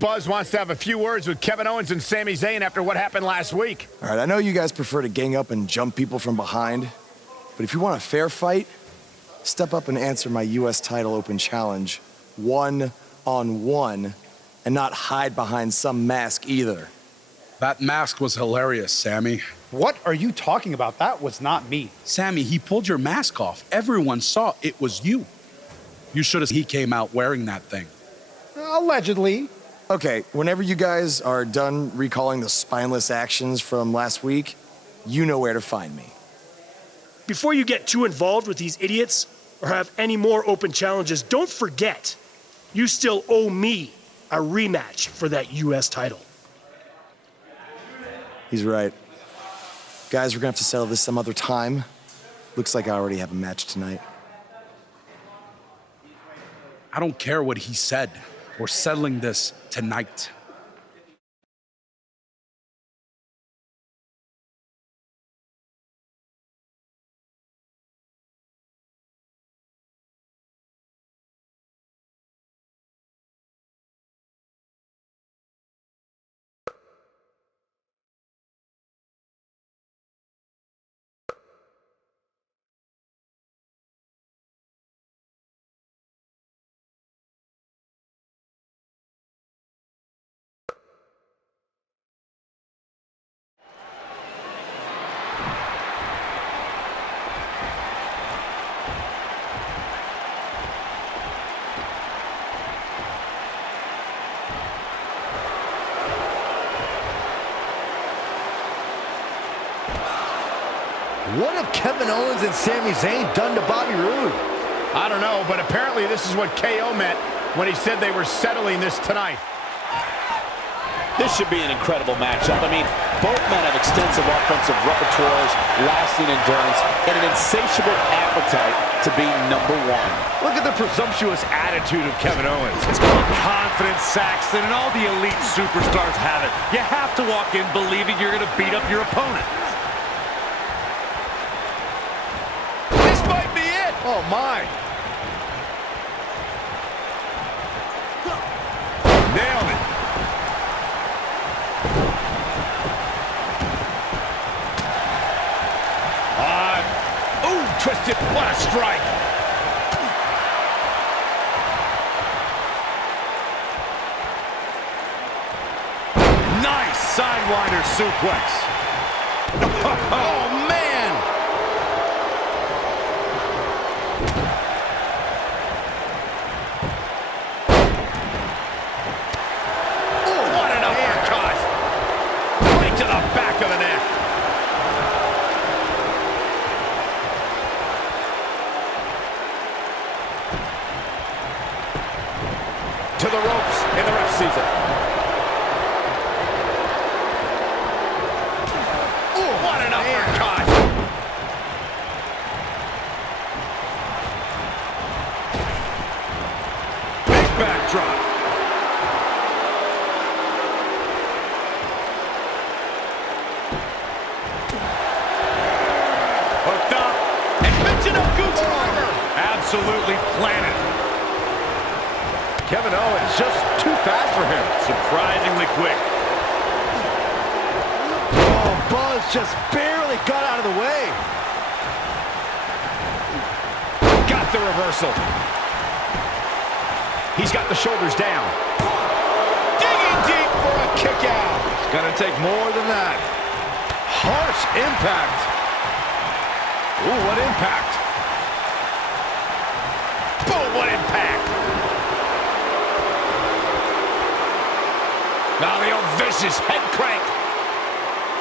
Buzz wants to have a few words with Kevin Owens and Sami Zayn after what happened last week. All right, I know you guys prefer to gang up and jump people from behind, but if you want a fair fight, step up and answer my U.S. title open challenge one-on-one and not hide behind some mask either. That mask was hilarious, Sami. What are you talking about? That was not me. Sami, he pulled your mask off. Everyone saw it was you. You should have. He came out wearing that thing. Allegedly. Okay, whenever you guys are done recalling the spineless actions from last week, you know where to find me. Before you get too involved with these idiots or have any more open challenges, don't forget, you still owe me a rematch for that U.S. title. He's right. Guys, we're gonna have to settle this some other time. Looks like I already have a match tonight. I don't care what he said. We're settling this tonight. What have Kevin Owens and Sami Zayn done to Bobby Roode? I don't know, but apparently this is what KO meant when he said they were settling this tonight. This should be an incredible matchup. I mean, both men have extensive offensive repertoires, lasting endurance, and an insatiable appetite to be number one. Look at the presumptuous attitude of Kevin Owens. It's called confidence, Saxton, and all the elite superstars have it. You have to walk in believing you're going to beat up your opponent. This might be it. Oh, my. Nailed it. Ooh, twisted. What a strike. Nice sidewinder suplex. Oh, man. What an uppercut. Right to the back of the neck. To the ropes in the ref season. Oh, what an uppercut. Big backdrop. Hooked up. And Michinoku's armor. Absolutely planted. Kevin Owens just too fast for him. Surprisingly quick. Oh, Buzz just barely got out of the way. Got the reversal. He's got the shoulders down. Digging deep for a kick out. It's gonna take more than that. Harsh impact. Ooh, what impact. Boom, what impact. Now the old vicious head crank.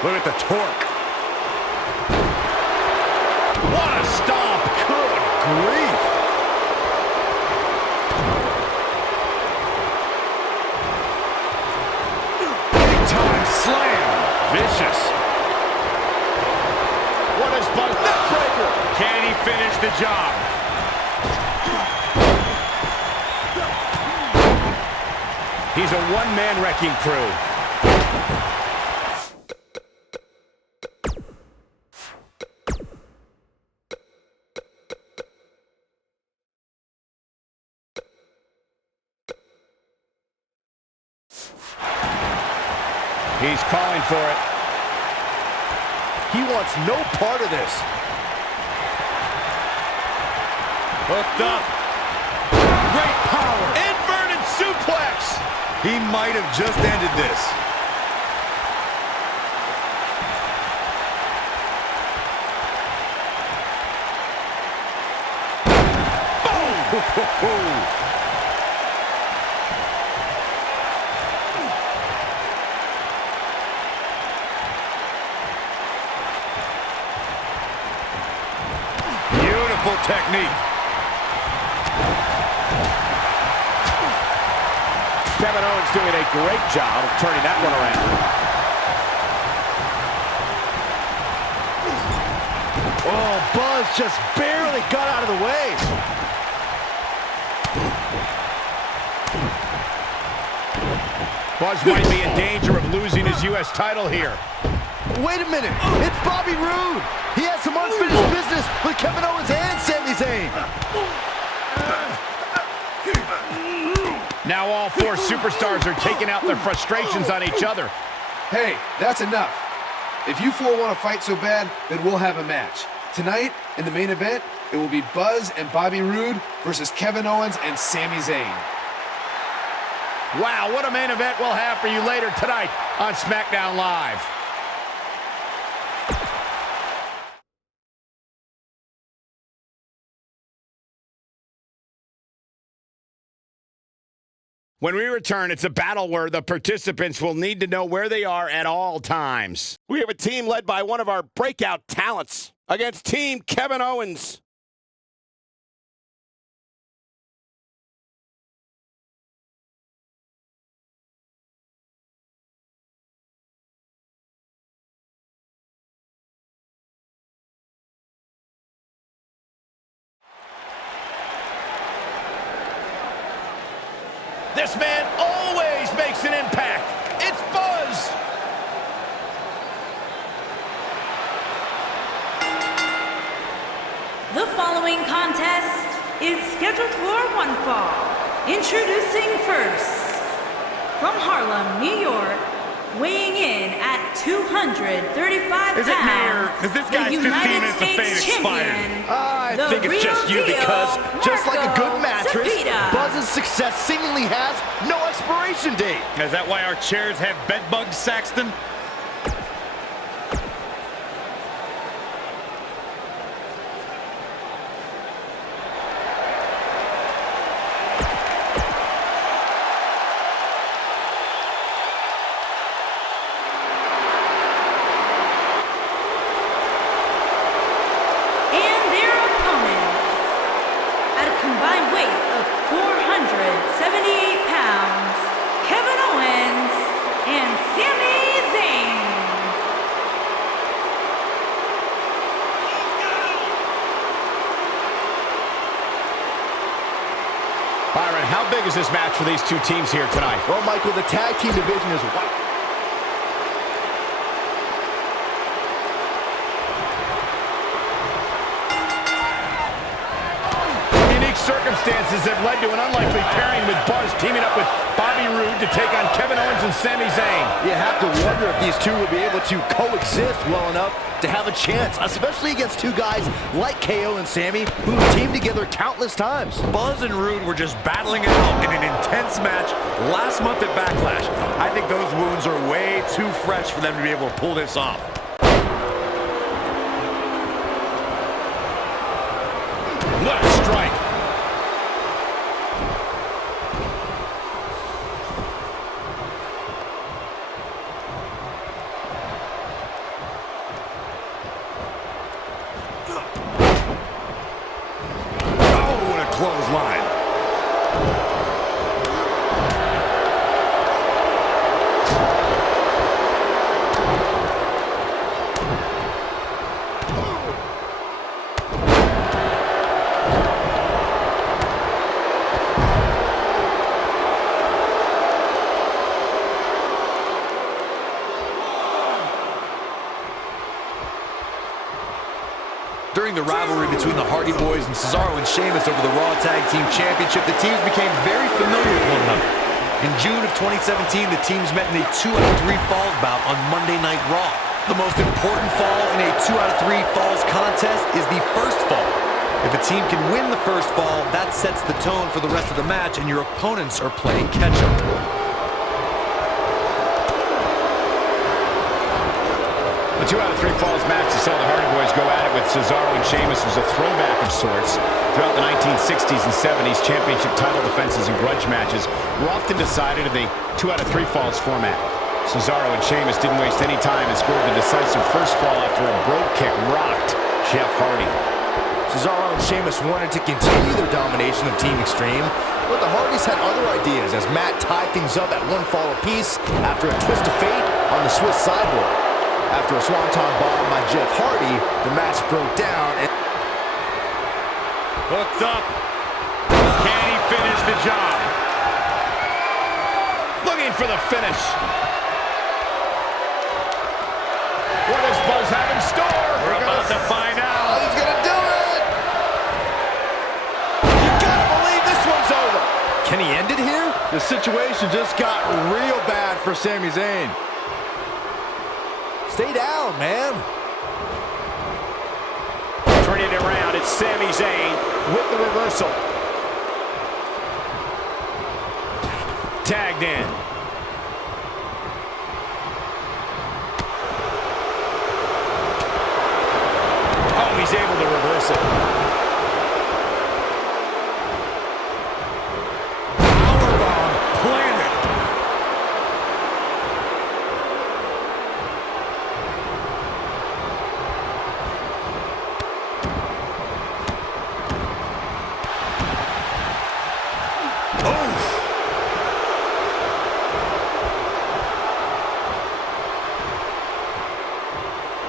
Look at the torque. What a stomp. Good grief. Big time slam. Vicious. What is Buzz? Neckbreaker. Can he finish the job? He's a one-man wrecking crew. He's calling for it. He wants no part of this. Hooked up. Great power. Inverted suplex. He might have just ended this. Beautiful technique. Kevin Owens doing a great job of turning that one around. Oh, Buzz just barely got out of the way. Buzz might be in danger of losing his U.S. title here. Wait a minute, it's Bobby Roode. He has some unfinished business with Kevin Owens and Sami Zayn. Now all four superstars are taking out their frustrations on each other. Hey, that's enough. If you four want to fight so bad, then we'll have a match. Tonight, in the main event, it will be Buzz and Bobby Roode versus Kevin Owens and Sami Zayn. Wow, what a main event we'll have for you later tonight on SmackDown Live. When we return, it's a battle where the participants will need to know where they are at all times. We have a team led by one of our breakout talents against Team Kevin Owens. This man always makes an impact. It's Buzz. The following contest is scheduled for one fall. Introducing first, from Harlem, New York, weighing in at 235 pounds. Is it me, or is this guy's 15 minutes of fame expired? I think it's just you because, just like a good mattress, Buzz's success seemingly has no expiration date. Is that why our chairs have bed bugs, Saxton? Combined weight of 478 pounds, Kevin Owens and Sami Zayn. Byron, how big is this match for these two teams here tonight? Well, Michael, the tag team division is wide. Circumstances have led to an unlikely pairing with Buzz teaming up with Bobby Roode to take on Kevin Owens and Sami Zayn. You have to wonder if these two will be able to coexist well enough to have a chance, especially against two guys like KO and Sami, who have teamed together countless times. Buzz and Roode were just battling it out in an intense match last month at Backlash. I think those wounds are way too fresh for them to be able to pull this off. What a strike. Clothesline. During the rivalry between the Hardy Boys and Cesaro and Sheamus over the Raw Tag Team Championship, the teams became very familiar with one another. In June of 2017, the teams met in a 2 out of 3 falls bout on Monday Night Raw. The most important fall in a 2 out of 3 falls contest is the first fall. If a team can win the first fall, that sets the tone for the rest of the match, and your opponents are playing catch-up. The 2 out of 3 falls match to saw the Hardy Boys go at it with Cesaro and Sheamus was a throwback of sorts. Throughout the 1960s and 70s, championship title defenses and grudge matches were often decided in the 2 out of 3 falls format. Cesaro and Sheamus didn't waste any time and scored the decisive first fall after a brogue kick rocked Jeff Hardy. Cesaro and Sheamus wanted to continue their domination of Team Extreme, but the Hardys had other ideas as Matt tied things up at 1 fall apiece after a twist of fate on the Swiss sideboard. After a swanton bomb by Jeff Hardy, the match broke down and... Hooked up. Can he finish the job? Looking for the finish. What does Buzz have in store? We're about to find out. He's gonna do it! You gotta believe this one's over! Can he end it here? The situation just got real bad for Sami Zayn. Stay down, man. Turning it around, it's Sami Zayn with the reversal. Tagged in. Oh, he's able to reverse it. Powerbomb planted.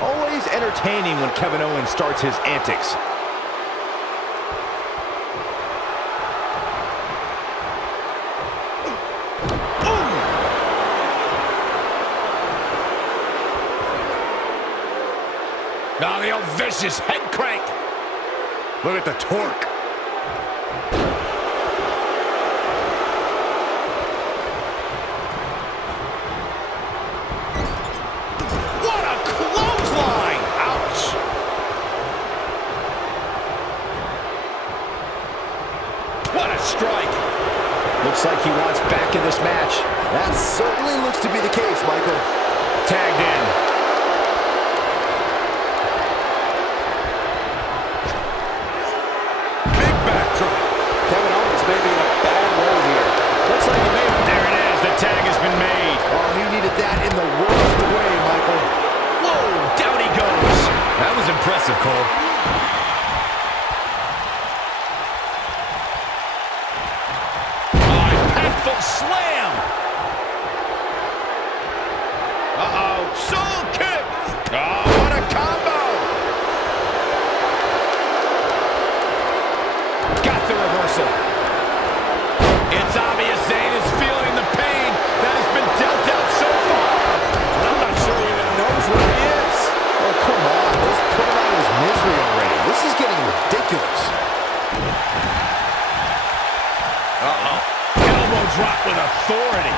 Always entertaining when Kevin Owens starts his antics. Now the old vicious head crank. Look at the torque. What a clothesline! Ouch! What a strike! Looks like he wants back in this match. That certainly looks to be the case, Michael. Tagged in. Kevin Owens may be in a bad way here. Looks like he may have... There it is. The tag has been made. Oh, he needed that in the worst way, Michael. Whoa! Down he goes. That was impressive, Cole. Impactful slam. Uh-oh. Soul kick. Oh, what a combo. Got the reversal. It's obvious Zayn is feeling the pain that has been dealt out so far. I'm not sure he even knows where he is. Oh, come on. Let's put him out of his misery already. This is getting ridiculous. Uh-oh. Elbow drop with authority.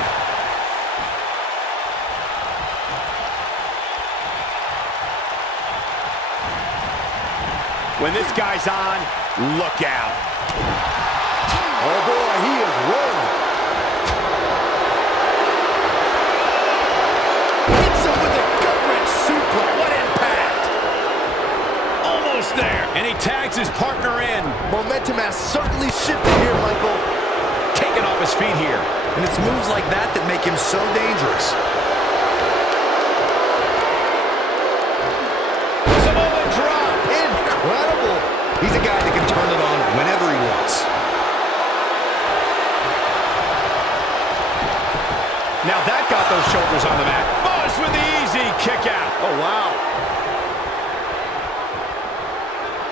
When this guy's on, look out. Oh, boy, he is rolling. Hits him with a gut-wrench suplex. What impact! Almost there. And he tags his partner in. Momentum has certainly shifted here, Michael. Taken off his feet here. And it's moves like that that make him so dangerous. Samoa drop. Incredible. He's a guy that can turn it on whenever he wants. Now that got those shoulders on the mat. Buzz with the easy kick out. Oh, wow.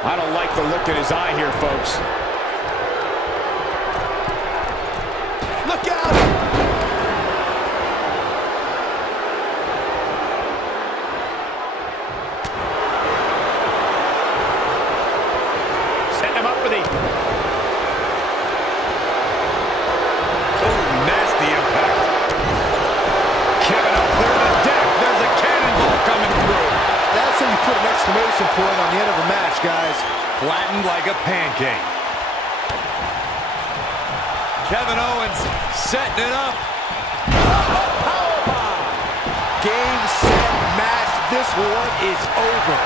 I don't like the look in his eye here, folks. Look out! Setting him up for the... Oh, nasty impact. exclamation point on the end of a match, guys. Flattened like a pancake. Kevin Owens setting it up. Powerbomb. Game, set, match. This one is over.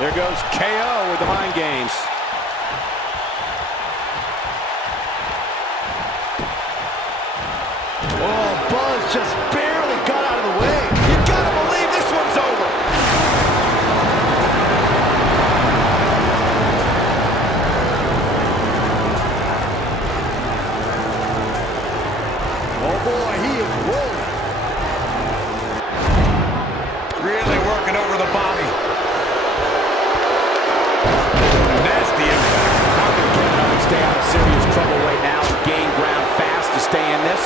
There goes KO with the mind games. Oh, Buzz just barely got out of the way. You gotta believe this one's over. Oh boy, he is rolling. Really working over the body. Nasty impact. How can Kevin Owens stay out of serious trouble right now and gain ground fast to stay in this?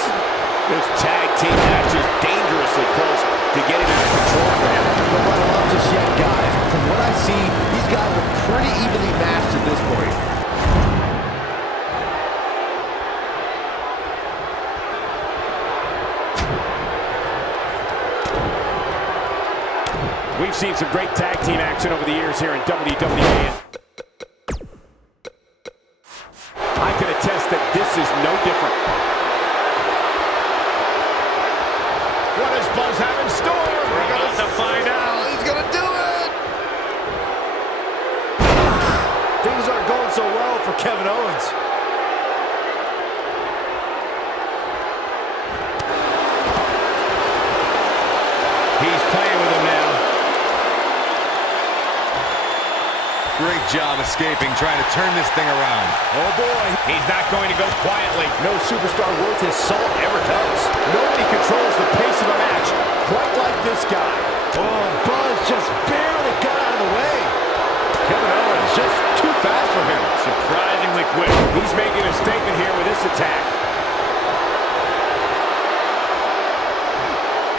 This tag team match is dangerously close to getting out of control for him. But what I love just yet, guys, from what I see, these guys are pretty evenly matched at this point. We've seen some great tag team action over the years here in WWE. I can attest that this is no different. What does Buzz have in store? We're about to find out. He's gonna do it! Things aren't going so well for Kevin Owens. He's playing with him now. Great job escaping, trying to turn this thing around. Oh boy. He's not going to go quietly. No superstar worth his salt ever does. Nobody controls the pace of a match quite like this guy. Oh, Buzz just barely got out of the way. Kevin Owens just too fast for him. Surprisingly quick. He's making a statement here with this attack.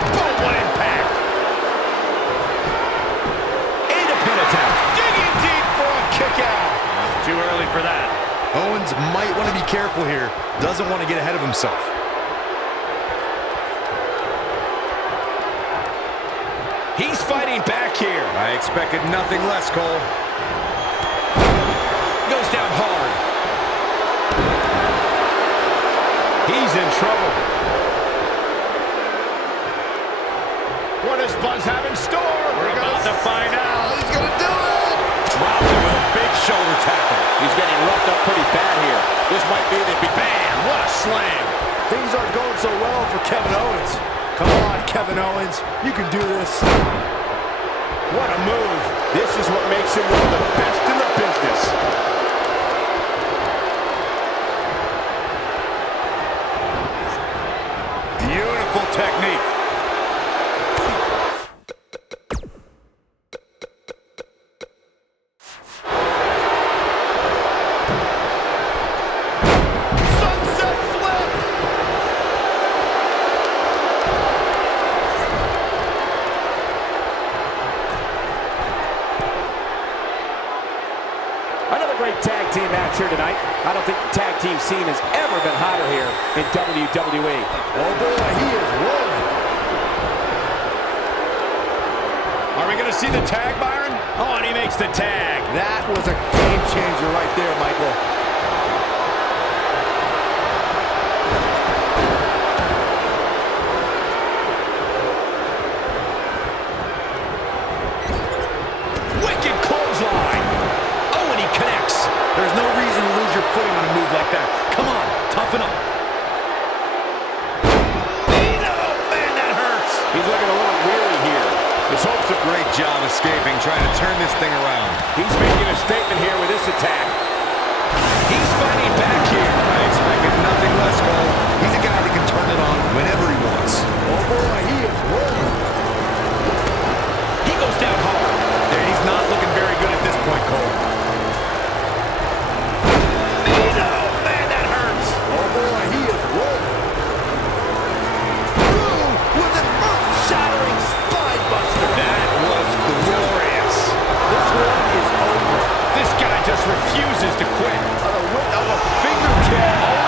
Boom, what impact. And a pin attempt. Digging deep for a kick out. Too early for that. Owens might want to be careful here. Doesn't want to get ahead of himself. He's fighting back here. I expected nothing less, Cole. Goes down hard. He's in trouble. What does Buzz have in store? We're about to find out. He's gonna do it! Dropped him with a big shoulder tackle. He's getting roughed up pretty bad here. This might be the big Bam! What a slam. Things aren't going so well for Kevin Owens. Come on, Kevin Owens. You can do this. What a move. This is what makes him one of the best in the business. Beautiful technique. Sunset flip! Another great tag team match here tonight. I don't think the tag team scene has ever been hotter here in WWE. Oh boy, he is rolling. Are we going to see the tag, Byron? Oh, and he makes the tag. That was a game changer right there, Michael. Wicked clothesline. Oh, and he connects. There's no reason to lose your footing on a move like that. Come on, toughen up. Man, that hurts. He's looking a little weary here. This Hope's a great job escaping, trying to turn this thing around. He's making a statement here with this attack. He's fighting back here. I expected nothing less, Cole. He's a guy that can turn it on whenever he wants. Oh boy, he is rolling. He goes down hard. And he's not looking very good at this point, Cole. Man, that hurts. Oh boy, he is rolling. Ooh, with an earth-shattering spine buster. That was glorious. This one is over. This guy just refuses to quit. On the width of a fingertip.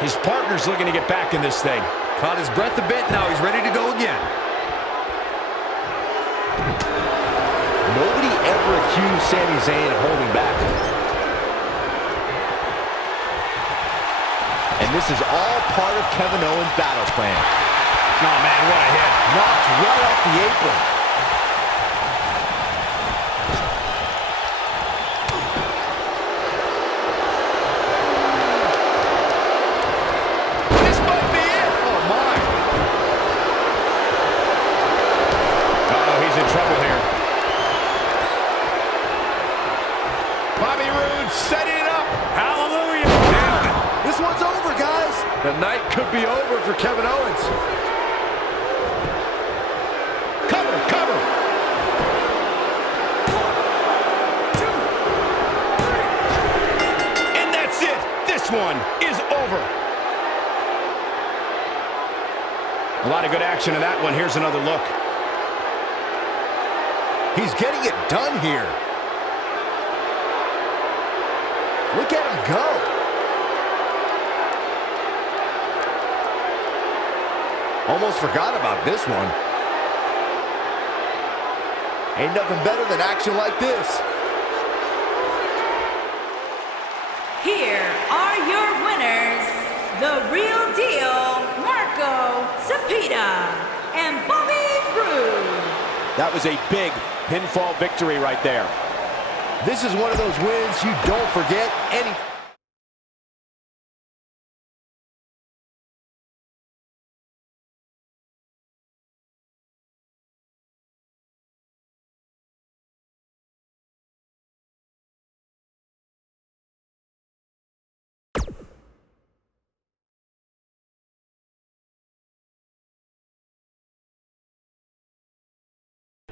His partner's looking to get back in this thing. Caught his breath a bit, now he's ready to go again. Nobody ever accused Sami Zayn of holding back. And this is all part of Kevin Owens' battle plan. Oh, man, what a hit. Knocked right off the apron. This might be it. Oh, my. Uh-oh, he's in trouble here. Bobby Roode setting it up. Hallelujah. Yeah. This one's over, guys. The night could be over for Kevin Owens. Cover, cover. 1, 2, 3. And that's it. This one is over. A lot of good action in that one. Here's another look. He's getting it done here. Look at him go. Almost forgot about this one. Ain't nothing better than action like this. Here are your winners, the real deal, Marco Cepeda and Bobby Roode. That was a big pinfall victory right there. This is one of those wins you don't forget any.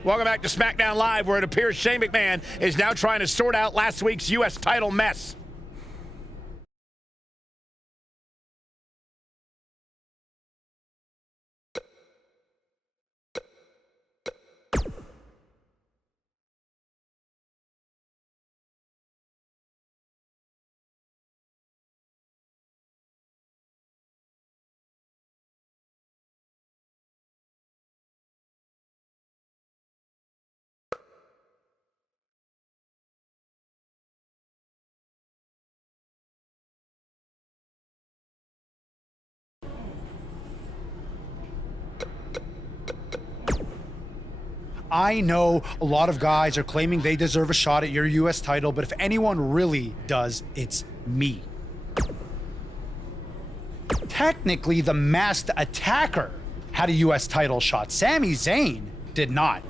Welcome back to SmackDown Live, where it appears Shane McMahon is now trying to sort out last week's U.S. title mess. I know a lot of guys are claiming they deserve a shot at your US title, but if anyone really does, it's me. Technically, the Masked Attacker had a US title shot. Sami Zayn did not.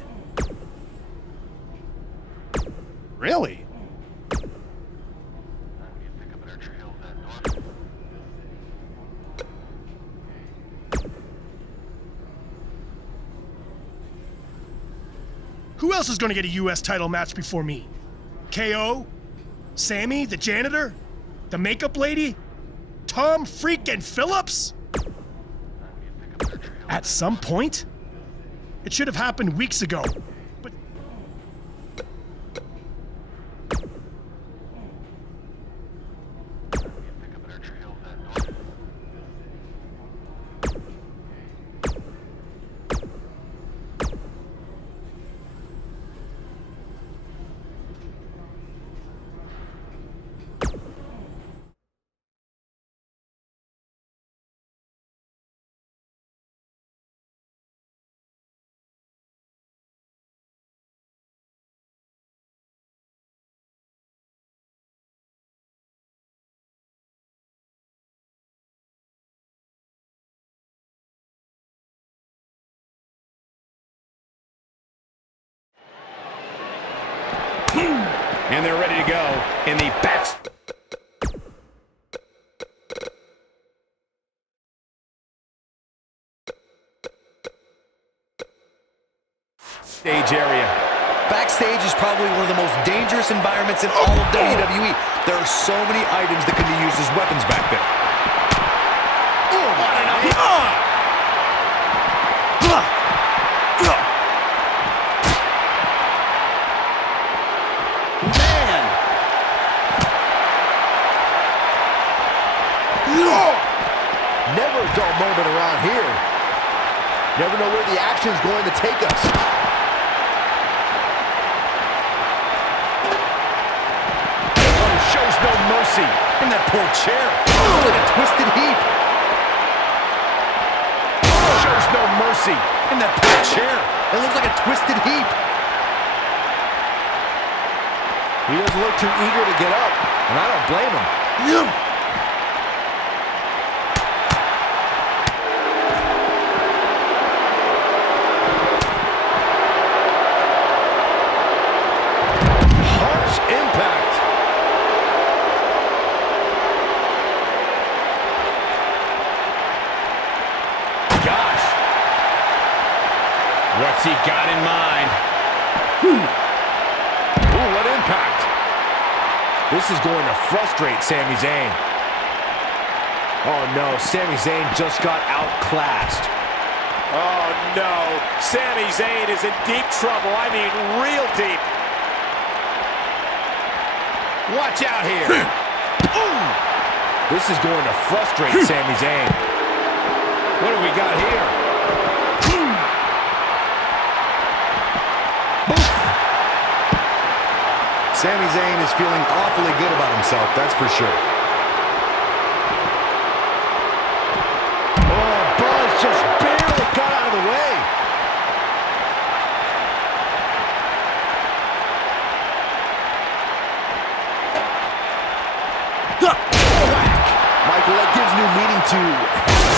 Really? Who else is going to get a U.S. title match before me? KO? Sammy, the janitor? The makeup lady? Tom freaking Phillips? At some point? It should have happened weeks ago. But And they're ready to go in the backstage area. Backstage is probably one of the most dangerous environments in all of WWE. There are so many items that can be used as weapons back there. Man! Never a dull moment around here. Never know where the action's going to take us. Oh, shows no mercy. In that poor chair. Oh, in a twisted heap. Shows no mercy. In that poor chair. It looks like a twisted heap. He doesn't look too eager to get up, and I don't blame him. Harsh impact. Gosh. What's he got in mind? Ooh, what impact. This is going to frustrate Sami Zayn. Oh no, Sami Zayn just got outclassed. Oh no, Sami Zayn is in deep trouble. I mean, real deep. Watch out here. This is going to frustrate Sami Zayn. What do we got here? Sami Zayn is feeling awfully good about himself, that's for sure. Oh, Buzz just barely got out of the way. Michael, that gives new meaning to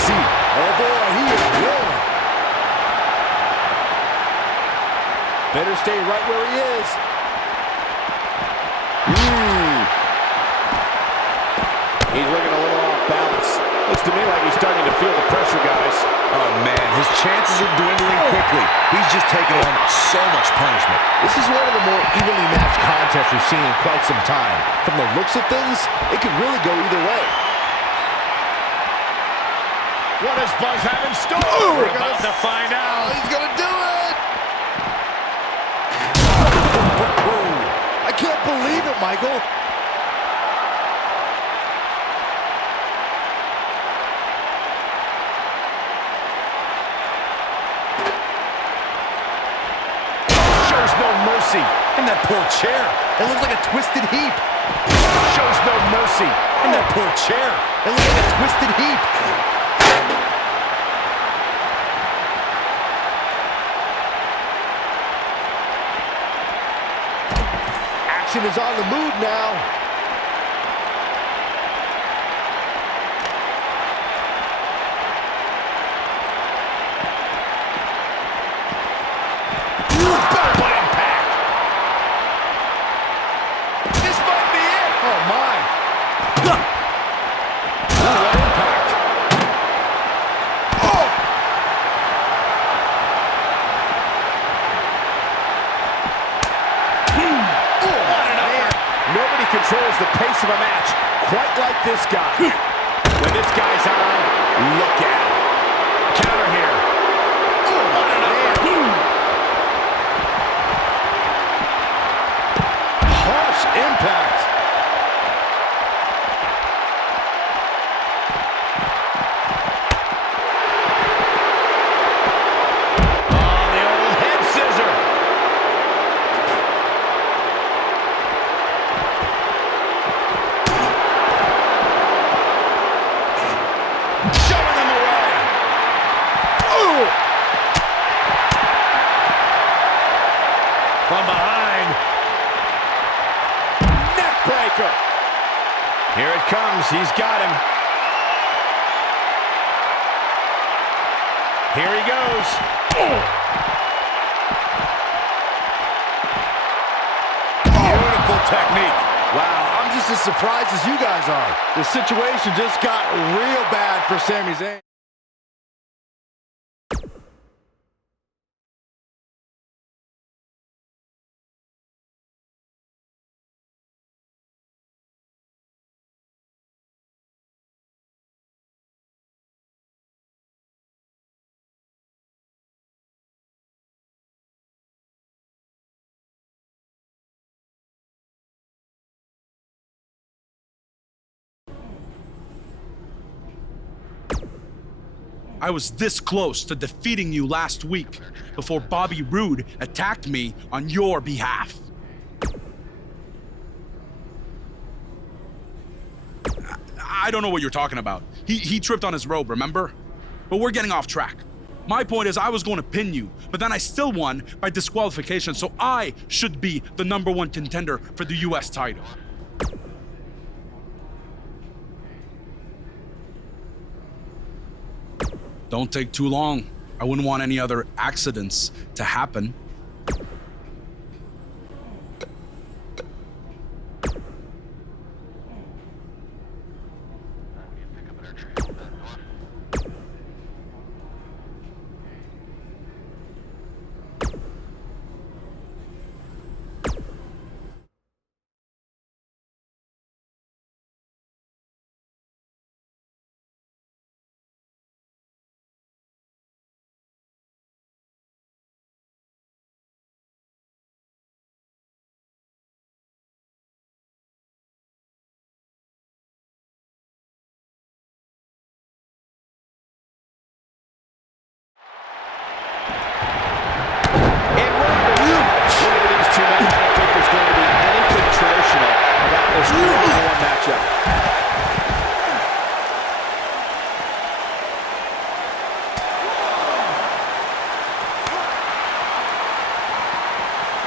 see. Oh boy, he is rolling. Better stay right where he is. He's looking a little off balance. Looks to me like he's starting to feel the pressure, guys. Oh man, his chances are dwindling quickly. He's just taking on so much punishment. This is one of the more evenly matched contests we've seen in quite some time. From the looks of things, it could really go either way. What does Buzz have in store? We're about to find out. He's gonna do it! I can't believe it, Michael. Shows no mercy. In that poor chair. It looks like a twisted heap. Shows no mercy. In that poor chair. It looks like a twisted heap. Action is on the move now. What impact. This might be it. Oh my. What impact. Oh! Nobody controls the pace of a match quite like this guy. When this guy's on, look out. Counter here. What an Harsh impact. Oh, the old head scissor. Shoving them away. From behind. Neck breaker. Here it comes. He's got him. Here he goes. Beautiful technique. Wow, I'm just as surprised as you guys are. The situation just got real bad for Sami Zayn. I was this close to defeating you last week before Bobby Roode attacked me on your behalf. I don't know what you're talking about. He tripped on his robe, remember? But we're getting off track. My point is I was going to pin you, but then I still won by disqualification, so I should be the #1 contender for the US title. Don't take too long. I wouldn't want any other accidents to happen.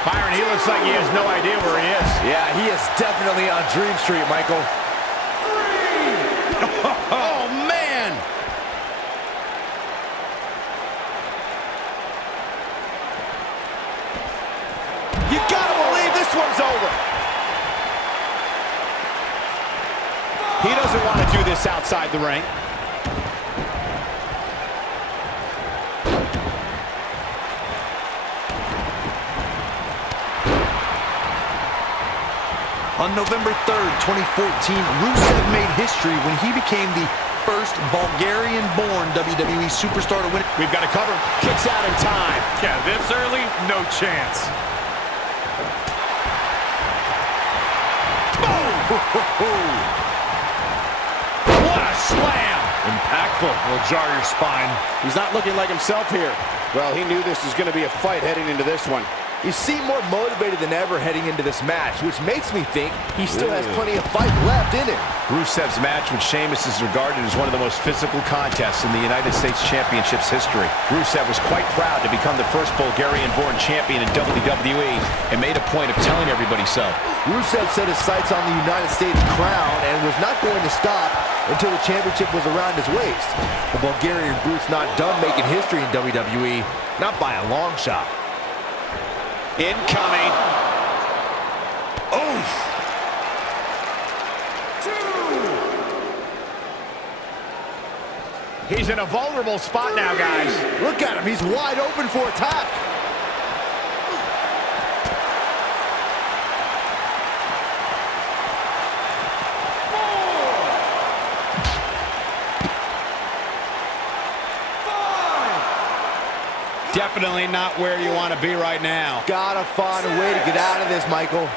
Byron, he looks like he has no idea where he is. Yeah, he is definitely on Dream Street, Michael. Oh, man! You gotta believe this one's over. He doesn't want to do this outside the ring. On November 3rd, 2014, Rusev made history when he became the first Bulgarian-born WWE superstar to win. We've got to cover. Kicks out in time. Yeah, this early, no chance. What a slam! Impactful. Will jar your spine. He's not looking like himself here. Well, he knew this was going to be a fight heading into this one. You seem more motivated than ever heading into this match, which makes me think he still has plenty of fight left in him. Rusev's match with Sheamus is regarded as one of the most physical contests in the United States Championship's history. Rusev was quite proud to become the first Bulgarian-born champion in WWE and made a point of telling everybody so. Rusev set his sights on the United States crown and was not going to stop until the championship was around his waist. The Bulgarian Brute's not done making history in WWE, not by a long shot. Incoming. Oof. He's in a vulnerable spot now, guys. Look at him. He's wide open for attack. Definitely not where you want to be right now. Gotta find a way to get out of this, Michael.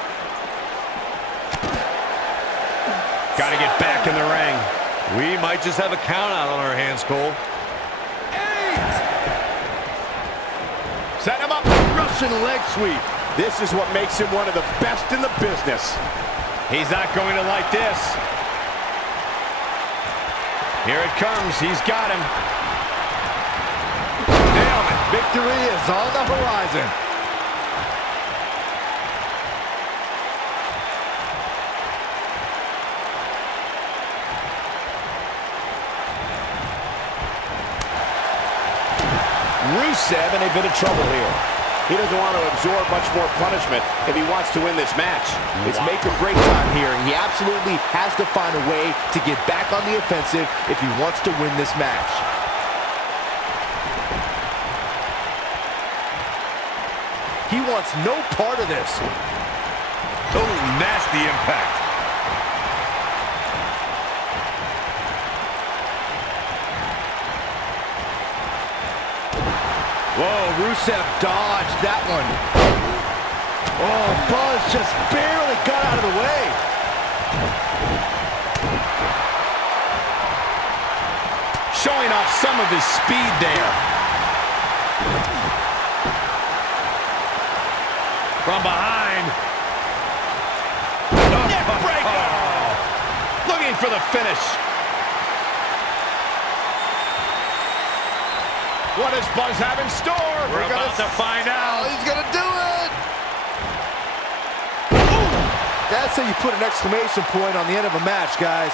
Gotta get back in the ring. We might just have a count out on our hands, Cole. 8. Set him up. Russian leg sweep. This is what makes him one of the best in the business. He's not going to like this. Here it comes. He's got him. Victory is on the horizon. Rusev in a bit of trouble here. He doesn't want to absorb much more punishment if he wants to win this match. It's make or break time here, and he absolutely has to find a way to get back on the offensive if he wants to win this match. He wants no part of this. Oh, nasty impact. Whoa, Rusev dodged that one. Oh, Buzz just barely got out of the way. showing off some of his speed there. From behind. Neck breaker! Looking for the finish. What does Buzz have in store? We're about to find out. Oh, he's gonna do it! That's how you put an exclamation point on the end of a match, guys.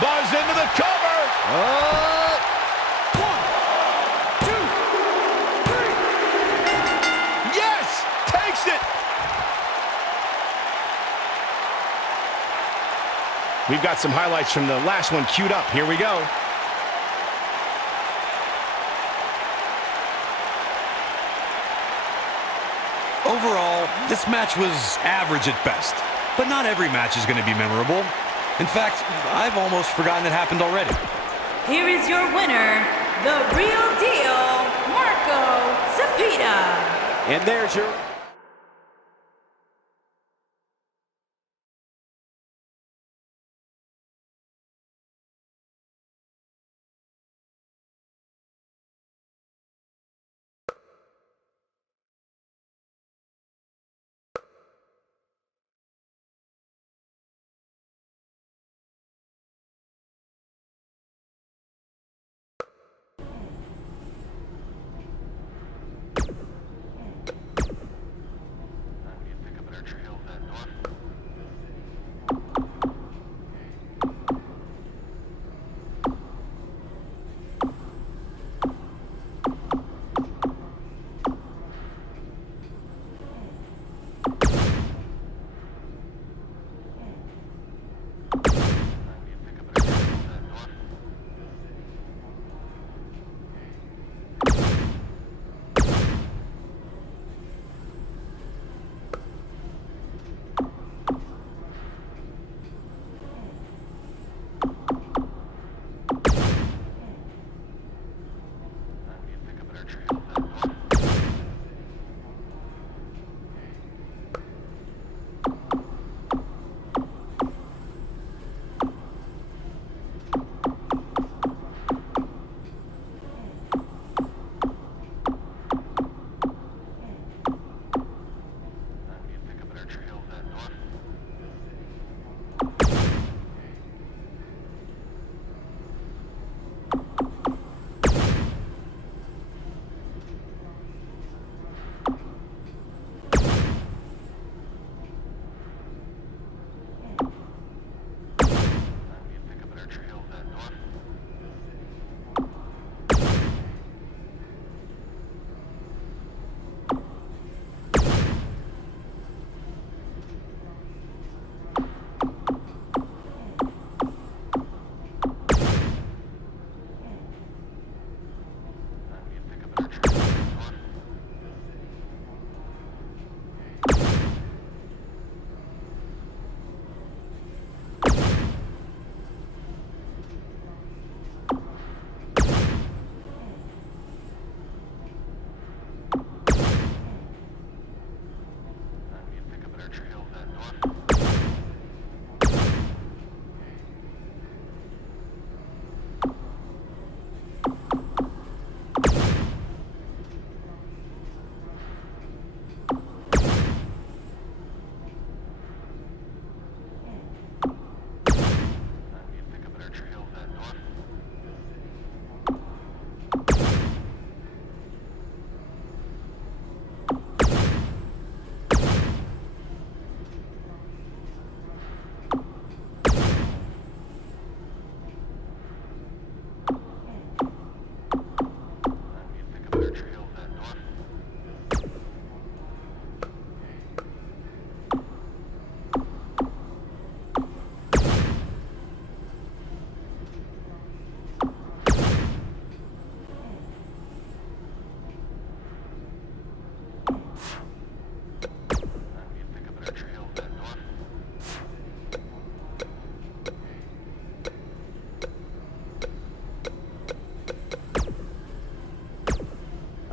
Buzz into the cover. 1, 2, 3. Yes! Takes it! We've got some highlights from the last one queued up. Here we go. Overall, this match was average at best. But not every match is going to be memorable. In fact, I've almost forgotten it happened already. Here is your winner, the real deal, Marco Cepeda. And there's your...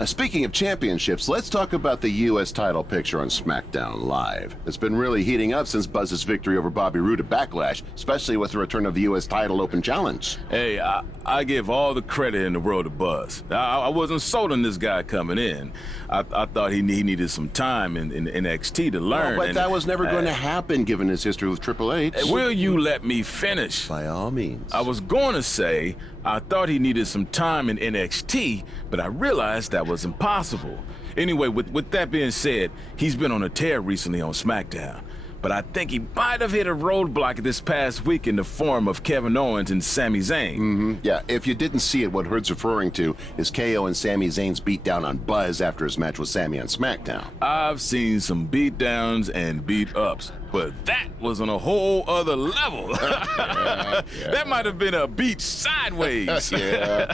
Speaking of championships, let's talk about the U.S. title picture on SmackDown Live. It's been really heating up since Buzz's victory over Bobby Roode at Backlash, especially with the return of the U.S. title open challenge. Hey, I give all the credit in the world to Buzz. I wasn't sold on this guy coming in. I thought he needed some time in NXT to learn. But that was never going to happen given his history with Triple H. Will you let me finish? By all means. I was going to say I thought he needed some time in NXT, but I realized that was impossible. Anyway, with that being said, he's been on a tear recently on SmackDown. But I think he might have hit a roadblock this past week in the form of Kevin Owens and Sami Zayn. Yeah, if you didn't see it, what Hood's referring to is KO and Sami Zayn's beatdown on Buzz after his match with Sami on SmackDown. I've seen some beatdowns and beat-ups, but that was on a whole other level. That might have been a beat sideways. Yeah.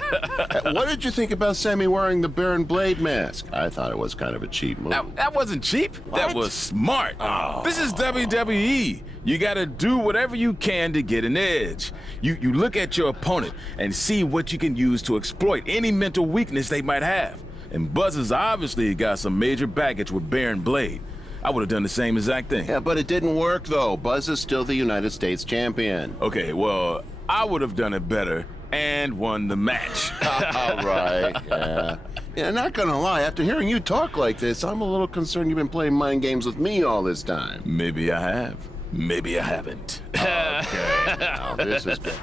What did you think about Sami wearing the Baron Blade mask? I thought it was kind of a cheap move. That wasn't cheap. What? That was smart. Oh. This is WWE. You gotta do whatever you can to get an edge. You look at your opponent and see what you can use to exploit any mental weakness they might have. And Buzz has obviously got some major baggage with Baron Blade. I would have done the same exact thing. Yeah, but it didn't work, though. Buzz is still the United States champion. Okay, well, I would have done it better and won the match. All right, yeah. Yeah, not gonna lie, after hearing you talk like this, I'm a little concerned you've been playing mind games with me all this time. Maybe I have. Maybe I haven't. Okay, now this is good.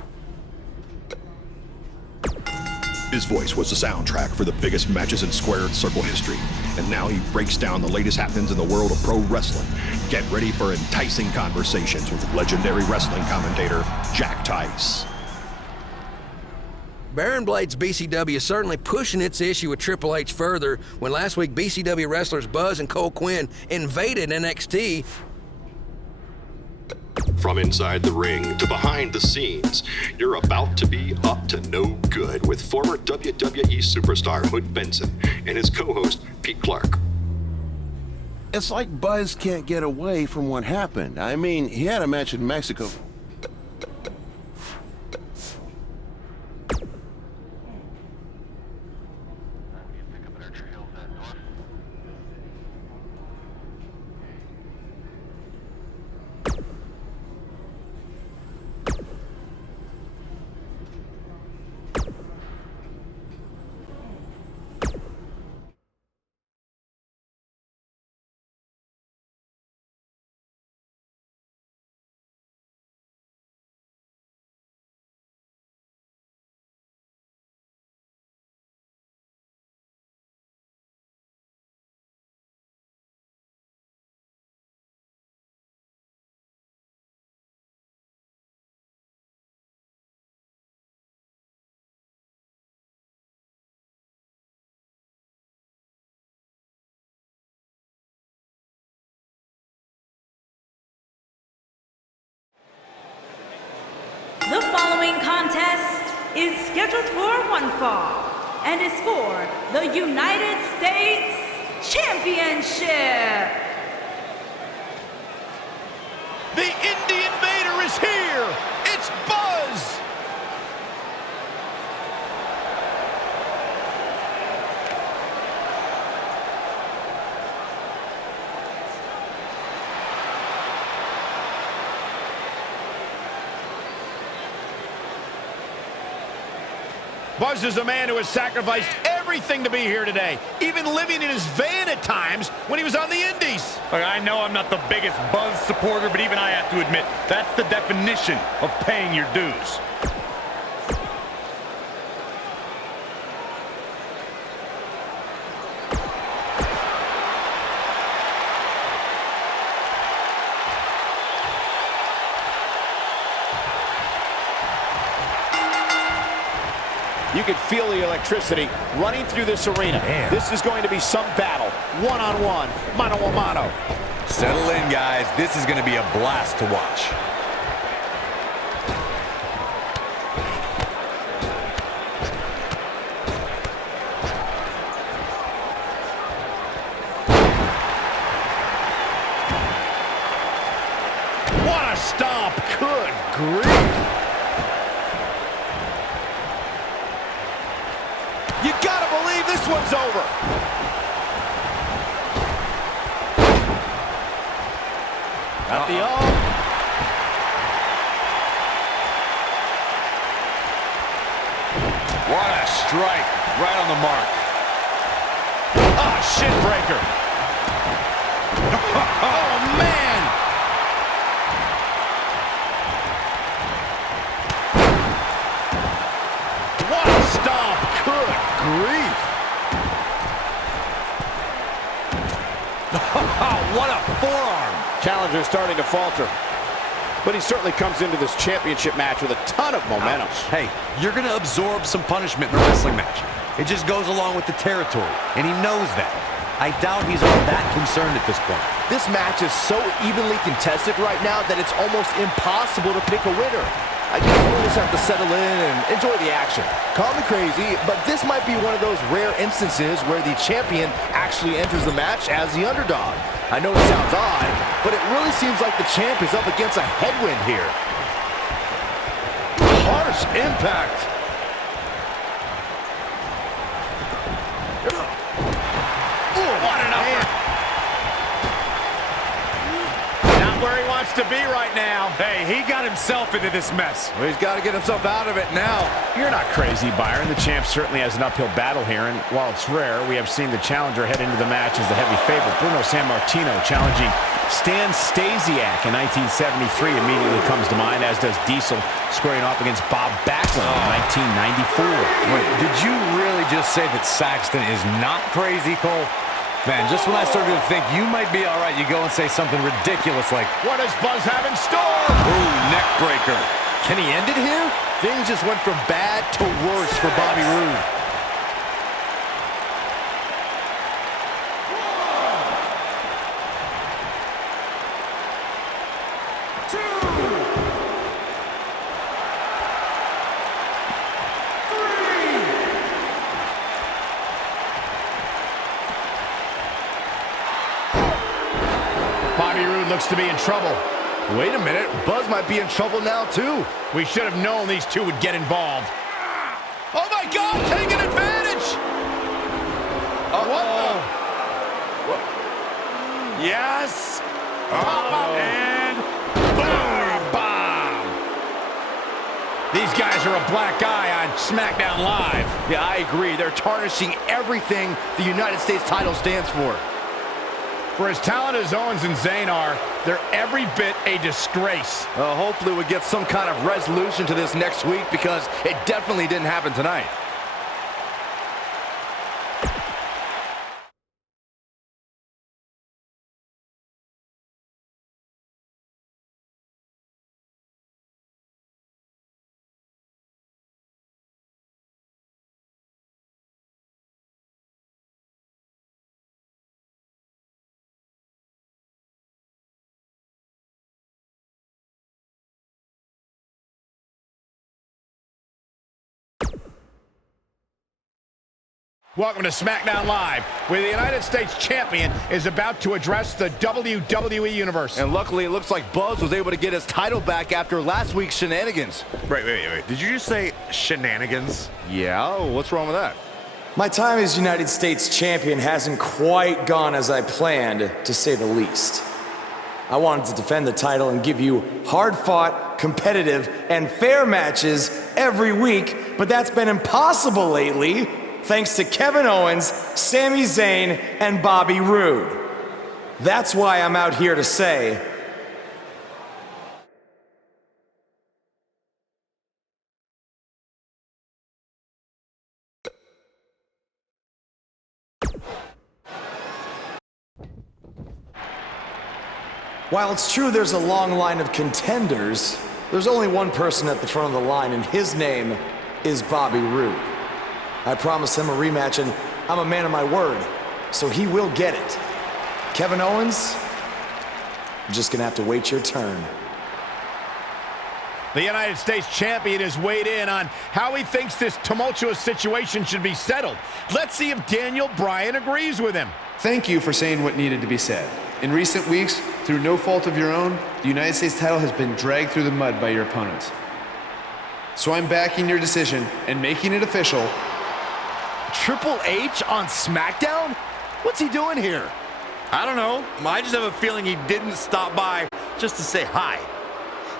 His voice was the soundtrack for the biggest matches in squared circle history. And now he breaks down the latest happenings in the world of pro wrestling. Get ready for enticing conversations with legendary wrestling commentator Jack Tice. Baron Blade's BCW is certainly pushing its issue with Triple H further when last week BCW wrestlers Buzz and Cole Quinn invaded NXT. From inside the ring to behind the scenes, you're about to be up to no good with former WWE superstar Hood Benson and his co-host Pete Clark. It's like Buzz can't get away from what happened. I mean, he had a match in Mexico. The following contest is scheduled for one fall and is for the United States Championship. The Indie Invader is here! It's Buzz! Buzz is a man who has sacrificed everything to be here today, even living in his van at times when he was on the Indies. Look, I know I'm not the biggest Buzz supporter, but even I have to admit, that's the definition of paying your dues. You can feel the electricity running through this arena. Man. This is going to be some battle. One-on-one, mano-a-mano. Settle in, guys. This is going to be a blast to watch. What a stomp! Good grief! You gotta believe this this one's over. Got the arm. What a strike. Right on the mark. Ah, shin breaker. Oh, man. What a stomp. Good grief. What a forearm. Challenger starting to falter. But he certainly comes into this championship match with a ton of momentum. Hey, you're going to absorb some punishment in a wrestling match. It just goes along with the territory, and he knows that. I doubt he's all that concerned at this point. This match is so evenly contested right now that it's almost impossible to pick a winner. I guess we'll just have to settle in and enjoy the action. Call me crazy, but this might be one of those rare instances where the champion actually enters the match as the underdog. I know it sounds odd, but it really seems like the champ is up against a headwind here. Harsh impact. What an upper. Not where he wants to be right now. Hey, he got himself into this mess. Well, he's got to get himself out of it now. You're not crazy, Byron. The champ certainly has an uphill battle here, and while it's rare, we have seen the challenger head into the match as the heavy favorite. Bruno Sammartino challenging Stan Stasiak in 1973 immediately comes to mind, as does Diesel squaring off against Bob Backlund in 1994. Wait, did you really just say that Saxton is not crazy, Cole? Man, just when I started to think you might be all right, you go and say something ridiculous like, what does Buzz have in store? ooh, neck breaker. Can he end it here? Things just went from bad to worse for Bobby Roode. Bobby Roode looks to be in trouble. Wait a minute, Buzz might be in trouble now too. We should have known these two would get involved. Oh my God, taking advantage! What? Yes! And boom! Bomb! These guys are a black eye on SmackDown Live. Yeah, I agree. They're tarnishing everything the United States title stands for. For as talented as Owens and Zayn are, they're every bit a disgrace. Hopefully we get some kind of resolution to this next week, because it definitely didn't happen tonight. Welcome to SmackDown Live, where the United States Champion is about to address the WWE Universe. And luckily, it looks like Buzz was able to get his title back after last week's shenanigans. Wait. Did you just say shenanigans? Yeah, what's wrong with that? My time as United States Champion hasn't quite gone as I planned, to say the least. I wanted to defend the title and give you hard-fought, competitive, and fair matches every week, but that's been impossible lately, thanks to Kevin Owens, Sami Zayn, and Bobby Roode. That's why I'm out here to say, while it's true there's a long line of contenders, there's only one person at the front of the line, and his name is Bobby Roode. I promised him a rematch, and I'm a man of my word, so he will get it. Kevin Owens, you're just gonna have to wait your turn. The United States Champion has weighed in on how he thinks this tumultuous situation should be settled. Let's see if Daniel Bryan agrees with him. Thank you for saying what needed to be said. In recent weeks, through no fault of your own, the United States title has been dragged through the mud by your opponents. So I'm backing your decision and making it official. Triple H on SmackDown? What's he doing here? I don't know. I just have a feeling he didn't stop by just to say hi.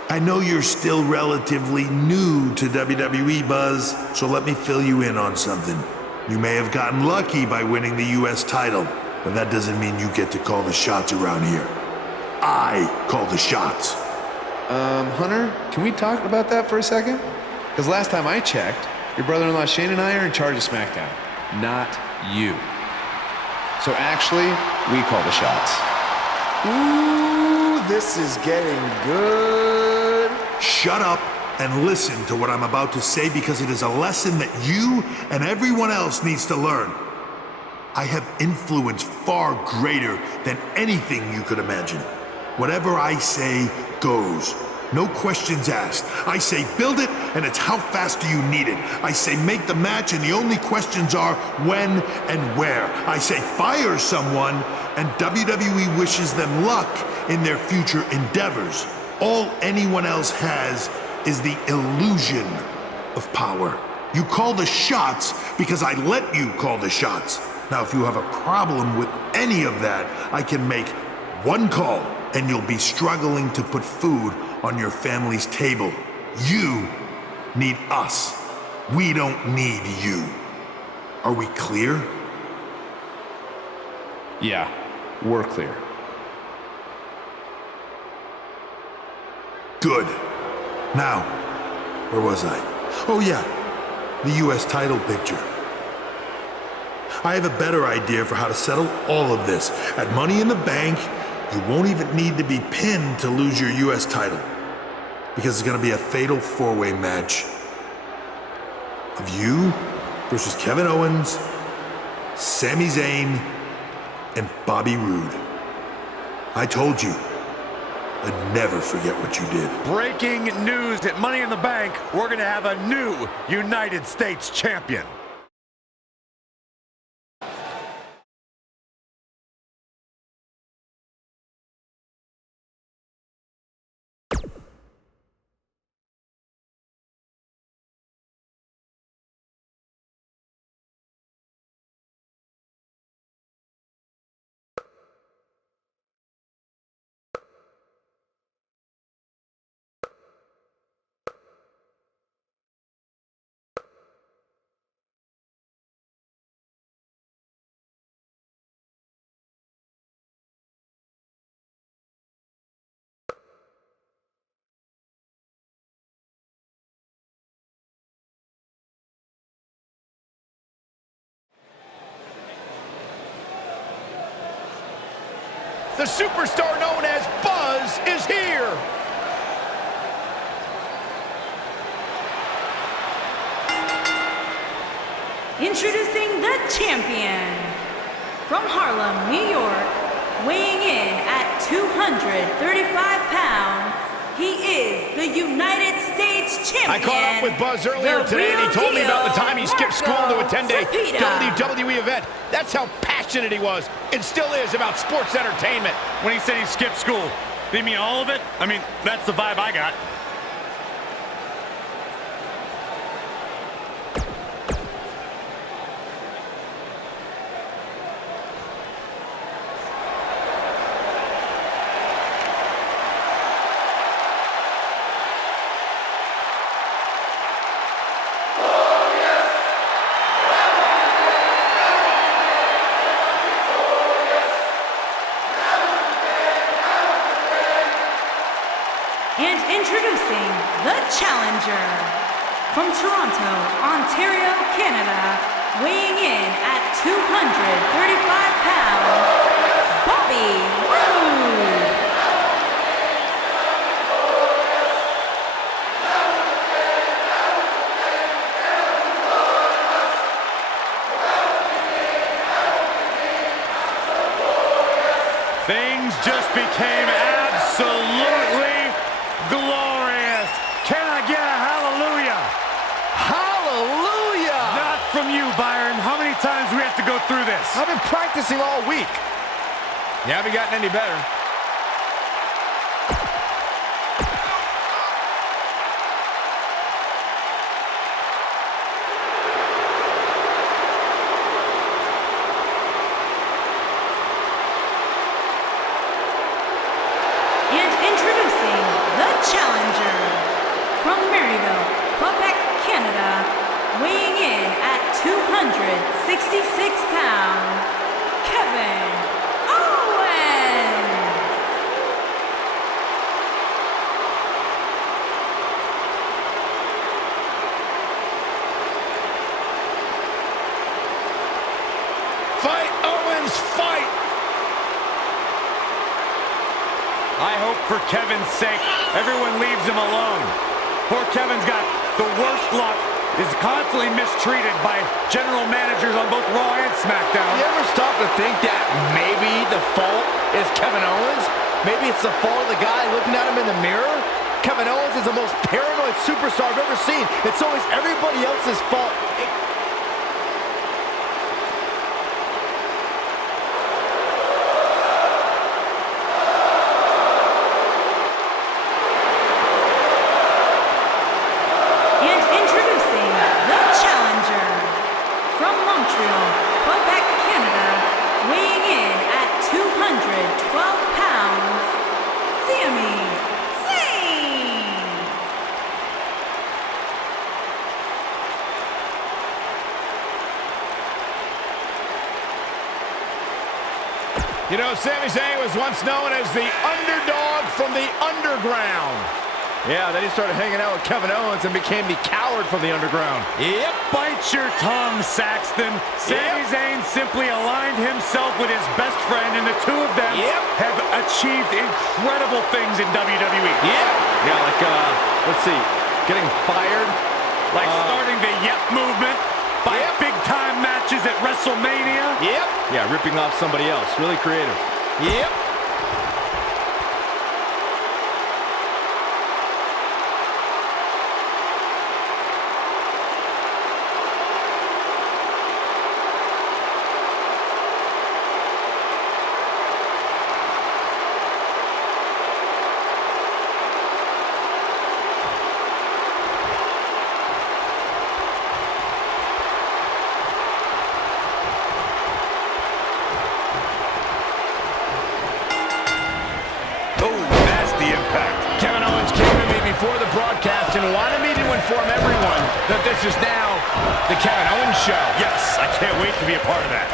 I know you're still relatively new to WWE, Buzz, so let me fill you in on something. You may have gotten lucky by winning the US title, but that doesn't mean you get to call the shots around here. I call the shots. Hunter, can we talk about that for a second? Because last time I checked, your brother-in-law Shane and I are in charge of SmackDown, not you. So actually, we call the shots. Ooh, this is getting good. Shut up and listen to what I'm about to say, because it is a lesson that you and everyone else needs to learn. I have influence far greater than anything you could imagine. Whatever I say goes. No questions asked. I say build it, and it's how fast do you need it. I say make the match, and the only questions are when and where. I say fire someone, and WWE wishes them luck in their future endeavors. All anyone else has is the illusion of power. You call the shots because I let you call the shots. Now, if you have a problem with any of that, I can make one call, and you'll be struggling to put food on your family's table. You need us. We don't need you. Are we clear? Yeah, we're clear. Good. Now, where was I? Oh yeah, the US title picture. I have a better idea for how to settle all of this. At Money in the Bank, you won't even need to be pinned to lose your US title, because it's gonna be a fatal four-way match of you versus Kevin Owens, Sami Zayn, and Bobby Roode. I told you, I'd never forget what you did. Breaking news at Money in the Bank, we're gonna have a new United States champion. The superstar known as Buzz is here. Introducing the champion. From Harlem, New York, weighing in at 235 pounds, he is the United States champion. I caught up with Buzz earlier today, and he told me about the time he skipped school to attend a WWE event. That's how passionate he was, and still is, about sports entertainment. When he said he skipped school, did he mean all of it? I mean, that's the vibe I got. And introducing the challenger. From Toronto, Ontario, Canada, weighing in at 235 pounds, Bobby Roode. Things just became absolutely glorious. Can I get a hallelujah? Hallelujah! Not from you, Byron. How many times do we have to go through this? I've been practicing all week. You haven't gotten any better. introducing the challenger from Maryville, Quebec, Canada, weighing in at 266 pounds, Kevin Owens. Fight, Owens, fight! I hope for Kevin's sake, everyone leaves him alone. Poor Kevin's got the worst luck, is constantly mistreated by general managers on both Raw and SmackDown. You ever stop to think that maybe the fault is Kevin Owens? Maybe it's the fault of the guy looking at him in the mirror? Kevin Owens is the most paranoid superstar I've ever seen. It's always everybody else's fault. You know, Sami Zayn was once known as the underdog from the underground. Yeah, then he started hanging out with Kevin Owens and became the coward from the underground. Yep, bite your tongue, Saxton. Sami Zayn simply aligned himself with his best friend, and the two of them have achieved incredible things in WWE. Yeah, like, let's see, getting fired. Like starting the Yep movement by big-time matches at WrestleMania. Yeah, ripping off somebody else. Really creative. Before the broadcast and wanted me to inform everyone that this is now the Kevin Owens Show. Yes, I can't wait to be a part of that.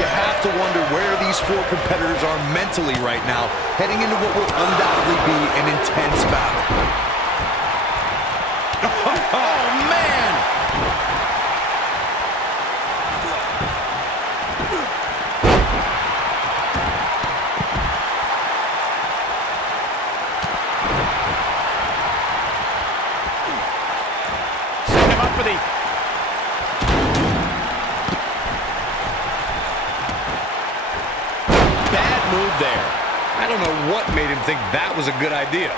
You have to wonder where these four competitors are mentally right now, heading into what will undoubtedly be an intense battle. Oh, man! Bad move there. I don't know what made him think that was a good idea.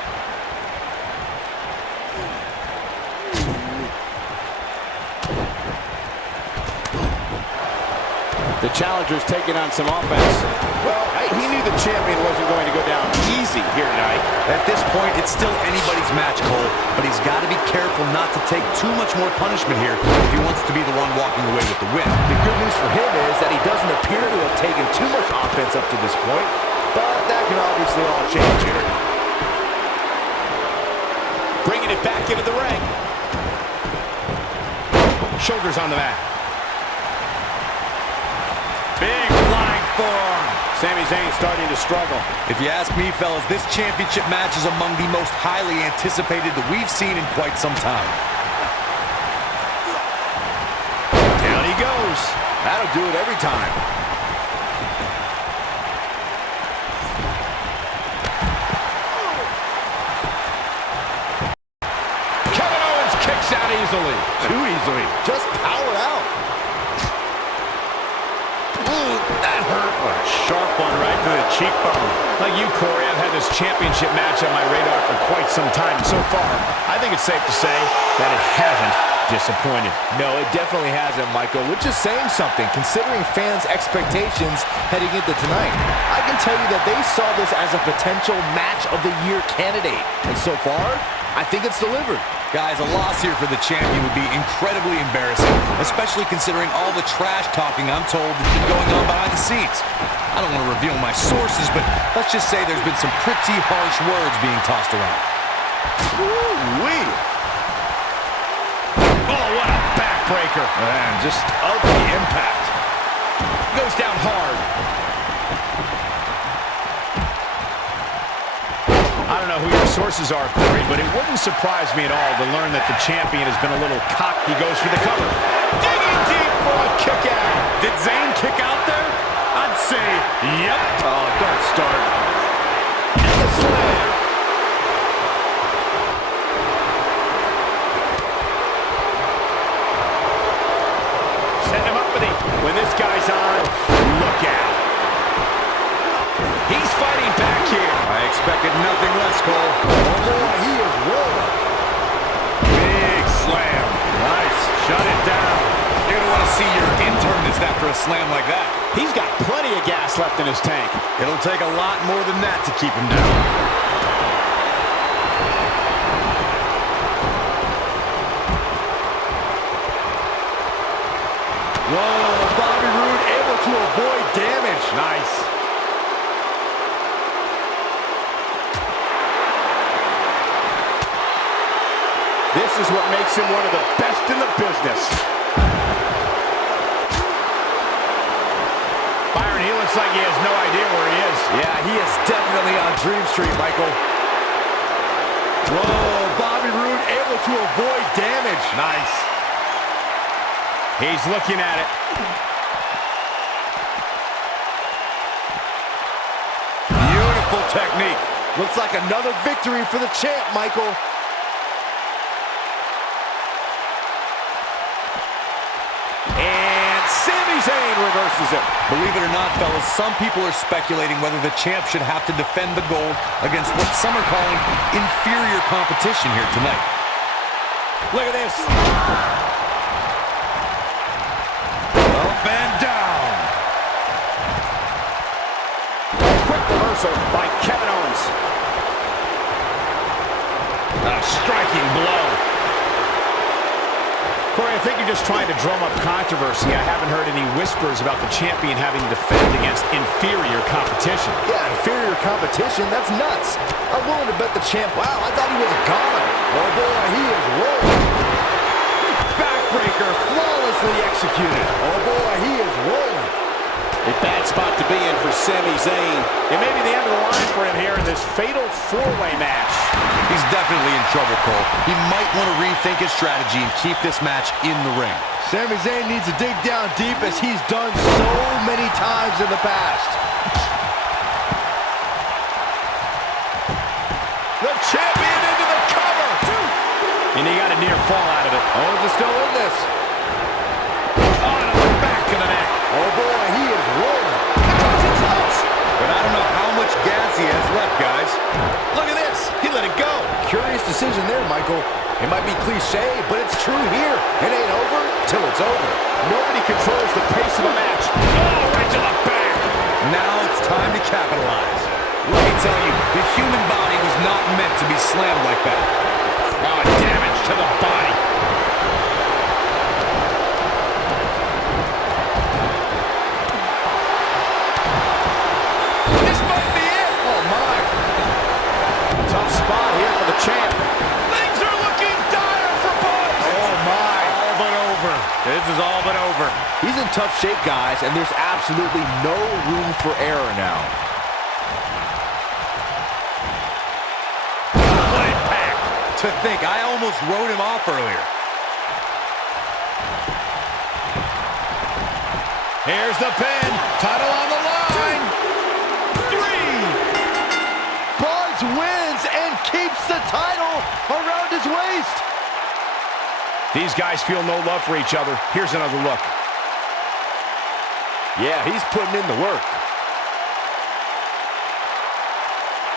The challenger's taking on some offense. Well, he knew the champion wasn't going to go down easy here tonight. At this point, it's still anybody's match, Cole, but he's got to be careful not to take too much more punishment here if he wants to be the one walking away with the win. The good news for him is that he doesn't appear to have taken too much offense up to this point, but that can obviously all change here. Bringing it back into the ring. Shoulders on the mat. Big flying forearm. Sami Zayn starting to struggle. If you ask me, fellas, this championship match is among the most highly anticipated that we've seen in quite some time. Down he goes. That'll do it every time. Kevin Owens kicks out easily. Too easily. Just powered out. Ooh, that hurt. What a sharp one right to the cheekbone. Like you, Corey, I've had this championship match on my radar for quite some time. So far, I think it's safe to say that it hasn't disappointed. No, it definitely hasn't, Michael, which is saying something, considering fans' expectations heading into tonight. I can tell you that they saw this as a potential match of the year candidate. And so far, I think it's delivered. Guys, a loss here for the champion would be incredibly embarrassing, especially considering all the trash talking I'm told has been going on behind the scenes. I don't want to reveal my sources, but let's just say there's been some pretty harsh words being tossed around. Woo-wee! Oh, what a backbreaker. Man, just ugly impact. Goes down hard. I don't know who your sources are, Corey, but it wouldn't surprise me at all to learn that the champion has been a little cocky. He goes for the cover. Digging deep for a kick out. Did Zayn kick out there? I'd say, yep. Oh, don't start. And the slam. Setting him up with it. When this guy's on, look out. He's fighting back here. I expected nothing less, Cole. Oh, boy, he is rolling. Big slam. Nice. Shut it down. You're going to want to see your internist after a slam like that. He's got plenty of gas left in his tank. It'll take a lot more than that to keep him down. Whoa, Bobby Roode able to avoid damage. Nice. This is what makes him one of the best in the business. Byron, he looks like he has no idea where he is. Yeah, he is definitely on Dream Street, Michael. Whoa, Bobby Roode able to avoid damage. Nice. He's looking at it. Beautiful technique. Looks like another victory for the champ, Michael. And Sami Zayn reverses it. Believe it or not, fellas, some people are speculating whether the champ should have to defend the gold against what some are calling inferior competition here tonight. Look at this. Up and down. Quick reversal by Kevin Owens. A striking blow. Corey, I think you're just trying to drum up controversy. I haven't heard any whispers about the champion having to defend against inferior competition. Yeah, inferior competition? That's nuts. I'm willing to bet the champ. Wow, I thought he was a goner. Oh, boy, he is rolling. Backbreaker flawlessly executed. Oh, boy, he is rolling. A bad spot to be in for Sami Zayn. It may be the end of the line for him here in this fatal four-way match. He's definitely in trouble, Cole. He might want to rethink his strategy and keep this match in the ring. Sami Zayn needs to dig down deep as he's done so many times in the past. The champion into the cover. And he got a near fall out of it. Owens is still in this. On to the back of the neck. Oh, boy, he is rolling. But I don't know how much gas he has left, guys. Look at this. He let it go. Curious decision there, Michael. It might be cliche, but it's true here. It ain't over till it's over. Nobody controls the pace of a match. Oh, right to the back. Now it's time to capitalize. Let me tell you, the human body was not meant to be slammed like that. Oh, damage to the body. This might be it. Oh, my. Tough spot here for the champ. Things are looking dire for Bugs. Oh, my. All but over. This is all but over. He's in tough shape, guys, and there's absolutely no room for error now. What impact. To think, I almost wrote him off earlier. Here's the pin. Title on the line. 3. Bugs wins and keeps the title around his waist. These guys feel no love for each other. Here's another look. Yeah, he's putting in the work.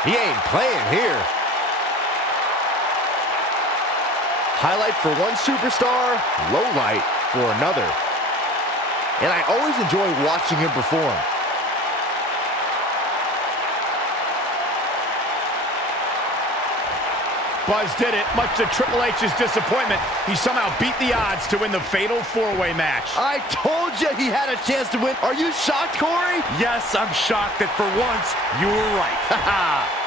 He ain't playing here. Highlight for one superstar, low light for another. And I always enjoy watching him perform. Buzz did it. Much to Triple H's disappointment, he somehow beat the odds to win the fatal four-way match. I told you he had a chance to win. Are you shocked, Corey? Yes, I'm shocked that for once you were right.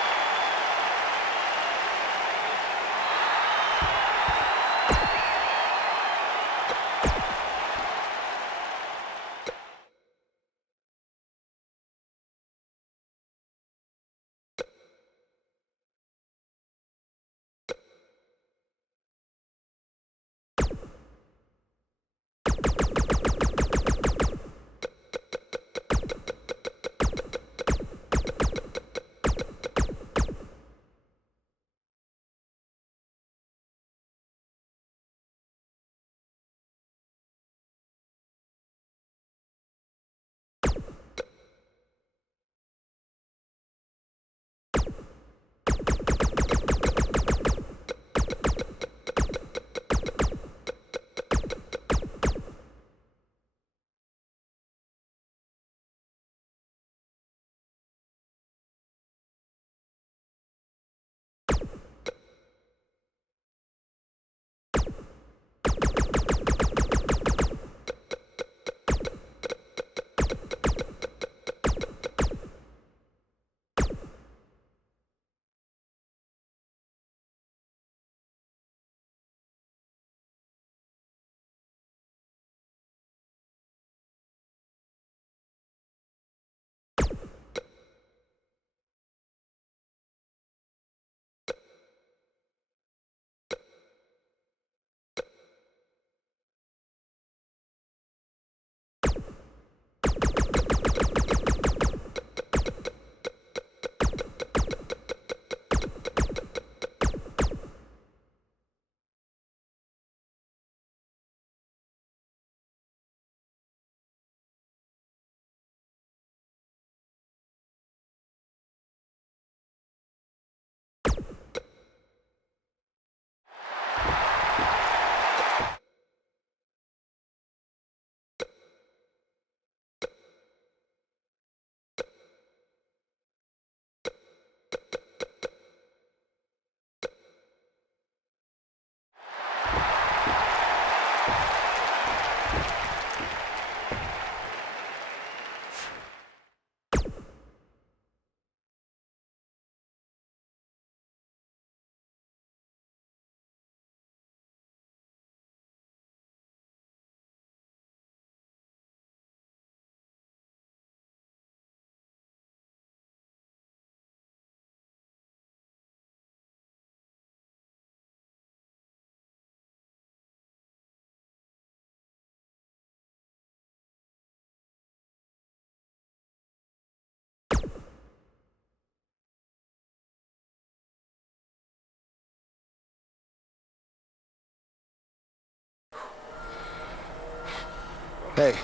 Hey,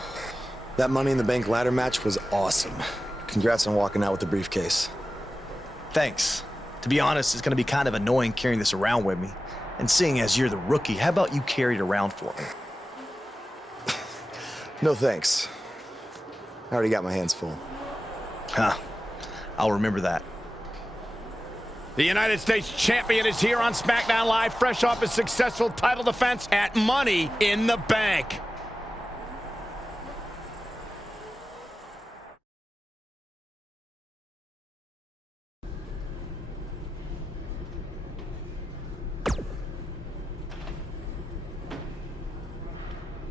that Money in the Bank ladder match was awesome. Congrats on walking out with the briefcase. Thanks. To be honest, it's going to be kind of annoying carrying this around with me. And seeing as you're the rookie, how about you carry it around for me? No thanks. I already got my hands full. Huh. I'll remember that. The United States Champion is here on SmackDown Live, fresh off his successful title defense at Money in the Bank.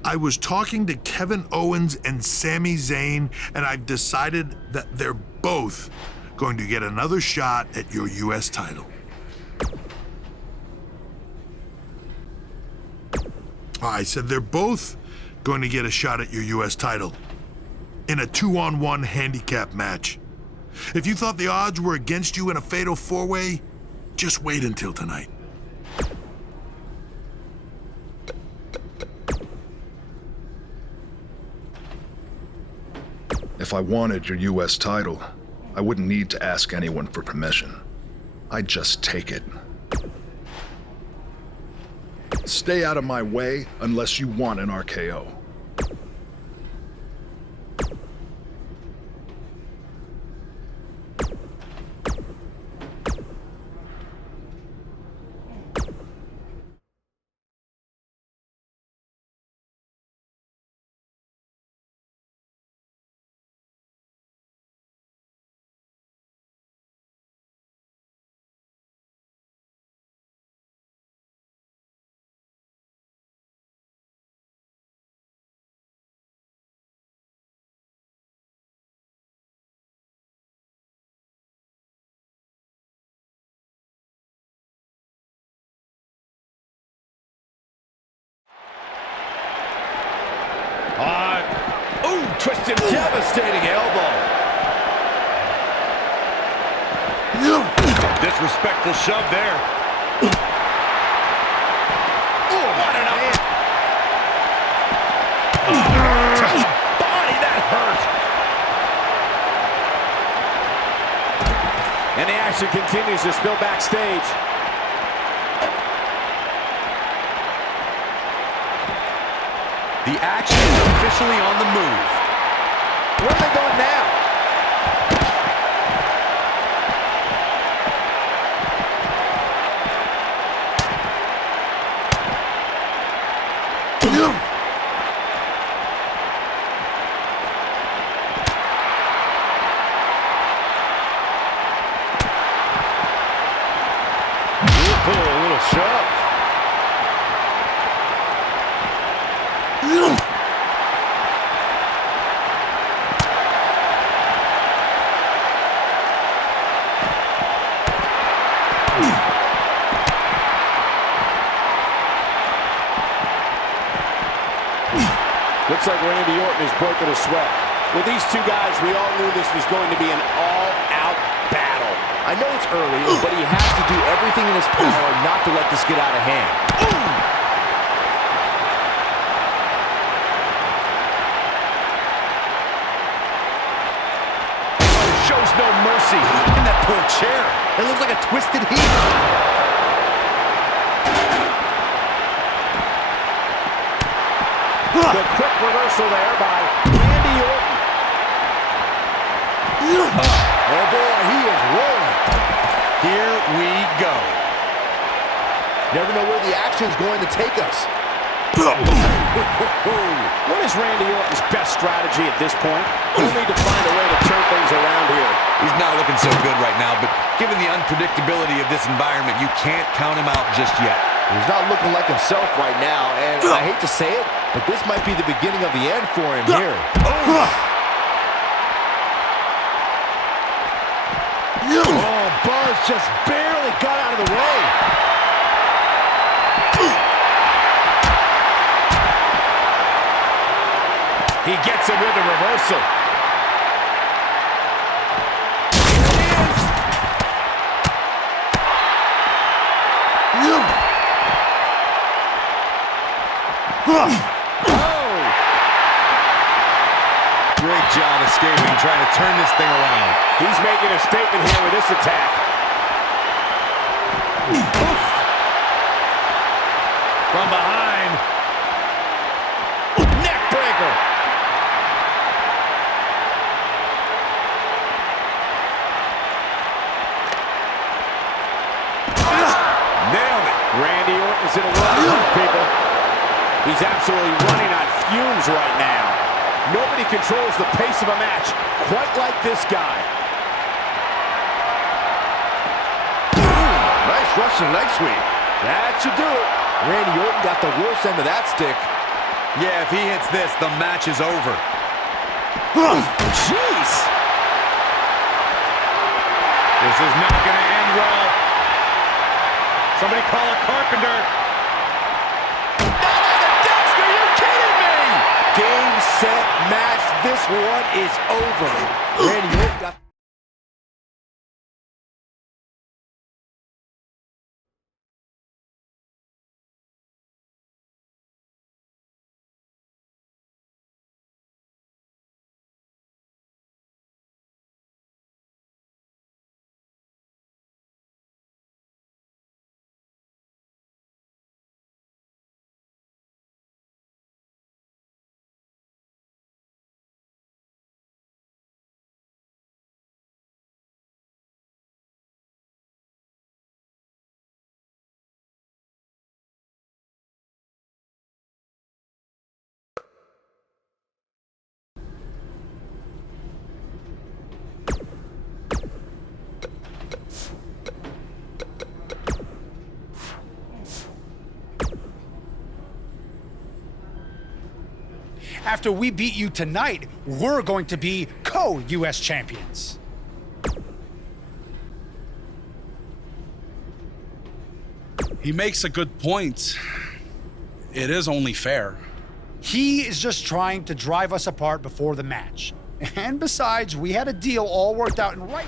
I was talking to Kevin Owens and Sami Zayn, and I've decided that they're both going to get another shot at your U.S. title. I said they're both going to get a shot at your U.S. title in a 2-on-1 handicap match. If you thought the odds were against you in a fatal four-way, just wait until tonight. If I wanted your U.S. title, I wouldn't need to ask anyone for permission. I'd just take it. Stay out of my way unless you want an RKO. Ooh, twisted, devastating elbow. Disrespectful shove there. Oh, what an body, that hurt. And the action continues to spill backstage. The action is officially on the move. Where are they going now? A little shove. Looks like Randy Orton is broken a sweat. With these two guys, we all knew this was going to be an all-out battle. I know it's early, but he has to do everything in his power not to let this get out of hand. Shows no mercy. In that poor chair. It looks like a twisted heel. The quick reversal there by Randy Orton. Oh boy, he is rolling. Here we go. Never know where the action's going to take us. What is Randy Orton's best strategy at this point? He'll need to find a way to turn things around here. He's not looking so good right now, but given the unpredictability of this environment, you can't count him out just yet. He's not looking like himself right now, and I hate to say it, but this might be the beginning of the end for him here. Oh, Buzz just barely got out of the way. He gets him with a reversal. Great job escaping, trying to turn this thing around. He's making a statement here with this attack. From behind. Neck breaker. Nailed it. Randy Orton's in a run, people. He's absolutely running on fumes right now. Nobody controls the pace of a match quite like this guy. Nice Russian leg sweep. That should do it. Randy Orton got the worst end of that stick. Yeah, if he hits this, the match is over. Jeez. This is not going to end well. Somebody call a carpenter. Not on the desk, are you kidding me? Game, set, match. This one is over. Randy Orton got... After we beat you tonight, we're going to be co-US champions. He makes a good point. It is only fair. He is just trying to drive us apart before the match. And besides, we had a deal all worked out and right.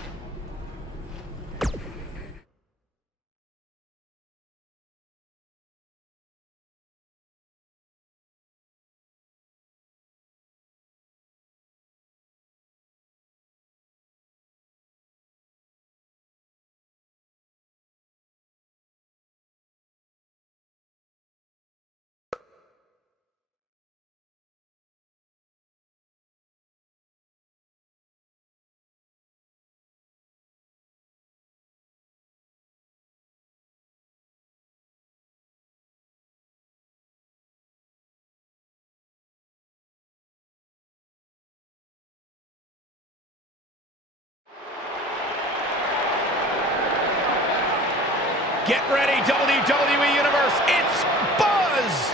Get ready, WWE Universe, it's Buzz!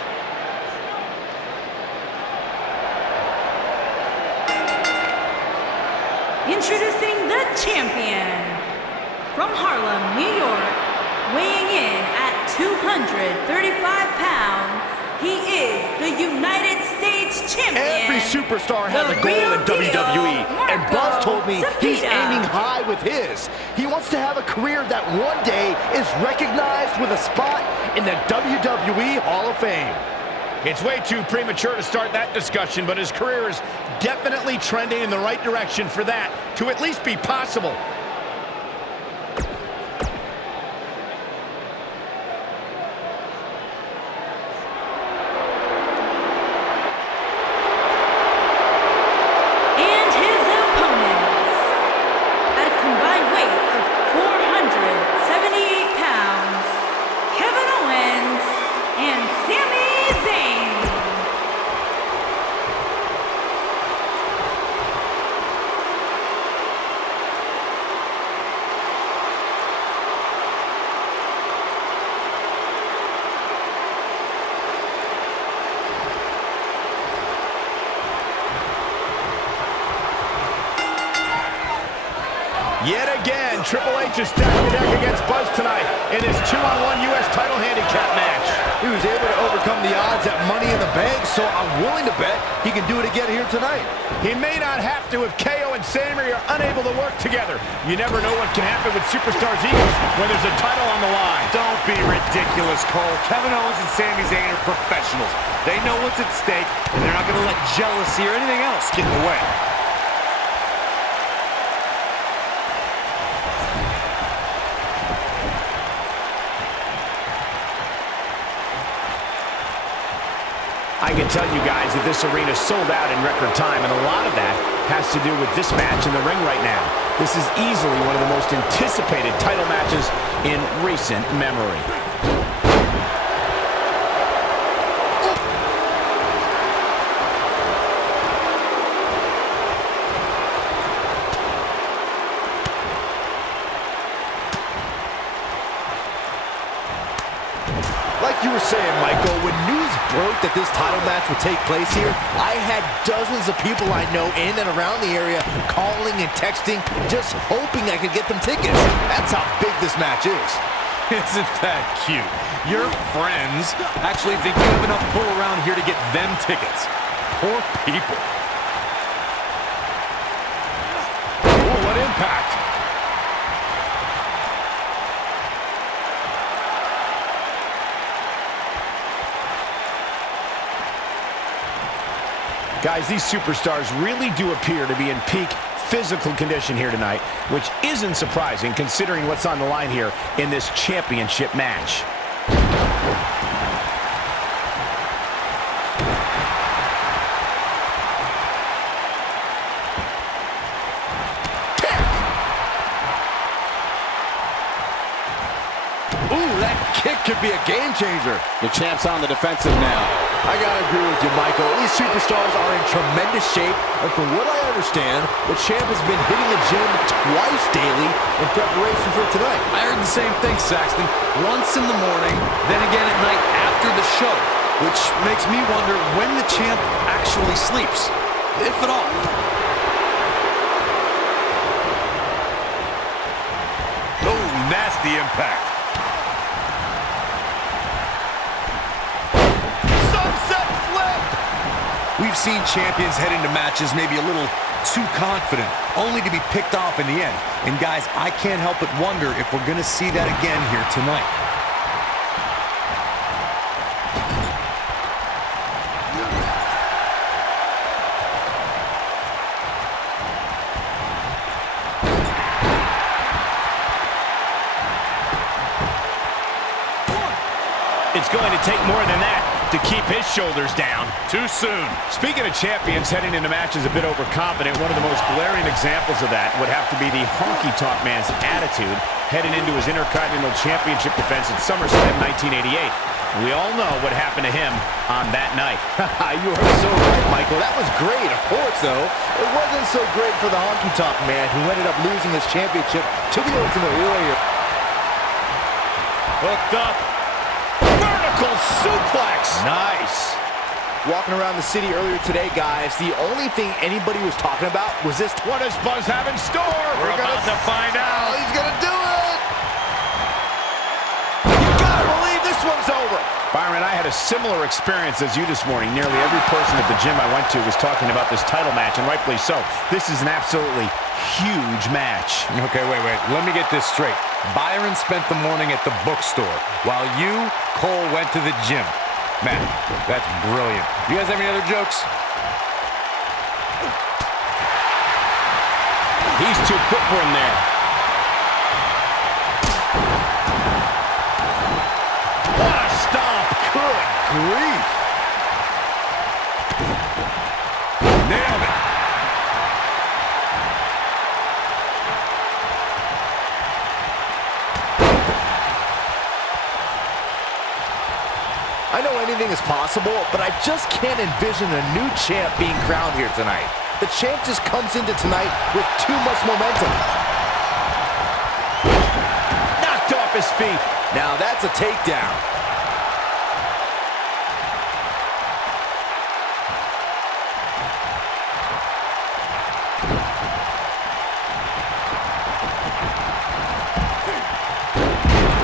Introducing the champion. From Harlem, New York, weighing in at 235 pounds, he is the United States champion. Every superstar has a goal in WWE, and Buzz told me he's aiming high with his. He wants to have a career that one day is recognized with a spot in the WWE Hall of Fame. It's way too premature to start that discussion, but his career is definitely trending in the right direction for that to at least be possible. Yet again, Triple H is stacking the deck against Buzz tonight in his 2-on-1 U.S. title handicap match. He was able to overcome the odds at Money in the Bank, so I'm willing to bet he can do it again here tonight. He may not have to if KO and Sammy are unable to work together. You never know what can happen with superstars' egos when there's a title on the line. Don't be ridiculous, Cole. Kevin Owens and Sami Zayn are professionals. They know what's at stake, and they're not going to let jealousy or anything else get in the way. I can tell you guys that this arena sold out in record time, and a lot of that has to do with this match in the ring right now. This is easily one of the most anticipated title matches in recent memory. Like you were saying, Michael, when news broke that this title match would take place here, I had dozens of people I know in and around the area calling and texting, just hoping I could get them tickets. That's how big this match is. Isn't that cute? Your friends actually think you have enough pull around here to get them tickets. Poor people. Oh, what impact! Guys, these superstars really do appear to be in peak physical condition here tonight, which isn't surprising considering what's on the line here in this championship match. Ooh, that kick could be a game changer. The champ's on the defensive now. I gotta agree with you, Michael. These superstars are in tremendous shape, and from what I understand, the champ has been hitting the gym twice daily in preparation for tonight. I heard the same thing, Saxton. Once in the morning, then again at night after the show, which makes me wonder when the champ actually sleeps, if at all. Oh, nasty impact. We've seen champions head into matches maybe a little too confident, only to be picked off in the end. And guys, I can't help but wonder if we're going to see that again here tonight. It's going to take more than that to keep his shoulders down. Too soon. Speaking of champions heading into matches a bit overconfident, one of the most glaring examples of that would have to be the honky-tonk man's attitude heading into his Intercontinental Championship defense at SummerSlam 1988. We all know what happened to him on that night. You are so right, Michael. That was great. Of course, though, it wasn't so great for the honky-tonk man who ended up losing his championship to the Ultimate Warrior. Hooked up. Vertical suplex. Nice. Walking around the city earlier today, guys, the only thing anybody was talking about was this. What does Buzz have in store? We're about to find out. Oh, he's going to do it. You got to believe this one's over. Byron, I had a similar experience as you this morning. Nearly every person at the gym I went to was talking about this title match, and rightfully so. This is an absolutely huge match. Okay, wait. Let me get this straight. Byron spent the morning at the bookstore, while you, Cole, went to the gym. Man, that's brilliant. You guys have any other jokes? He's too quick for him there. What a stomp. Good grief. Nailed it. I know anything is possible, but I just can't envision a new champ being crowned here tonight. The champ just comes into tonight with too much momentum. Knocked off his feet. Now that's a takedown.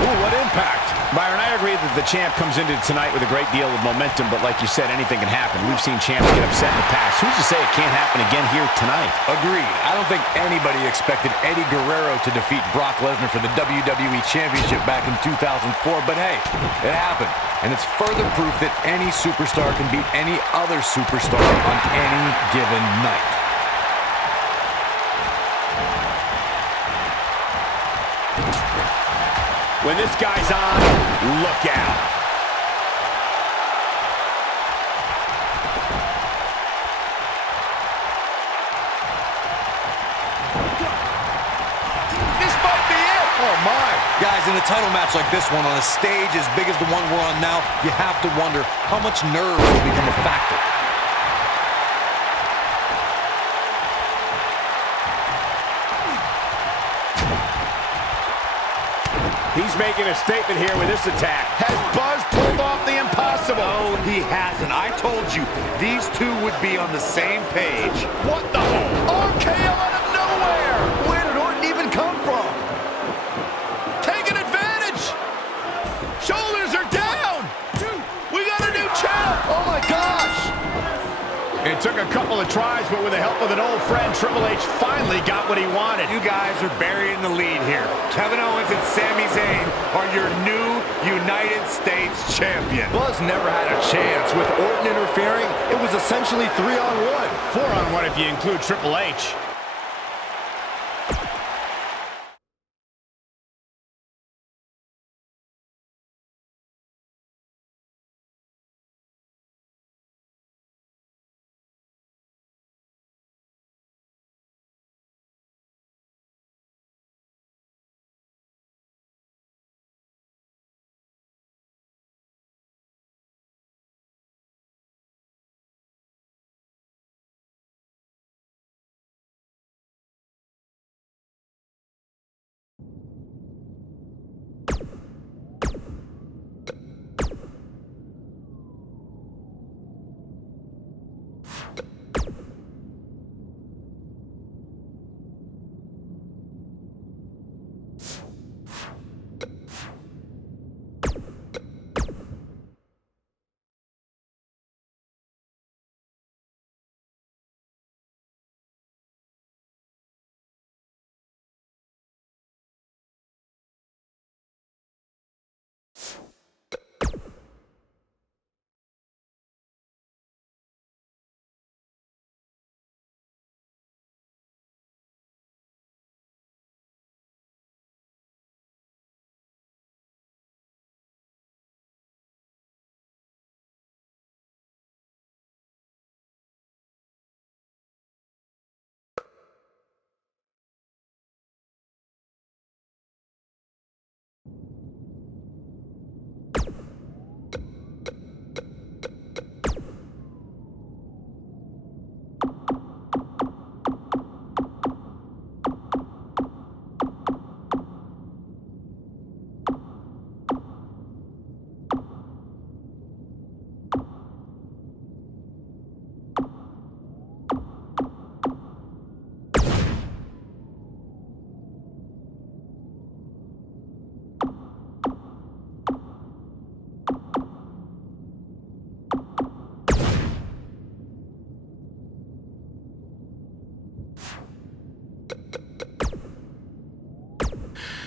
Ooh, what impact. Byron, I agree that the champ comes into tonight with a great deal of momentum, but like you said, anything can happen. We've seen champs get upset in the past. Who's to say it can't happen again here tonight? Agreed. I don't think anybody expected Eddie Guerrero to defeat Brock Lesnar for the WWE Championship back in 2004, but hey, it happened. And it's further proof that any superstar can beat any other superstar on any given night. When this guy's on, look out. This might be it. Oh, my. Guys, in a title match like this one, on a stage as big as the one we're on now, you have to wonder how much nerve will become a factor. He's making a statement here with this attack. Has Buzz pulled off the impossible? No, he hasn't. I told you, these two would be on the same page. What the? RKO out of nowhere! Where did Orton even come from? Taking advantage! Shoulders are down! We got a new champ! Oh my gosh! It took a couple of tries, but with the help of an old friend, Triple H finally got what he wanted. You guys are burying the lead here. Kevin Owens and Sami Zayn are your new United States champion. Buzz never had a chance. With Orton interfering, it was essentially 3-on-1. 4-on-1 if you include Triple H.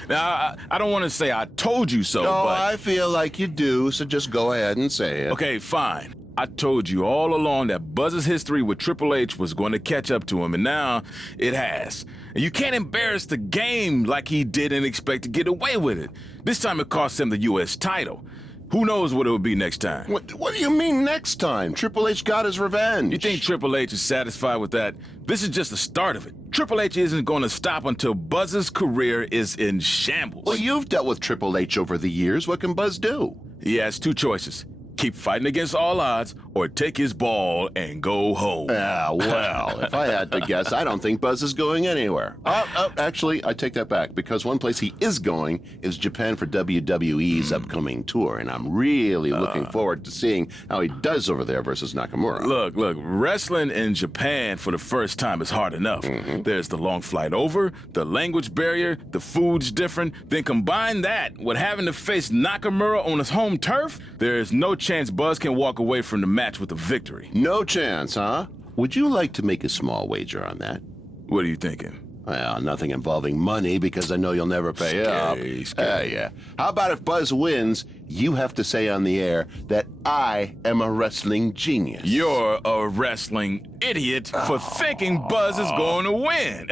Now, I don't want to say I told you so, No, but... I feel like you do, so just go ahead and say it. Okay, fine. I told you all along that Buzz's history with Triple H was going to catch up to him, and now it has. And you can't embarrass the game like he did and expect to get away with it. This time it cost him the U.S. title. Who knows what it will be next time? What do you mean next time? Triple H got his revenge. You think Triple H is satisfied with that? This is just the start of it. Triple H isn't going to stop until Buzz's career is in shambles. Well, you've dealt with Triple H over the years. What can Buzz do? He has two choices. Keep fighting against all odds, or take his ball and go home. Ah, well, if I had to guess, I don't think Buzz is going anywhere. Actually, I take that back, because one place he is going is Japan for WWE's upcoming tour, and I'm really looking forward to seeing how he does over there versus Nakamura. Look, wrestling in Japan for the first time is hard enough. There's the long flight over, the language barrier, the food's different. Then combine that with having to face Nakamura on his home turf, there's no chance Buzz can walk away from the match with a victory. No chance, huh? Would you like to make a small wager on that? What are you thinking? Well, nothing involving money, because I know you'll never pay up. Yeah. How about if Buzz wins, you have to say on the air that I am a wrestling genius. You're a wrestling idiot for thinking Buzz is going to win.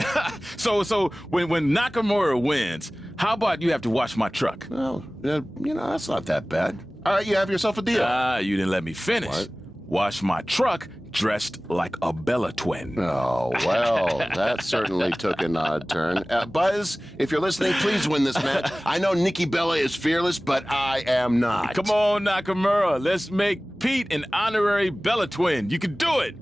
So when Nakamura wins, how about you have to wash my truck? Well, that's not that bad. All right, you have yourself a deal. You didn't let me finish. What? Wash my truck dressed like a Bella twin. Oh, well, that certainly took an odd turn. Buzz, if you're listening, please win this match. I know Nikki Bella is fearless, but I am not. Come on, Nakamura. Let's make Pete an honorary Bella twin. You can do it.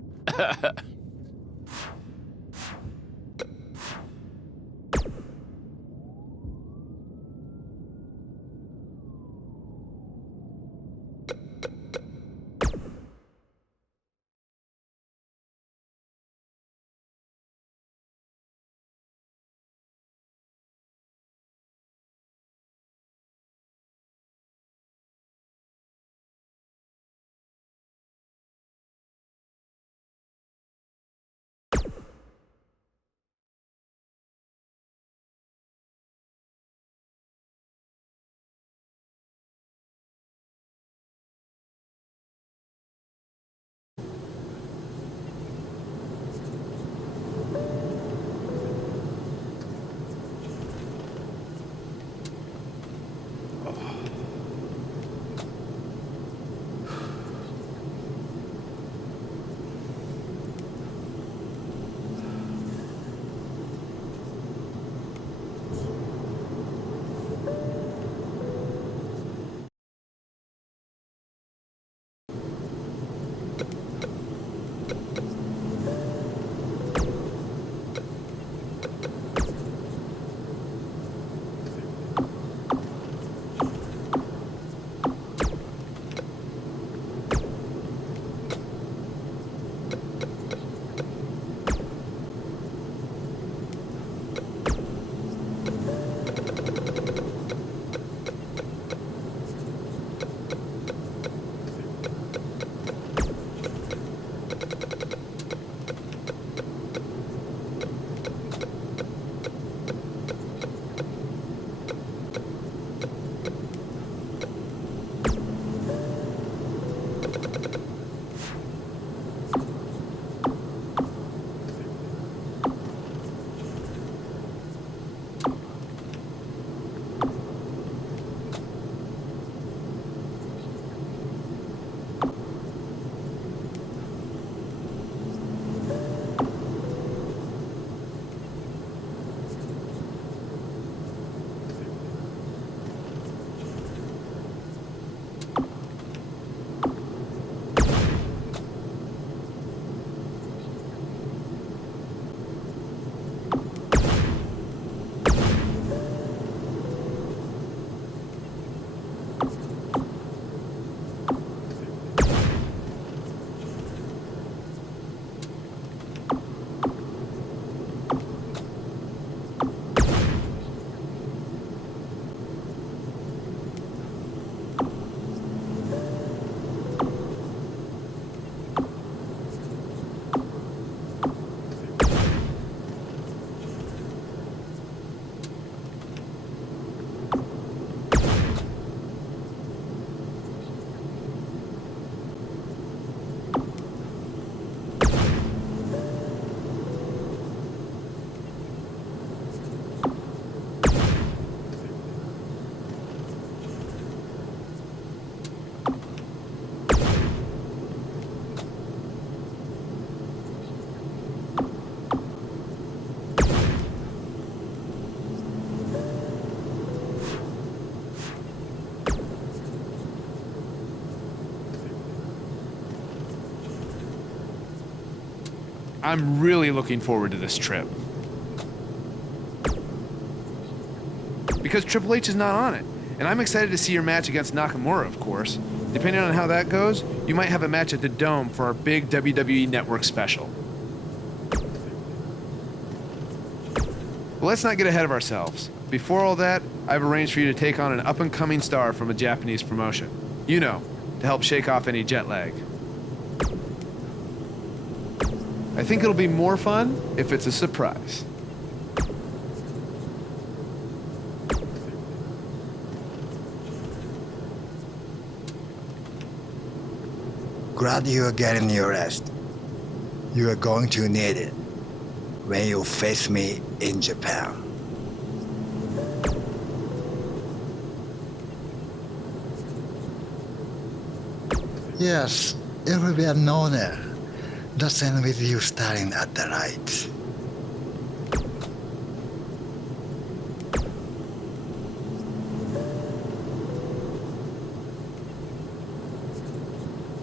I'm really looking forward to this trip. Because Triple H is not on it. And I'm excited to see your match against Nakamura, of course. Depending on how that goes, you might have a match at the Dome for our big WWE Network special. But let's not get ahead of ourselves. Before all that, I've arranged for you to take on an up-and-coming star from a Japanese promotion. You know, to help shake off any jet lag. I think it'll be more fun if it's a surprise. Glad you are getting your rest. You are going to need it when you face me in Japan. Yes, it will be an honor. Let's end with you starting at the right.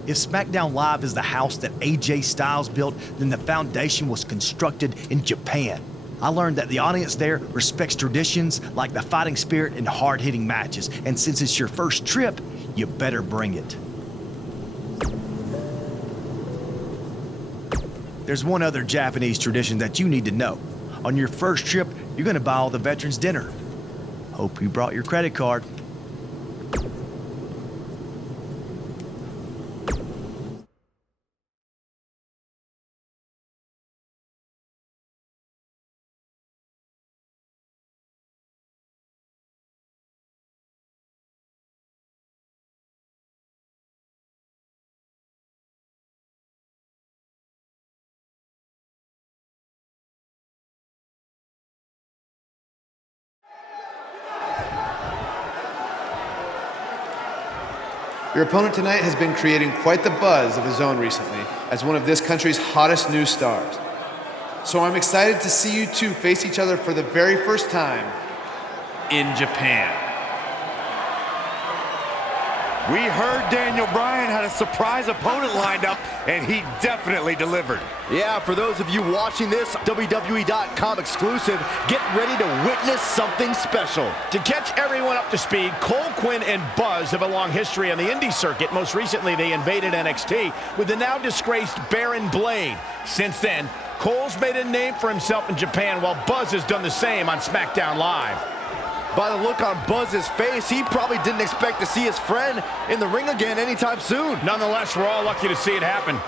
If SmackDown Live is the house that AJ Styles built, then the foundation was constructed in Japan. I learned that the audience there respects traditions like the fighting spirit and hard-hitting matches. And since it's your first trip, you better bring it. There's one other Japanese tradition that you need to know. On your first trip, you're gonna buy all the veterans dinner. Hope you brought your credit card. Your opponent tonight has been creating quite the buzz of his own recently as one of this country's hottest new stars. So I'm excited to see you two face each other for the very first time in Japan. We heard Daniel Bryan had a surprise opponent lined up, and he definitely delivered. Yeah, for those of you watching this WWE.com exclusive, get ready to witness something special. To catch everyone up to speed, Cole, Quinn, and Buzz have a long history on the indie circuit. Most recently, they invaded NXT with the now disgraced Baron Blade. Since then, Cole's made a name for himself in Japan, while Buzz has done the same on SmackDown Live. By the look on Buzz's face, he probably didn't expect to see his friend in the ring again anytime soon. Nonetheless, we're all lucky to see it happen.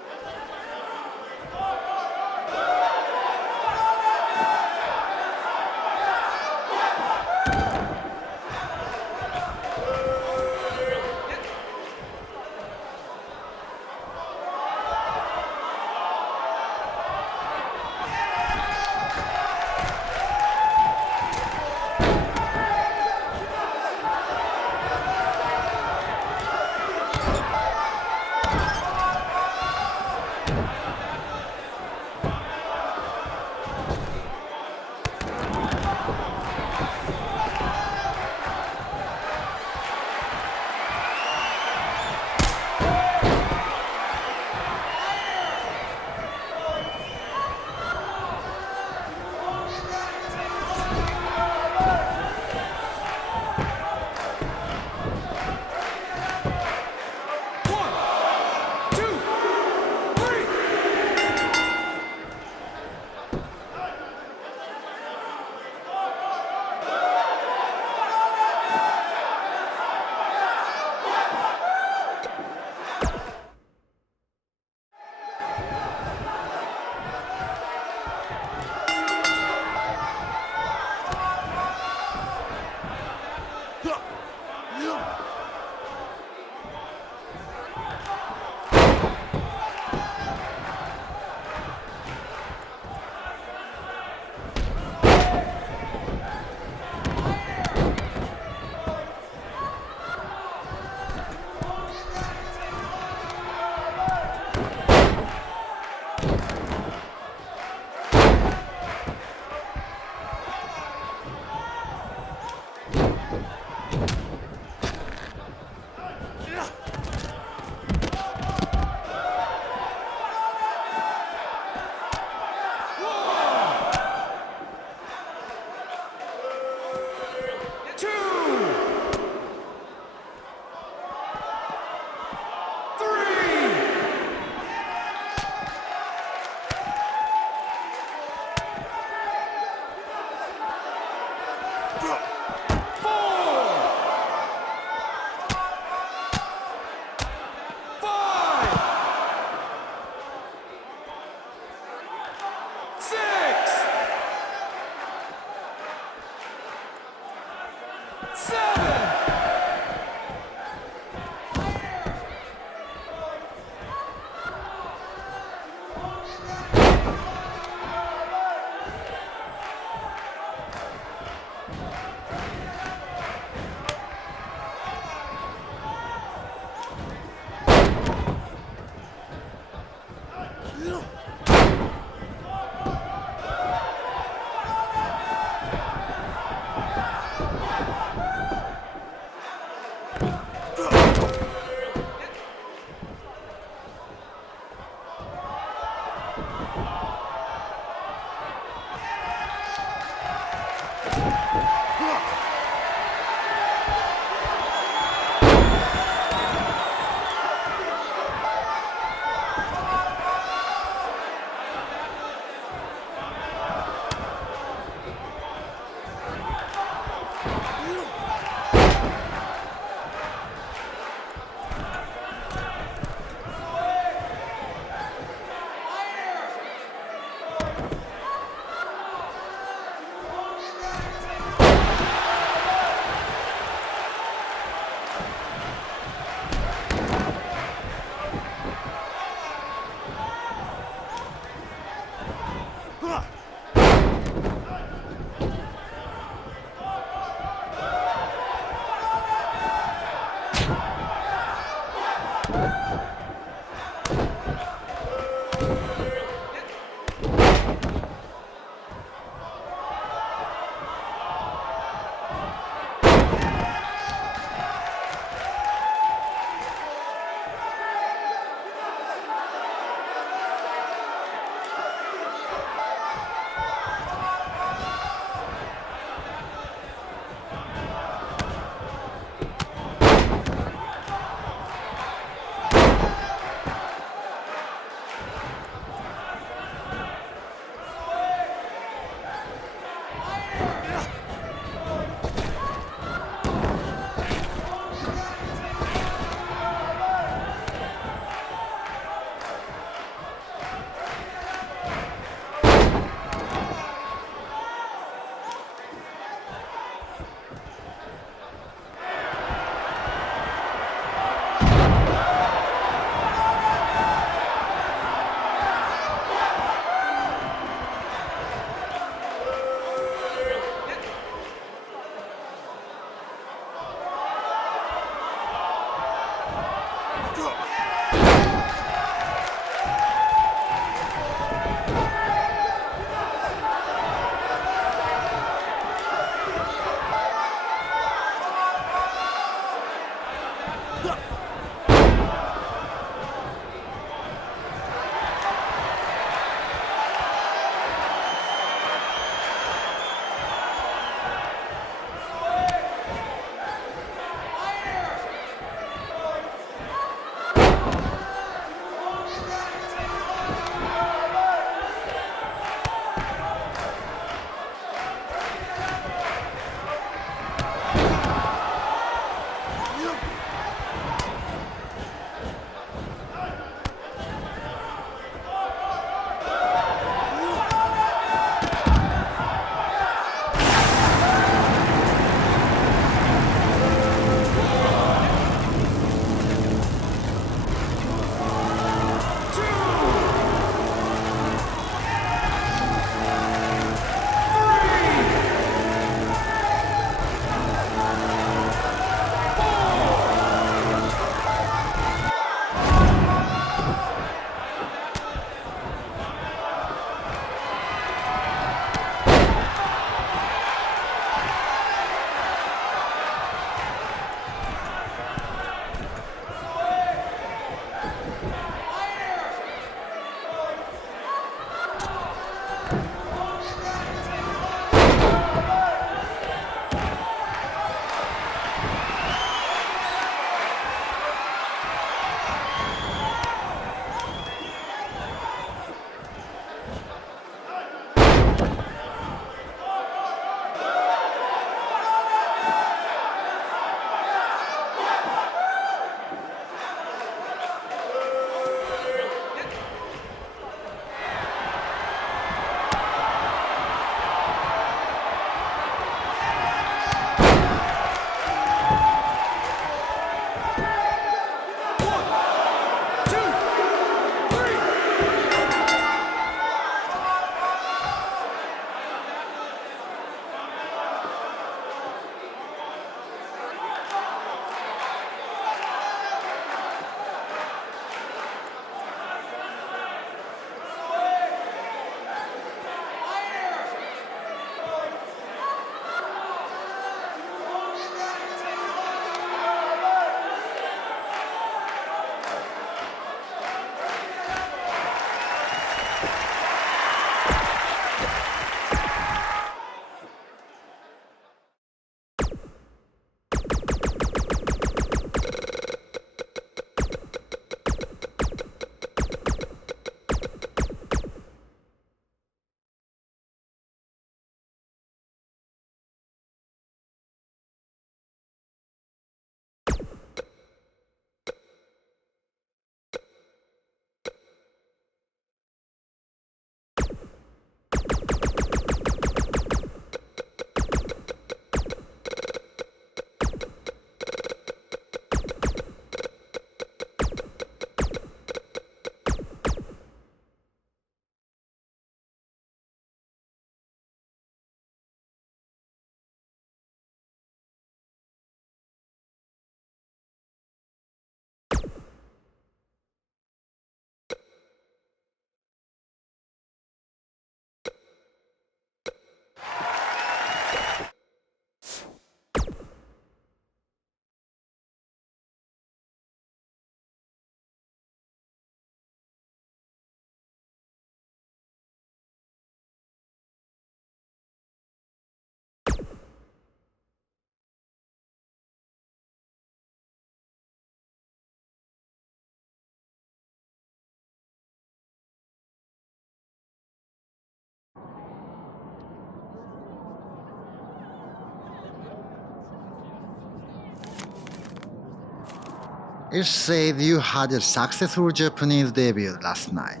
It said you had a successful Japanese debut last night.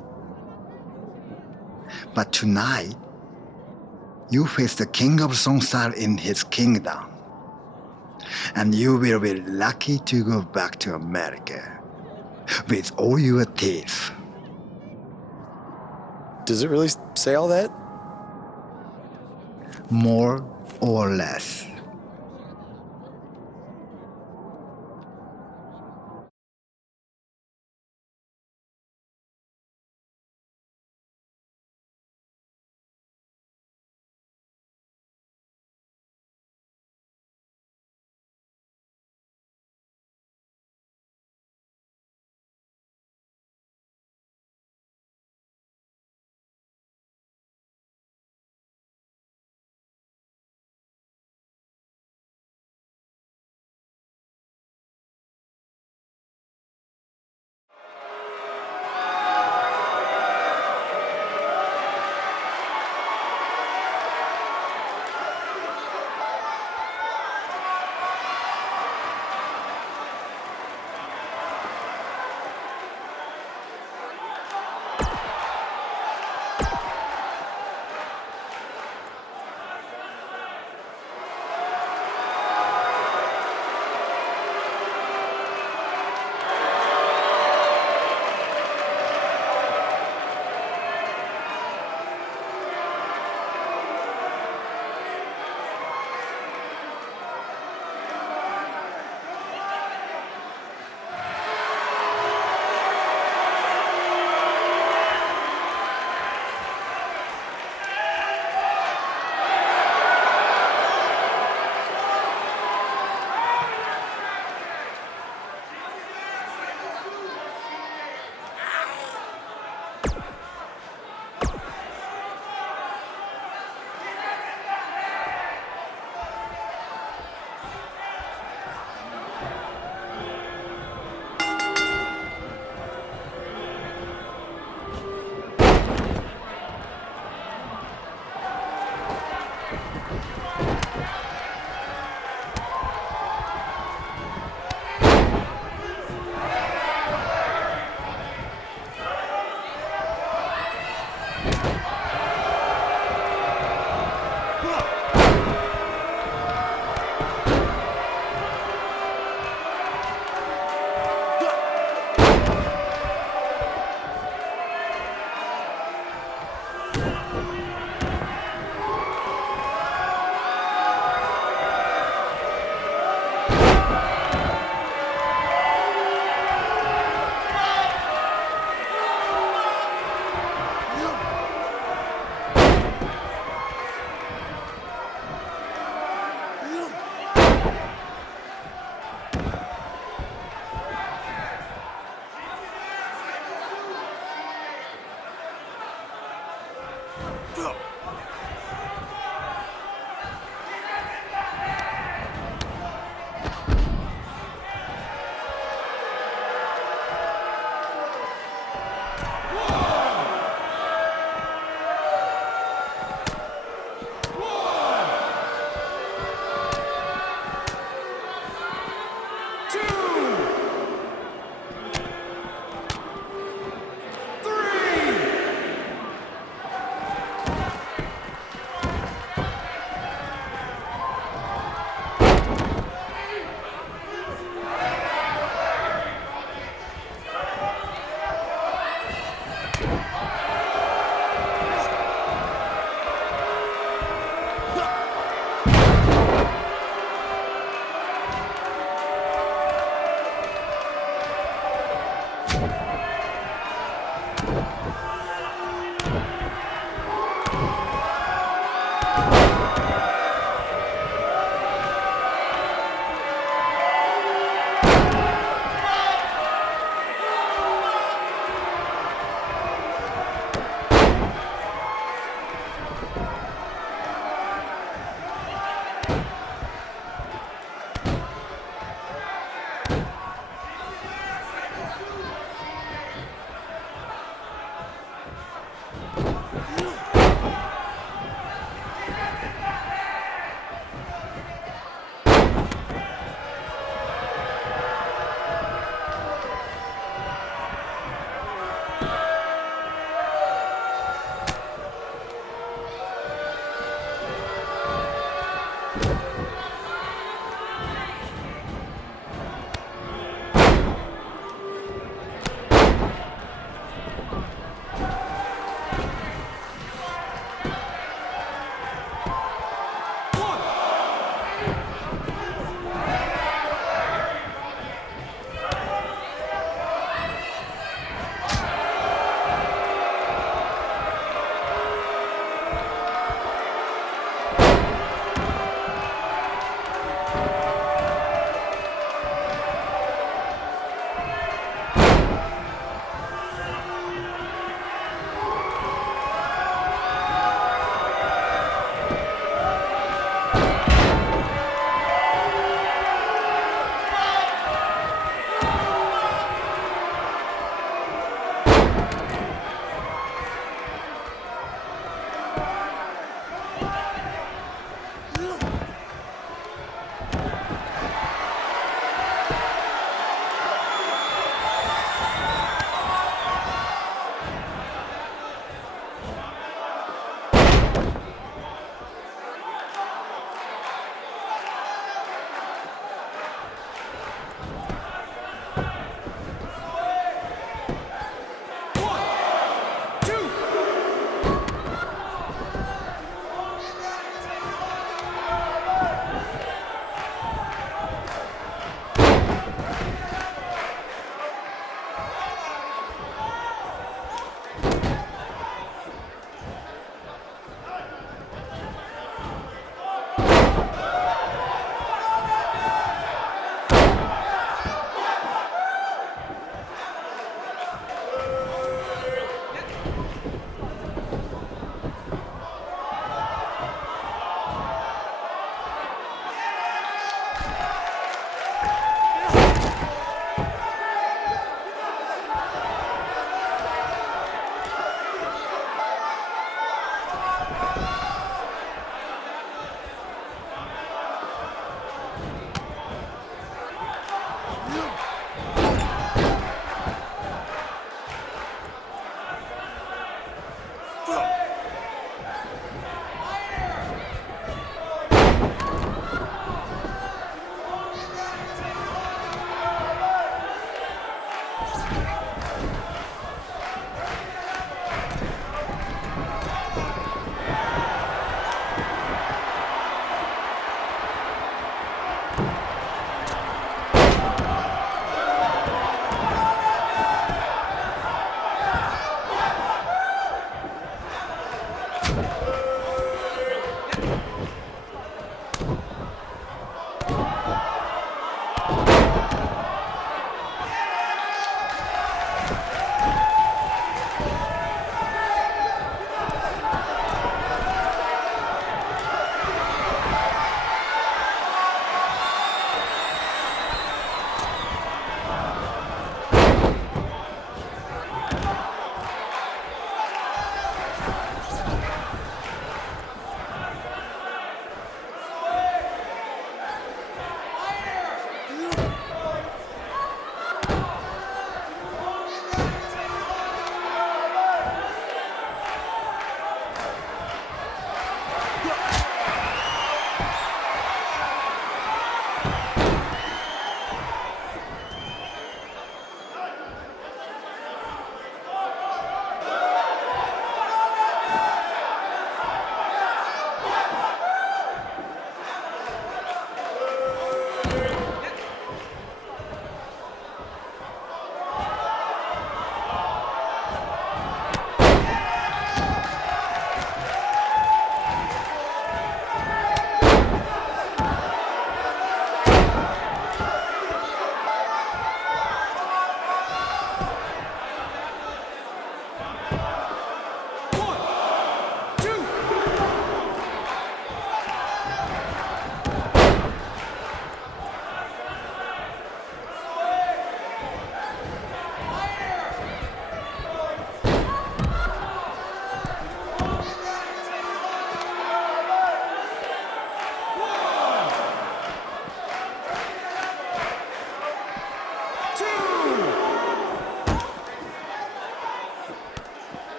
But tonight, you face the king of Songstyle in his kingdom. And you will be lucky to go back to America with all your teeth. Does it really say all that? More or less.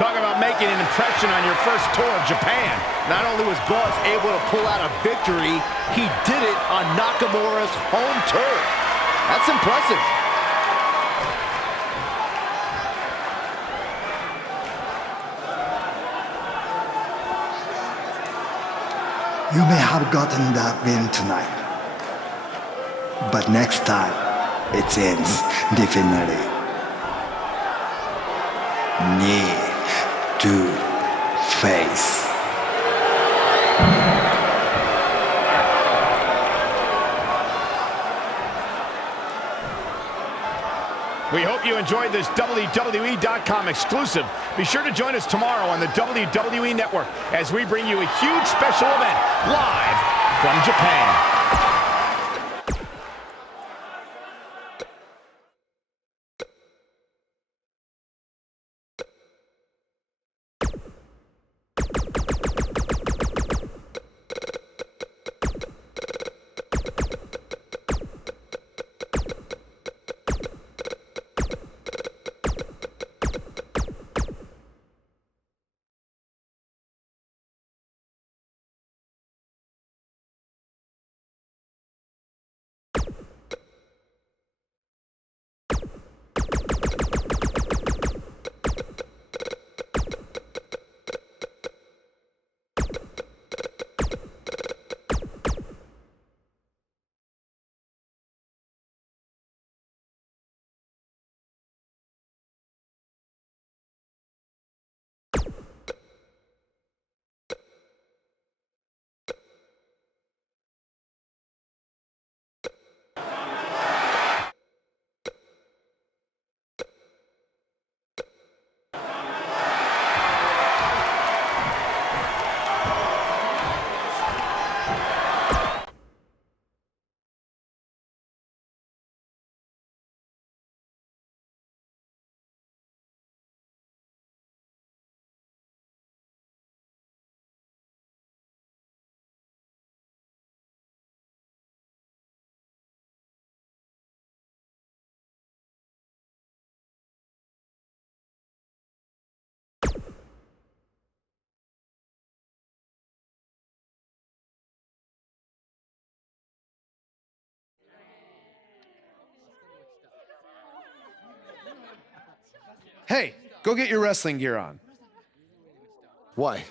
Talk about making an impression on your first tour of Japan. Not only was Buzz able to pull out a victory, he did it on Nakamura's home turf. That's impressive. You may have gotten that win tonight, but next time it ends differently. Knee to face. We hope you enjoyed this WWE.com exclusive. Be sure to join us tomorrow on the WWE Network as we bring you a huge special event live from Japan. Hey, go get your wrestling gear on. Why?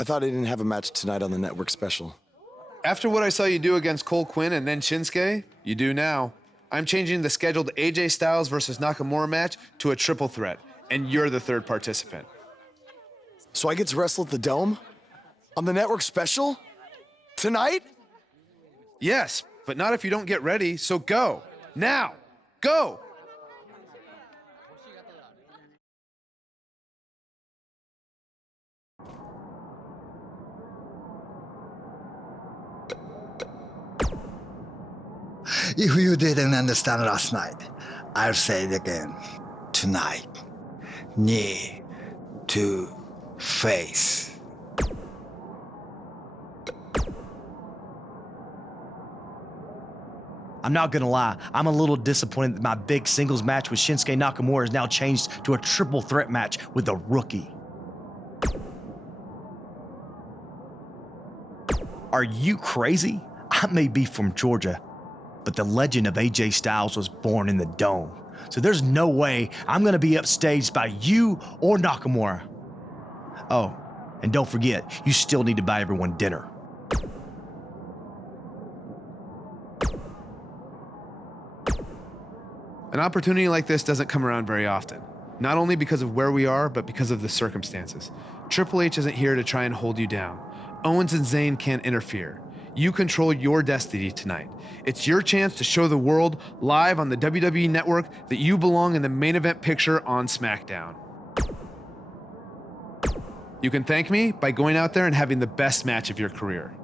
I thought I didn't have a match tonight on the network special. After what I saw you do against Cole Quinn and then Shinsuke, you do now. I'm changing the scheduled AJ Styles versus Nakamura match to a triple threat, and you're the third participant. So I get to wrestle at the Dome? On the network special? Tonight? Yes, but not if you don't get ready, so go. Now. Go! If you didn't understand last night, I'll say it again. Tonight, knee to face. I'm not gonna lie, I'm a little disappointed that my big singles match with Shinsuke Nakamura is now changed to a triple threat match with a rookie. Are you crazy? I may be from Georgia, but the legend of AJ Styles was born in the Dome. So there's no way I'm gonna be upstaged by you or Nakamura. Oh, and don't forget, you still need to buy everyone dinner. An opportunity like this doesn't come around very often. Not only because of where we are, but because of the circumstances. Triple H isn't here to try and hold you down. Owens and Zayn can't interfere. You control your destiny tonight. It's your chance to show the world live on the WWE Network that you belong in the main event picture on SmackDown. You can thank me by going out there and having the best match of your career.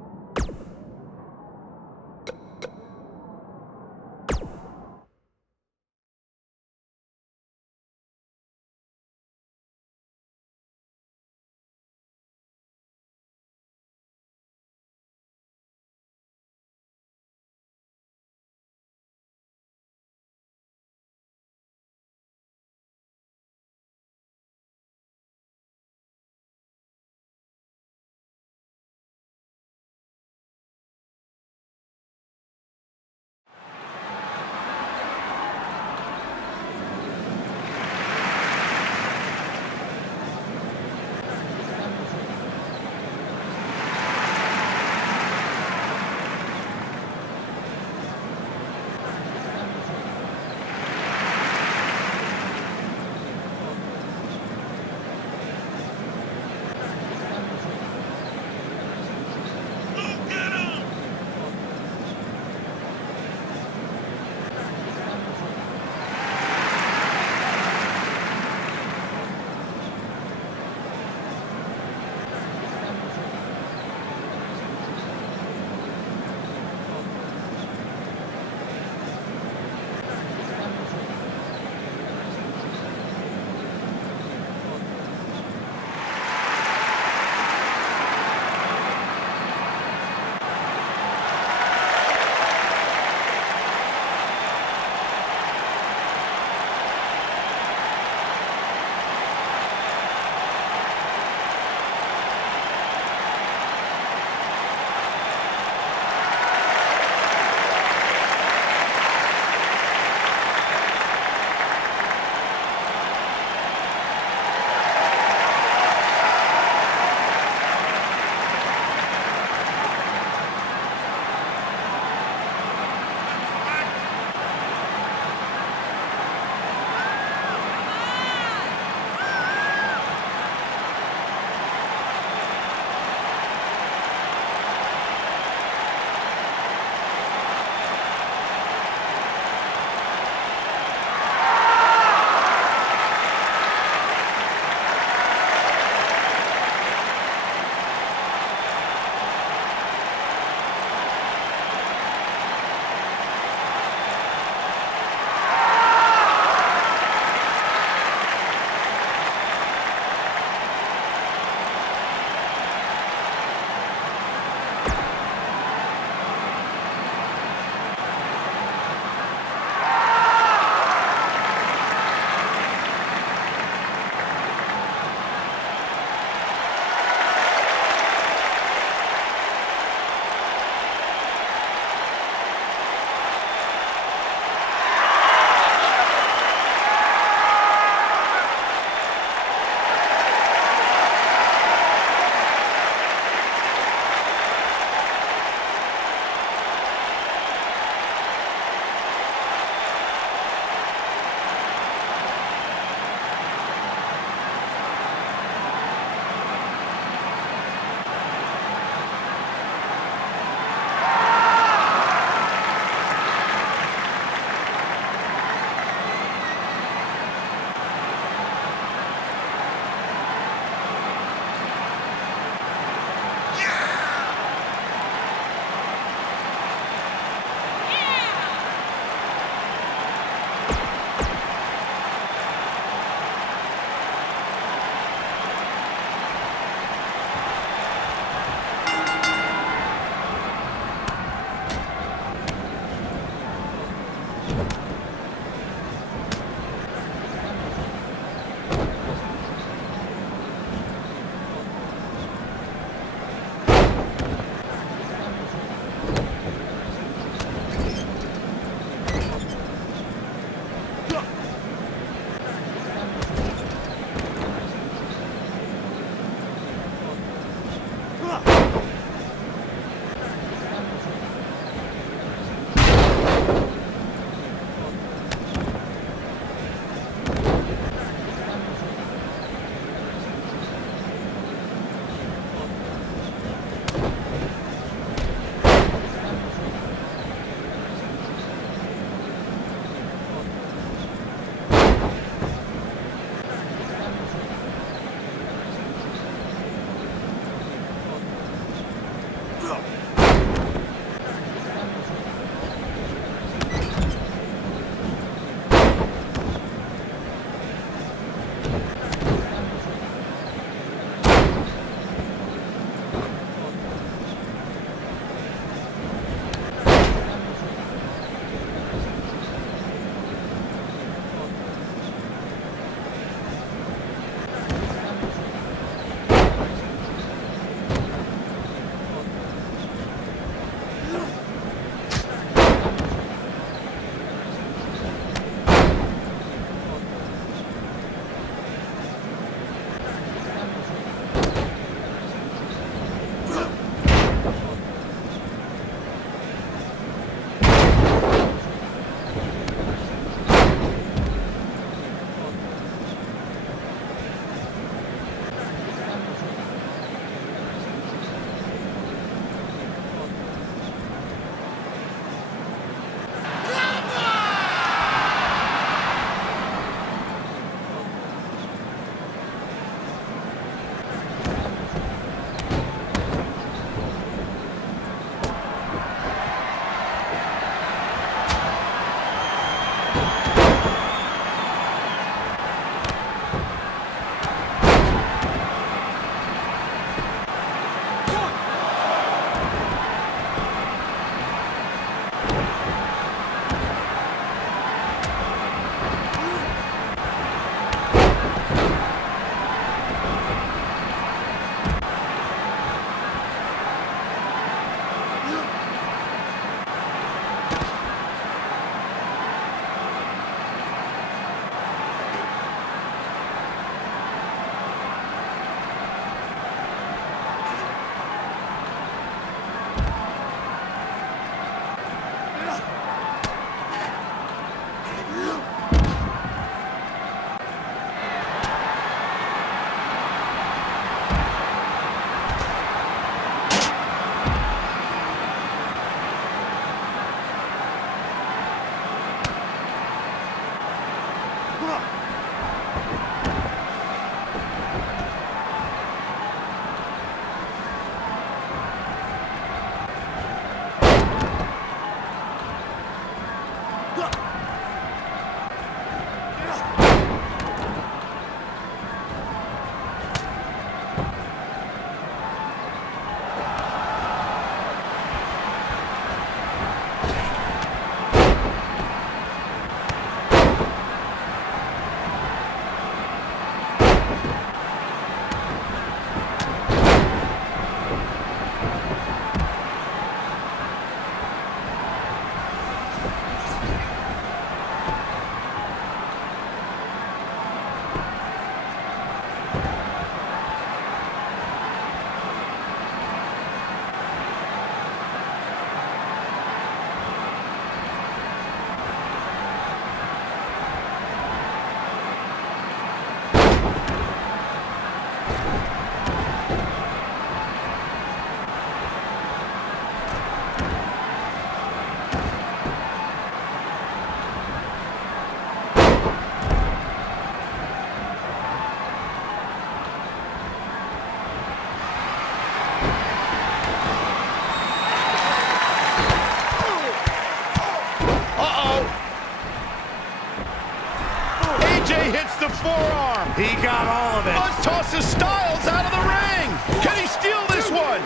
Hits the forearm. He got all of it. Buzz tosses Styles out of the ring. Can he steal this one?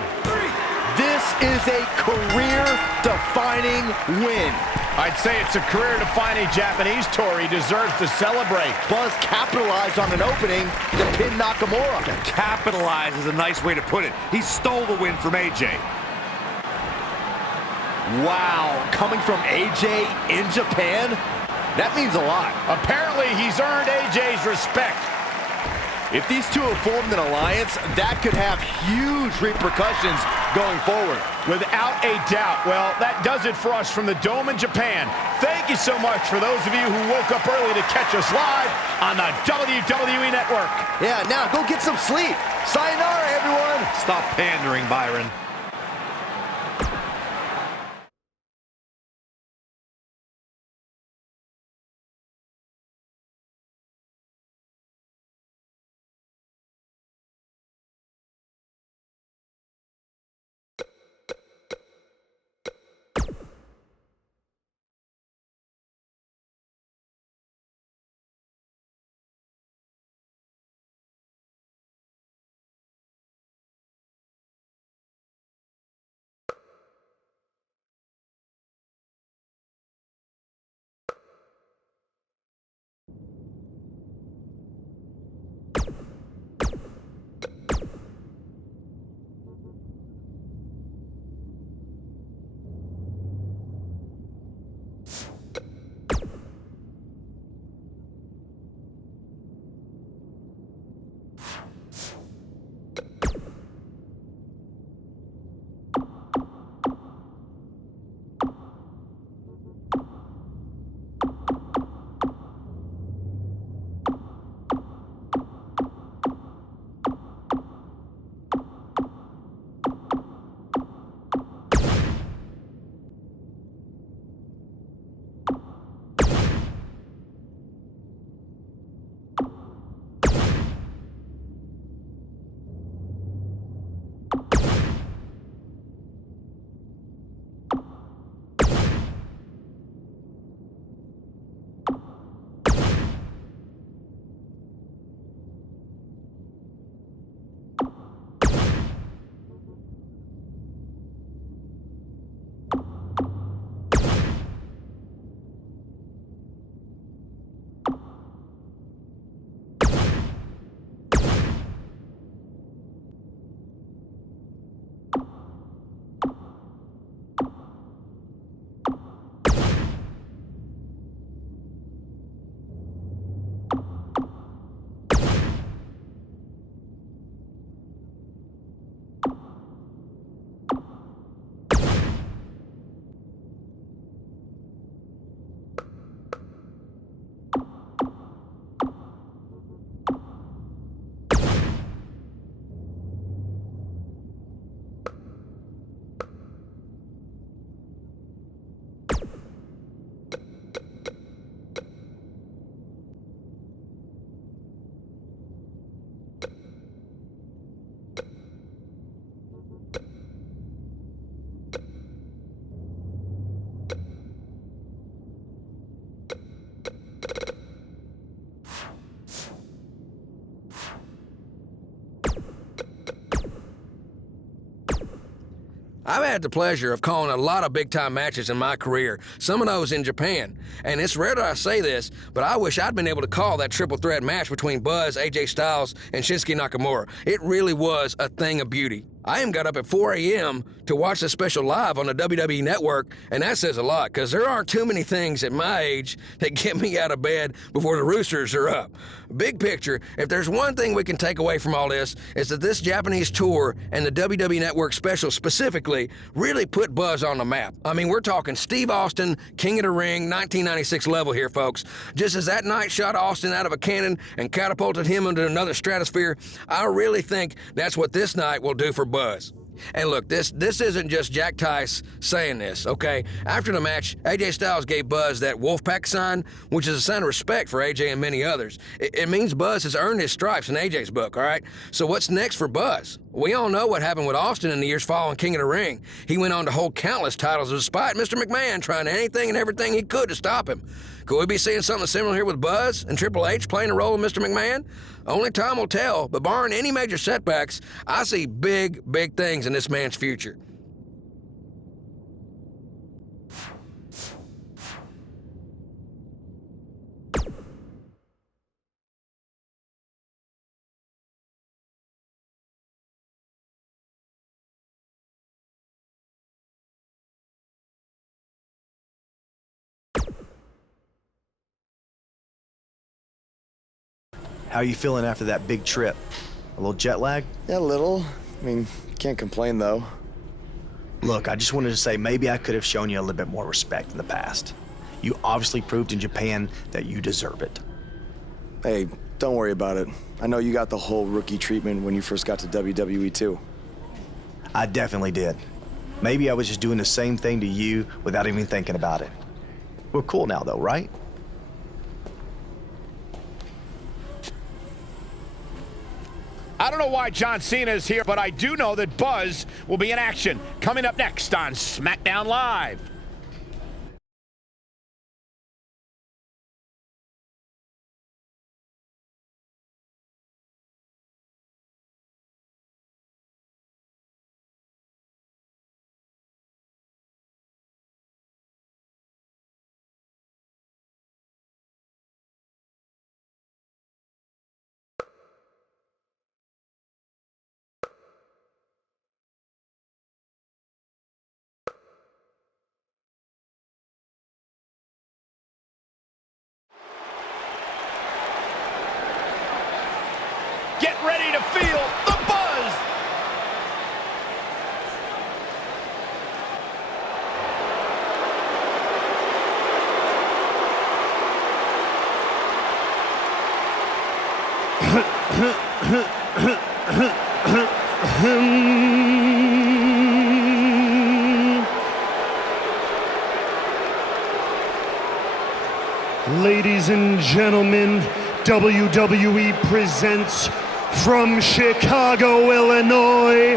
This is a career-defining win. I'd say it's a career-defining Japanese tour. He deserves to celebrate. Buzz capitalized on an opening to pin Nakamura. Capitalize is a nice way to put it. He stole the win from AJ. Wow, coming from AJ in Japan? That means a lot. Apparently, he's earned AJ's respect. If these two have formed an alliance, that could have huge repercussions going forward. Without a doubt. Well, that does it for us from the Dome in Japan. Thank you so much for those of you who woke up early to catch us live on the WWE Network. Yeah, now go get some sleep. Sayonara, everyone. Stop pandering, Byron. I've had the pleasure of calling a lot of big-time matches in my career, some of those in Japan. And it's rare that I say this, but I wish I'd been able to call that triple threat match between Buzz, AJ Styles, and Shinsuke Nakamura. It really was a thing of beauty. I even got up at 4 a.m. to watch the special live on the WWE Network, and that says a lot, because there aren't too many things at my age that get me out of bed before the roosters are up. Big picture, if there's one thing we can take away from all this, is that this Japanese tour and the WWE Network special specifically really put Buzz on the map. I mean, we're talking Steve Austin, King of the Ring, 1996 level here, folks. Just as that night shot Austin out of a cannon and catapulted him into another stratosphere, I really think that's what this night will do for Buzz. And look, this isn't just Jack Tice saying this, okay? After the match, AJ Styles gave Buzz that Wolfpack sign, which is a sign of respect for AJ and many others. It means Buzz has earned his stripes in AJ's book, all right? So what's next for Buzz? We all know what happened with Austin in the years following King of the Ring. He went on to hold countless titles despite Mr. McMahon trying anything and everything he could to stop him. Could we be seeing something similar here with Buzz and Triple H playing a role in Mr. McMahon? Only time will tell, but barring any major setbacks, I see big, big things in this man's future. How are you feeling after that big trip? A little jet lag? Yeah, a little. I mean, can't complain though. Look, I just wanted to say maybe I could have shown you a little bit more respect in the past. You obviously proved in Japan that you deserve it. Hey, don't worry about it. I know you got the whole rookie treatment when you first got to WWE too. I definitely did. Maybe I was just doing the same thing to you without even thinking about it. We're cool now though, right? I don't know why John Cena is here, but I do know that Buzz will be in action. Coming up next on SmackDown Live. Get ready to feel the buzz! Ladies and gentlemen, WWE presents from Chicago, Illinois,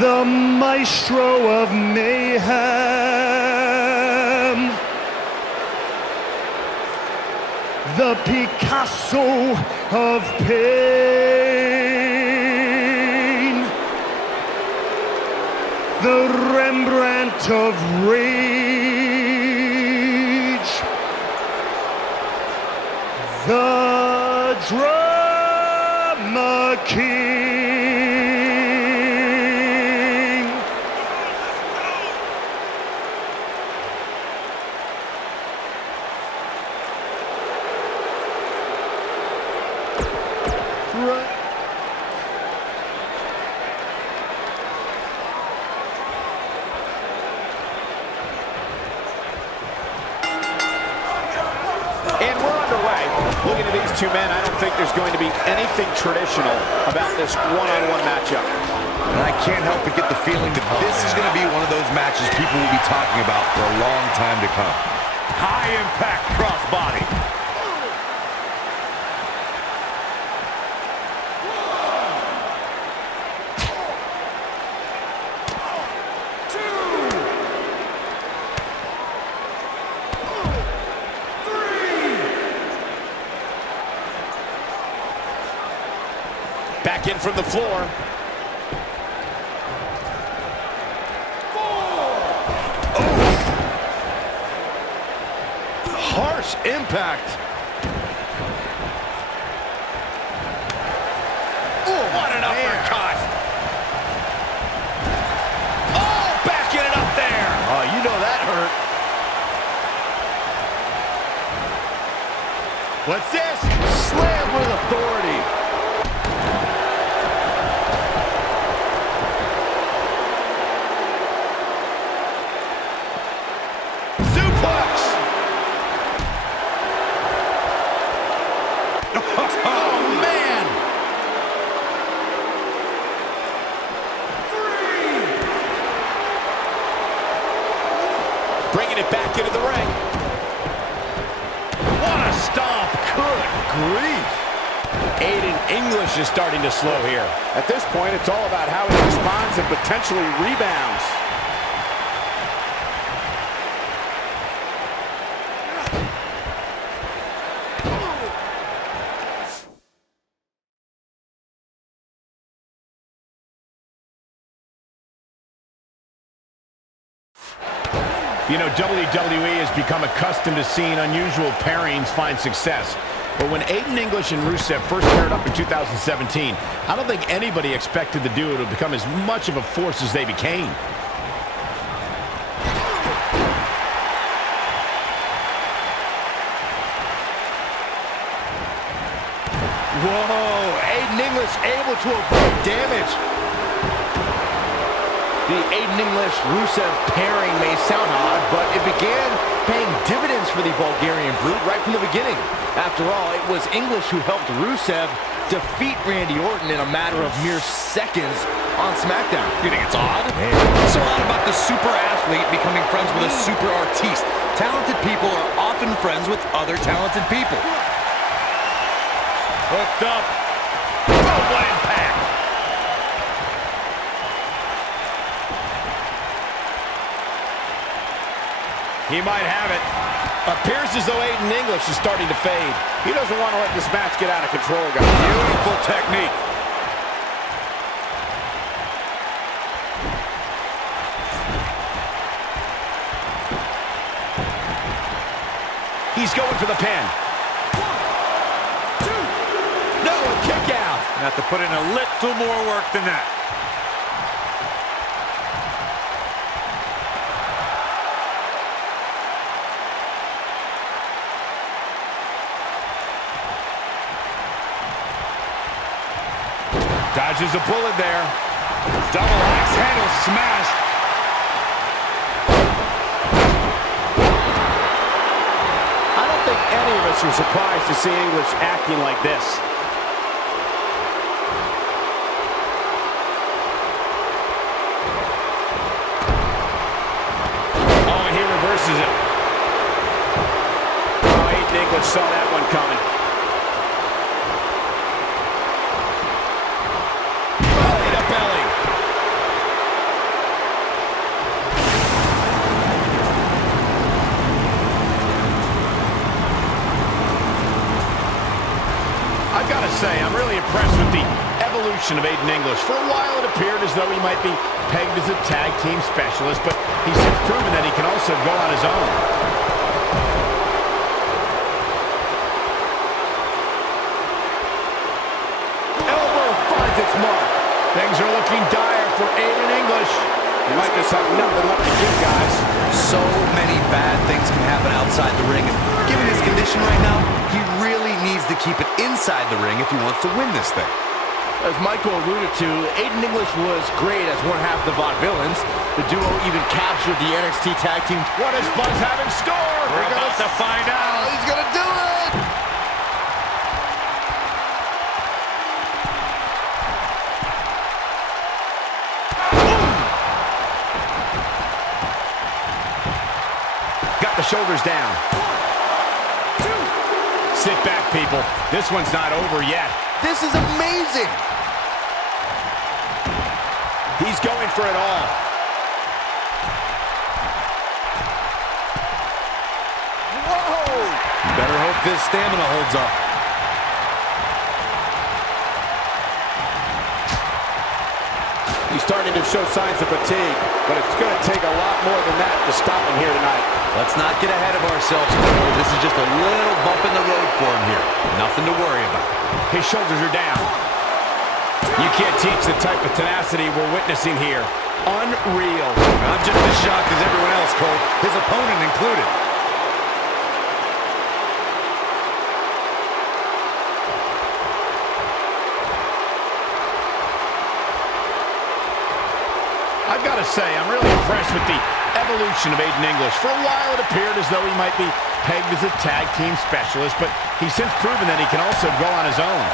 the Maestro of Mayhem, the Picasso of Pain, the Rembrandt of Rage, the Drama King. And we're underway. Looking at these two men, I don't think there's going to be anything traditional about this one-on-one matchup. And I can't help but get the feeling that this is going to be one of those matches people will be talking about for a long time to come. High impact crossbody. Back in from the floor. Harsh impact. What's this? Slam with authority. Suplex! Oh, man! Bringing it back into the ring. What a stomp! Good grief! Aiden English is starting to slow here. At this point, it's all about how he responds and potentially rebounds. You know, WWE has become accustomed to seeing unusual pairings find success. But when Aiden English and Rusev first paired up in 2017, I don't think anybody expected the duo to become as much of a force as they became. Whoa, Aiden English able to avoid damage. The Aiden English-Rusev pairing may sound odd, but it began paying dividends for the Bulgarian Brute right from the beginning. After all, it was English who helped Rusev defeat Randy Orton in a matter of mere seconds on SmackDown. You think it's odd? What's so odd about the super athlete becoming friends with a super artiste? Talented people are often friends with other talented people. Hooked up. Oh, what impact! He might have it. Appears as though Aiden English is starting to fade. He doesn't want to let this match get out of control, guys. Beautiful technique. He's going for the pin. 1, 2. No, a kick out. Have to put in a little more work than that. Dodges a bullet there. Double axe handle smashed. I don't think any of us are surprised to see English acting like this. Oh, and he reverses it. Oh, Aiden English saw that one coming. Say, I'm really impressed with the evolution of Aiden English. For a while, it appeared as though he might be pegged as a tag team specialist, but he's since proven that he can also go on his own. Elbow finds its mark. Things are looking dire for Aiden English. He might just have nothing left to give, guys. So many bad things can happen outside the ring, and given his condition right now, he really needs to keep it inside the ring if he wants to win this thing. As Michael alluded to, Aiden English was great as one half of the Vaudevillains. The duo even captured the NXT Tag Team. What does Buzz have in store? We're about to find out. He's gonna do it! Got the shoulders down. 1, 2. Sit back, people. This one's not over yet. This is amazing! He's going for it all. Whoa! Better hope this stamina holds up. He's starting to show signs of fatigue, but it's going to take a lot more than that to stop him here tonight. Let's not get ahead of ourselves, Cole. This is just a little bump in the road for him here. Nothing to worry about. His shoulders are down. You can't teach the type of tenacity we're witnessing here. Unreal. I'm just as shocked as everyone else, Cole. His opponent included. I've got to say, I'm really impressed with the evolution of Aiden English. For a while, it appeared as though he might be pegged as a tag team specialist, but he's since proven that he can also go on his own.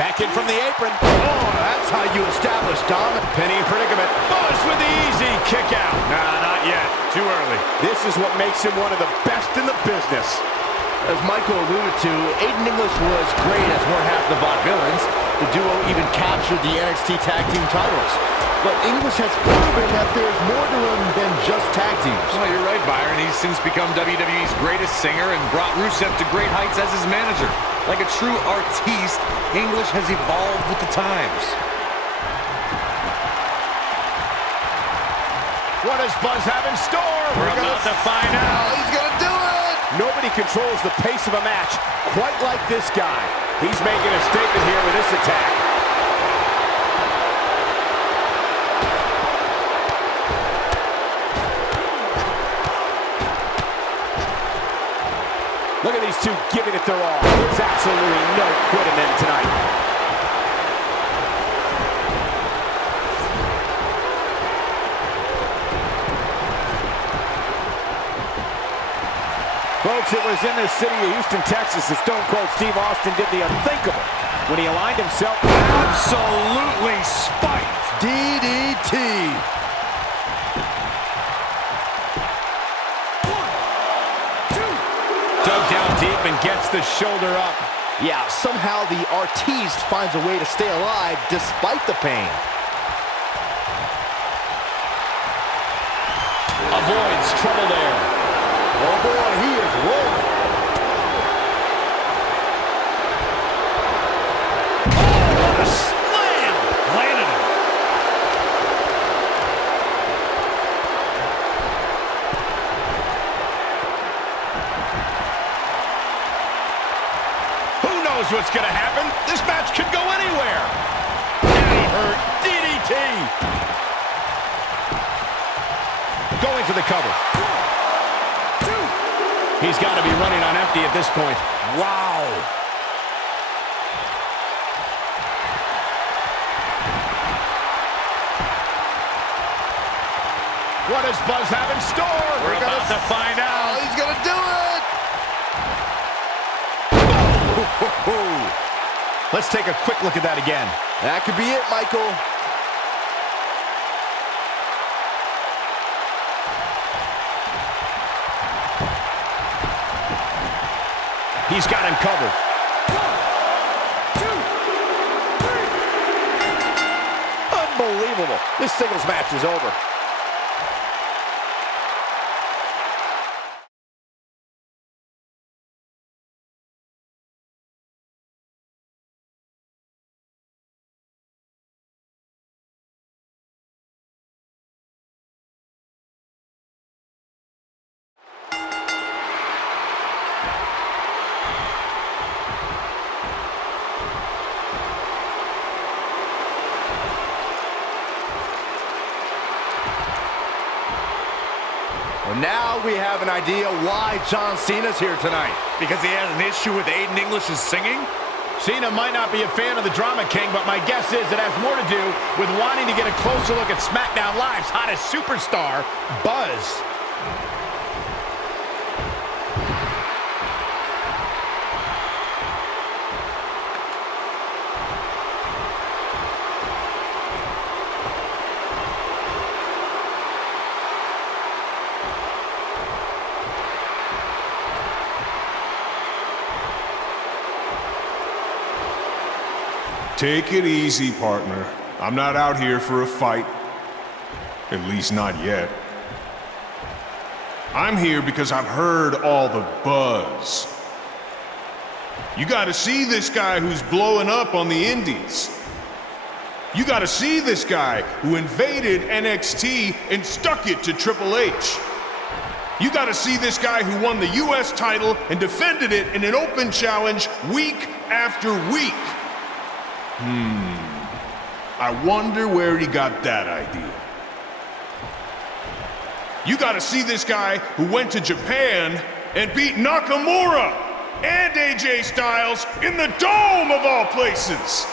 Back in from the apron. Oh, that's how you establish dominance. Penny in predicament. Buzz with the easy kick out. Nah, not yet. Too early. This is what makes him one of the best in the business. As Michael alluded to, Aiden English was great as one half of the Vaudevillains. The duo even captured the NXT Tag Team titles. But English has proven that there's more to him than just tag teams. Well, you're right, Byron. He's since become WWE's greatest singer and brought Rusev to great heights as his manager. Like a true artiste, English has evolved with the times. What does Buzz have in store? We're about to find out. He's gonna do it! Nobody controls the pace of a match quite like this guy. He's making a statement here with this attack. Look at these two giving it their all. There's absolutely no quitting them tonight. Folks, it was in the city of Houston, Texas that Stone Cold Steve Austin did the unthinkable when he aligned himself. Absolutely spiked. DDT. Dug down deep and gets the shoulder up. Yeah, somehow the artiste finds a way to stay alive despite the pain. Avoids trouble there. Oh boy, he is rolling. Oh, what a slam! Landed it. Who knows what's going to happen? This match could go anywhere. And he hurt. DDT. Going for the cover. He's got to be running on empty at this point. Wow. What does Buzz have in store? We're about to find out. Oh, he's going to do it. Let's take a quick look at that again. That could be it, Michael. He's got him covered. 1, 2, 3. Unbelievable. This singles match is over. Well, now we have an idea why John Cena's here tonight. Because he has an issue with Aiden English's singing? Cena might not be a fan of the Drama King, but my guess is it has more to do with wanting to get a closer look at SmackDown Live's hottest superstar, Buzz. Take it easy, partner. I'm not out here for a fight. At least not yet. I'm here because I've heard all the buzz. You gotta see this guy who's blowing up on the indies. You gotta see this guy who invaded NXT and stuck it to Triple H. You gotta see this guy who won the US title and defended it in an open challenge week after week. I wonder where he got that idea. You gotta see this guy who went to Japan and beat Nakamura. and AJ Styles in the Dome of all places.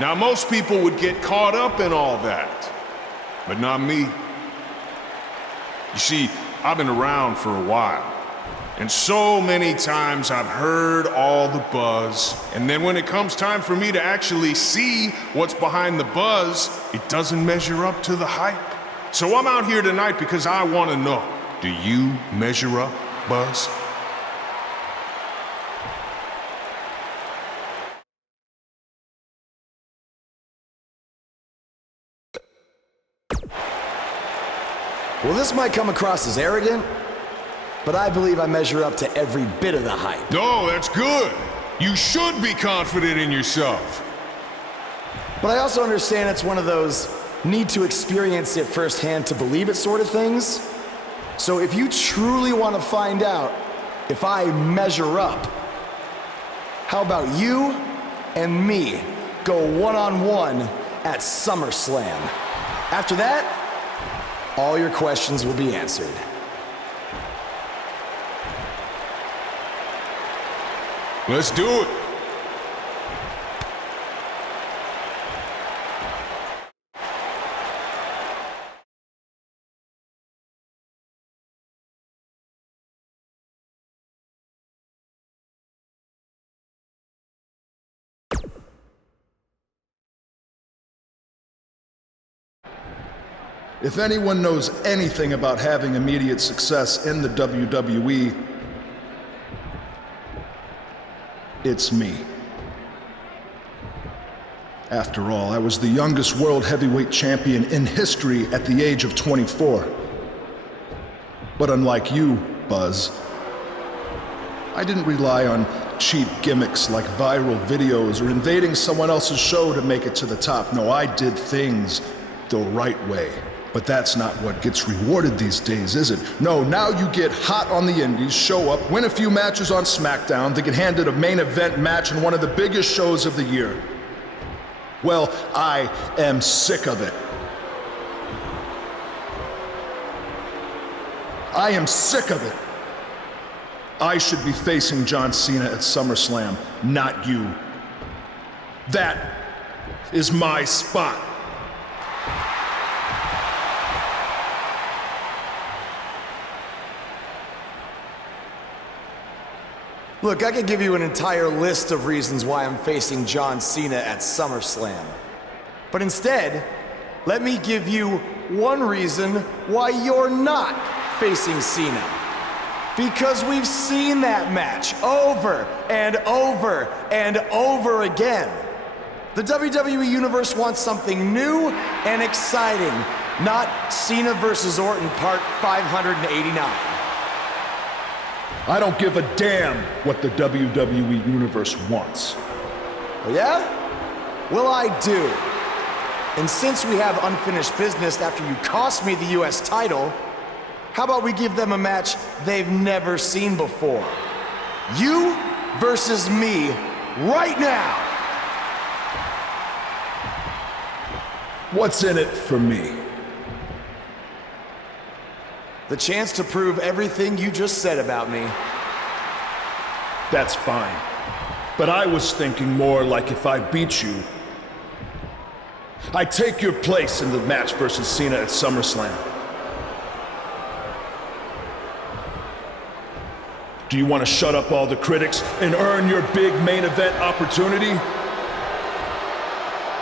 Now, most people would get caught up in all that, but not me. You see, I've been around for a while, and so many times I've heard all the buzz, and then when it comes time for me to actually see what's behind the buzz, it doesn't measure up to the hype. So I'm out here tonight because I want to know, do you measure up, Buzz? Well, this might come across as arrogant, but I believe I measure up to every bit of the hype. No, that's good. You should be confident in yourself. But I also understand it's one of those need to experience it firsthand to believe it sort of things. So if you truly want to find out if I measure up, how about you and me go one-on-one at SummerSlam? After that, all your questions will be answered. Let's do it. If anyone knows anything about having immediate success in the WWE, it's me. After all, I was the youngest world heavyweight champion in history at the age of 24. But unlike you, Buzz, I didn't rely on cheap gimmicks like viral videos or invading someone else's show to make it to the top. No, I did things the right way. But that's not what gets rewarded these days, is it? No, now you get hot on the indies, show up, win a few matches on SmackDown, then get handed a main event match in one of the biggest shows of the year. Well, I am sick of it. I am sick of it. I should be facing John Cena at SummerSlam, not you. That is my spot. Look, I could give you an entire list of reasons why I'm facing John Cena at SummerSlam. But instead, let me give you one reason why you're not facing Cena. Because we've seen that match over and over and over again. The WWE Universe wants something new and exciting, not Cena versus Orton Part 589. I don't give a damn what the WWE Universe wants. Oh, yeah? Well, I do. And since we have unfinished business after you cost me the US title, how about we give them a match they've never seen before? You versus me right now! What's in it for me? The chance to prove everything you just said about me. That's fine. But I was thinking more like if I beat you, I take your place in the match versus Cena at SummerSlam. Do you want to shut up all the critics and earn your big main event opportunity?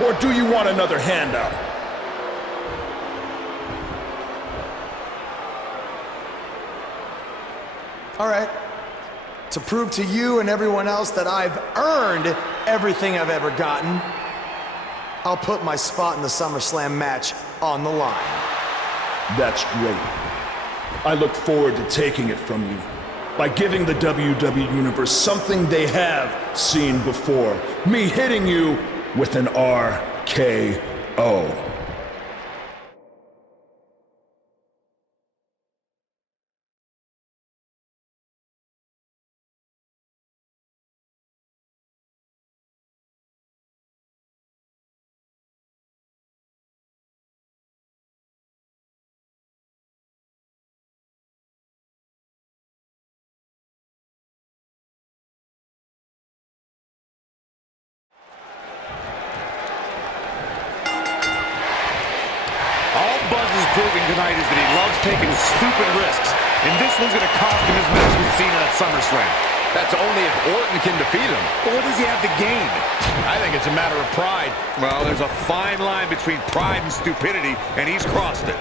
Or do you want another handout? All right. To prove to you and everyone else that I've earned everything I've ever gotten, I'll put my spot in the SummerSlam match on the line. That's great. I look forward to taking it from you by giving the WWE Universe something they have seen before. Me hitting you with an RKO. Buzz is proving tonight is that he loves taking stupid risks. And this one's going to cost him his match with Cena at SummerSlam. That's only if Orton can defeat him. But what does he have to gain? I think it's a matter of pride. Well, there's a fine line between pride and stupidity, and he's crossed it.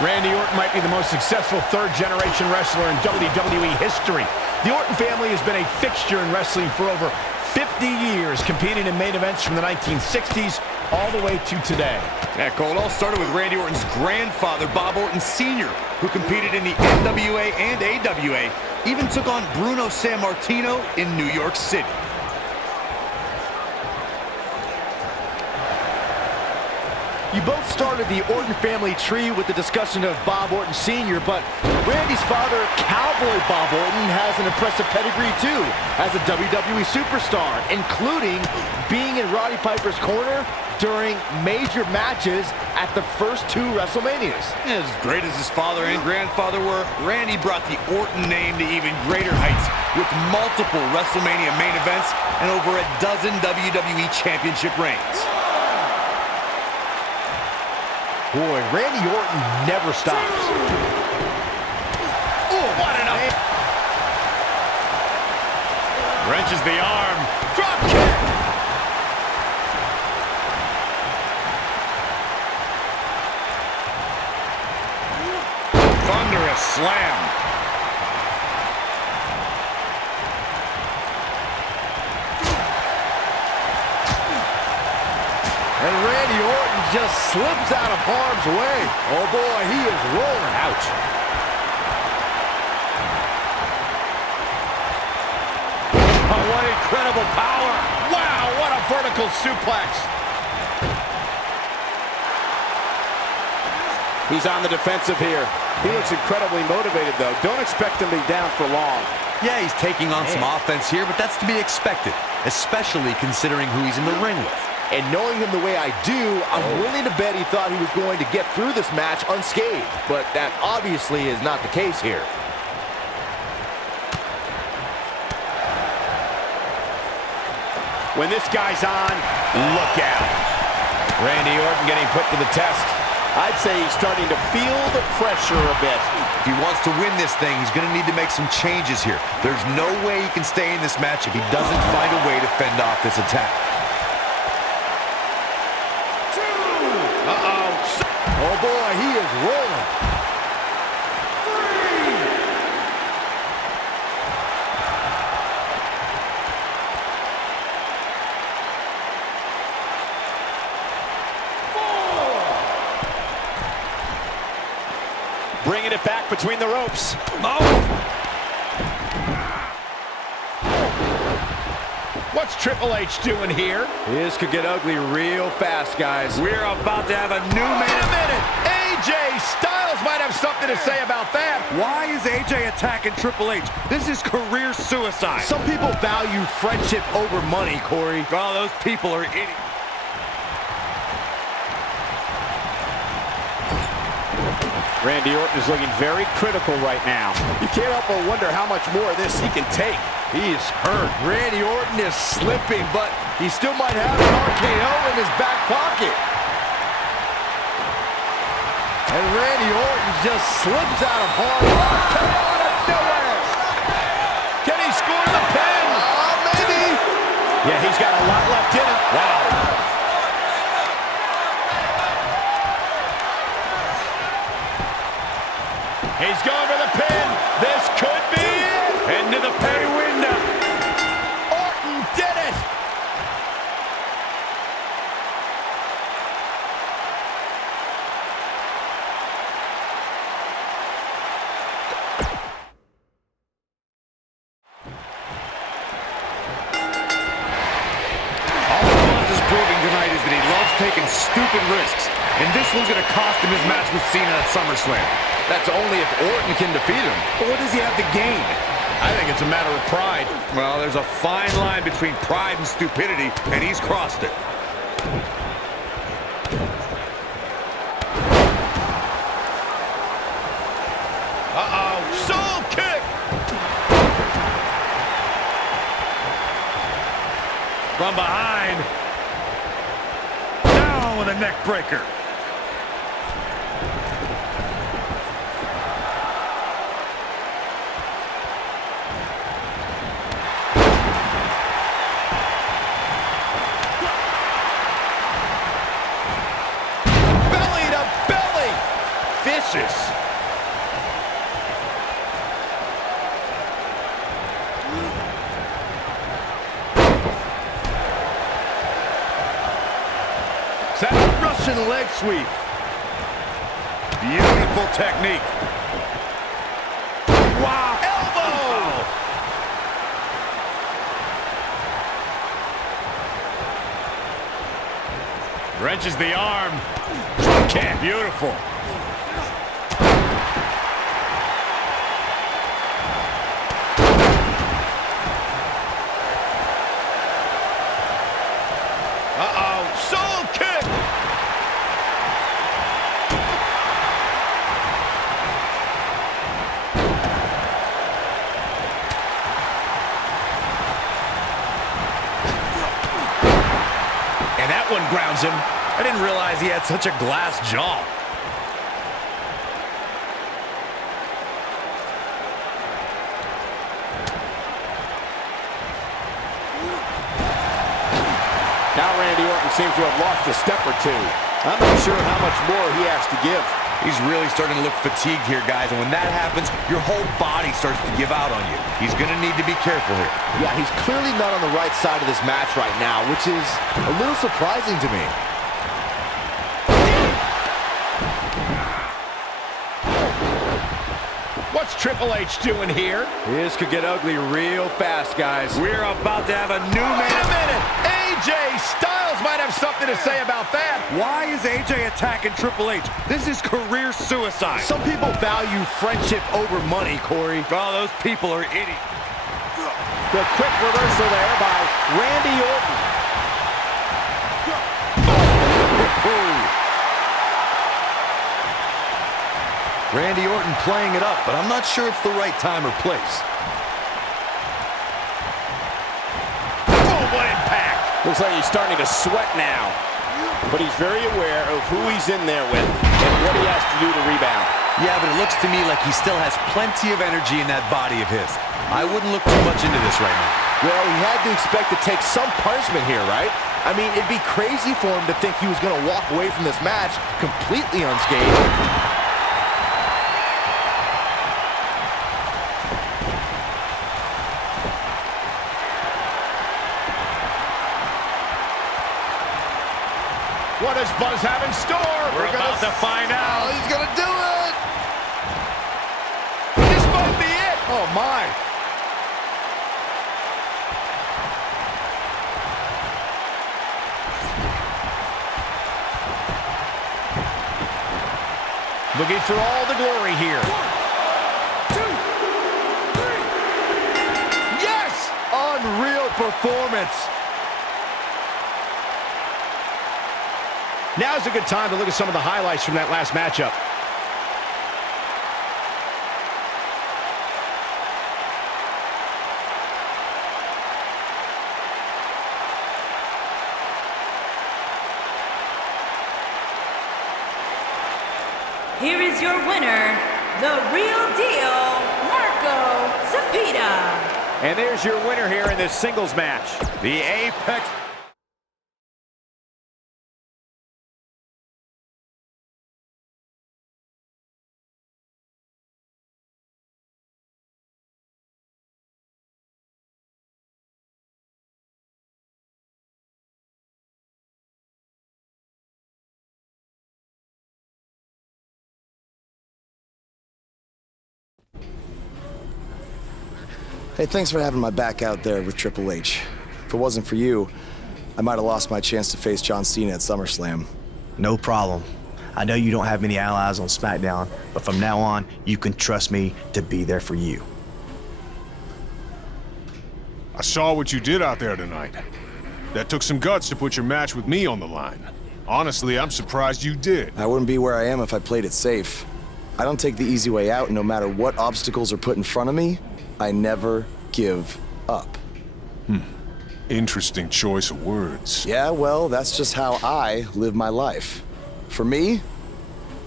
Randy Orton might be the most successful third-generation wrestler in WWE history. The Orton family has been a fixture in wrestling for over 50 years, competing in main events from the 1960s all the way to today. Yeah, Cole, it all started with Randy Orton's grandfather, Bob Orton Sr., who competed in the NWA and AWA, even took on Bruno Sammartino in New York City. You both started the Orton family tree with the discussion of Bob Orton Sr., but Randy's father, Cowboy Bob Orton, has an impressive pedigree too as a WWE superstar, including being in Roddy Piper's corner during major matches at the first 2 WrestleManias. As great as his father and grandfather were, Randy brought the Orton name to even greater heights with multiple WrestleMania main events and over a dozen WWE Championship reigns. Boy, Randy Orton never stops. Oh, what an up! Wrenches the arm. Drop kick! Thunderous slam. And Randy Orton just slips out of harm's way. Oh boy, he is rolling. Ouch. Oh, what incredible power. Wow, what a vertical suplex. He's on the defensive here. He looks incredibly motivated, though. Don't expect him to be down for long. Yeah, he's taking on some offense here, but that's to be expected, especially considering who he's in the ring with. And knowing him the way I do, I'm willing to bet he thought he was going to get through this match unscathed. But that obviously is not the case here. When this guy's on, look out. Randy Orton getting put to the test. I'd say he's starting to feel the pressure a bit. If he wants to win this thing, he's going to need to make some changes here. There's no way he can stay in this match if he doesn't find a way to fend off this attack. Oh boy, he is rolling. 3. 4. Bringing it back between the ropes. What's Triple H doing here? This could get ugly real fast, guys. We're about to have a new man. Wait a minute! AJ Styles might have something to say about that. Why is AJ attacking Triple H? This is career suicide. Some people value friendship over money, Corey. Oh, those people are idiots. Randy Orton is looking very critical right now. You can't help but wonder how much more of this he can take. He is hurt. Randy Orton is slipping, but he still might have an RKO in his back pocket. And Randy Orton just slips out of harm's way. RKO out of nowhere. Can he score the pin? Maybe. Yeah, he's got a lot left in him. Wow. He's going for the pin. This could be it. Into the pay window. Orton did it. taking stupid risks. And this one's going to cost him his match with Cena at SummerSlam. That's only if Orton can defeat him. But what does he have to gain? I think it's a matter of pride. Well, there's a fine line between pride and stupidity, and he's crossed it. Uh-oh, soul kick! From behind. Down with a neck breaker. Belly to belly! Vicious. Russian leg sweep. Beautiful technique. Wow. Elbow! Wrenches the arm. Drop kick. Beautiful. Uh-oh, soul kick! And that one grounds him. I didn't realize he had such a glass jaw. Now Randy Orton seems to have lost a step or two. I'm not sure how much more he has to give. He's really starting to look fatigued here, guys, and when that happens, your whole body starts to give out on you. He's going to need to be careful here. Yeah, he's clearly not on the right side of this match right now, which is a little surprising to me. What's Triple H doing here? This could get ugly real fast, guys. We're about to have a new man. Wait a minute! AJ Styles might have something to say about that. Why is AJ attacking Triple H? This is career suicide. Some people value friendship over money, Corey. Oh, those people are idiots. The quick reversal there by Randy Orton. Randy Orton playing it up, but I'm not sure it's the right time or place. Oh, what impact! Looks like he's starting to sweat now. But he's very aware of who he's in there with and what he has to do to rebound. Yeah, but it looks to me like he still has plenty of energy in that body of his. I wouldn't look too much into this right now. Well, he had to expect to take some punishment here, right? I mean, it'd be crazy for him to think he was going to walk away from this match completely unscathed. What does Buzz have in store? We're about to find out. Oh, he's going to do it! This might be it! Oh, my. Looking for all the glory here. 1, 2, 3. Yes! Unreal performance. Now's a good time to look at some of the highlights from that last matchup. Here is your winner, the real deal, Marco Zepeda. And there's your winner here in this singles match, the Apex. Hey, thanks for having my back out there with Triple H. If it wasn't for you, I might have lost my chance to face John Cena at SummerSlam. No problem. I know you don't have many allies on SmackDown, but from now on, you can trust me to be there for you. I saw what you did out there tonight. That took some guts to put your match with me on the line. Honestly, I'm surprised you did. I wouldn't be where I am if I played it safe. I don't take the easy way out, and no matter what obstacles are put in front of me, I never give up. Interesting choice of words. Yeah, well, that's just how I live my life. For me,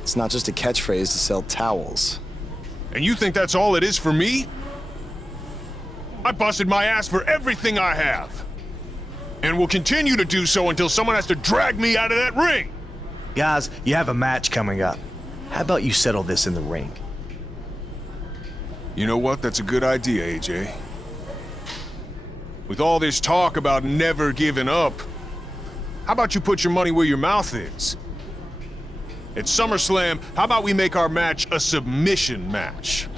it's not just a catchphrase to sell towels. And you think that's all it is for me? I busted my ass for everything I have. And will continue to do so until someone has to drag me out of that ring. Guys, you have a match coming up. How about you settle this in the ring? You know what? That's a good idea, AJ. With all this talk about never giving up, how about you put your money where your mouth is? At SummerSlam, how about we make our match a submission match?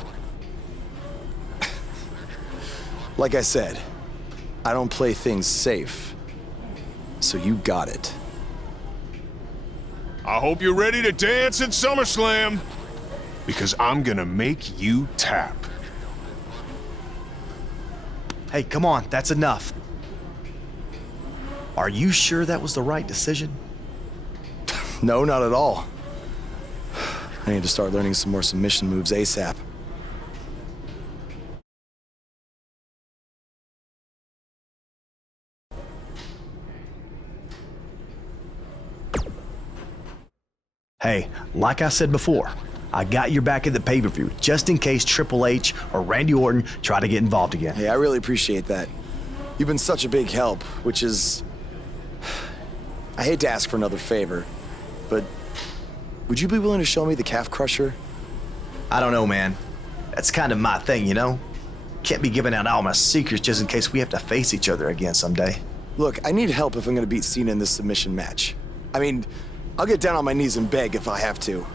Like I said, I don't play things safe. So you got it. I hope you're ready to dance at SummerSlam, because I'm gonna make you tap. Hey, come on, that's enough. Are you sure that was the right decision? No, not at all. I need to start learning some more submission moves ASAP. Hey, like I said before, I got your back at the pay-per-view, just in case Triple H or Randy Orton try to get involved again. Hey, I really appreciate that. You've been such a big help, which is... I hate to ask for another favor, but would you be willing to show me the calf crusher? I don't know, man. That's kind of my thing, you know? Can't be giving out all my secrets just in case we have to face each other again someday. Look, I need help if I'm gonna beat Cena in this submission match. I mean, I'll get down on my knees and beg if I have to.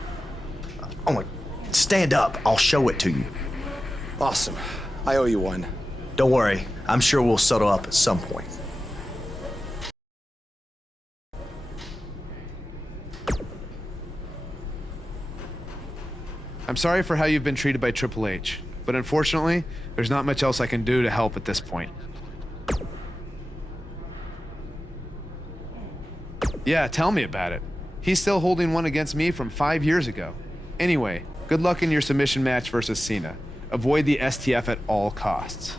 Oh my, stand up, I'll show it to you. Awesome. I owe you one. Don't worry, I'm sure we'll settle up at some point. I'm sorry for how you've been treated by Triple H, but unfortunately, there's not much else I can do to help at this point. Yeah, tell me about it. He's still holding one against me from 5 years ago. Anyway, good luck in your submission match versus Cena. Avoid the STF at all costs.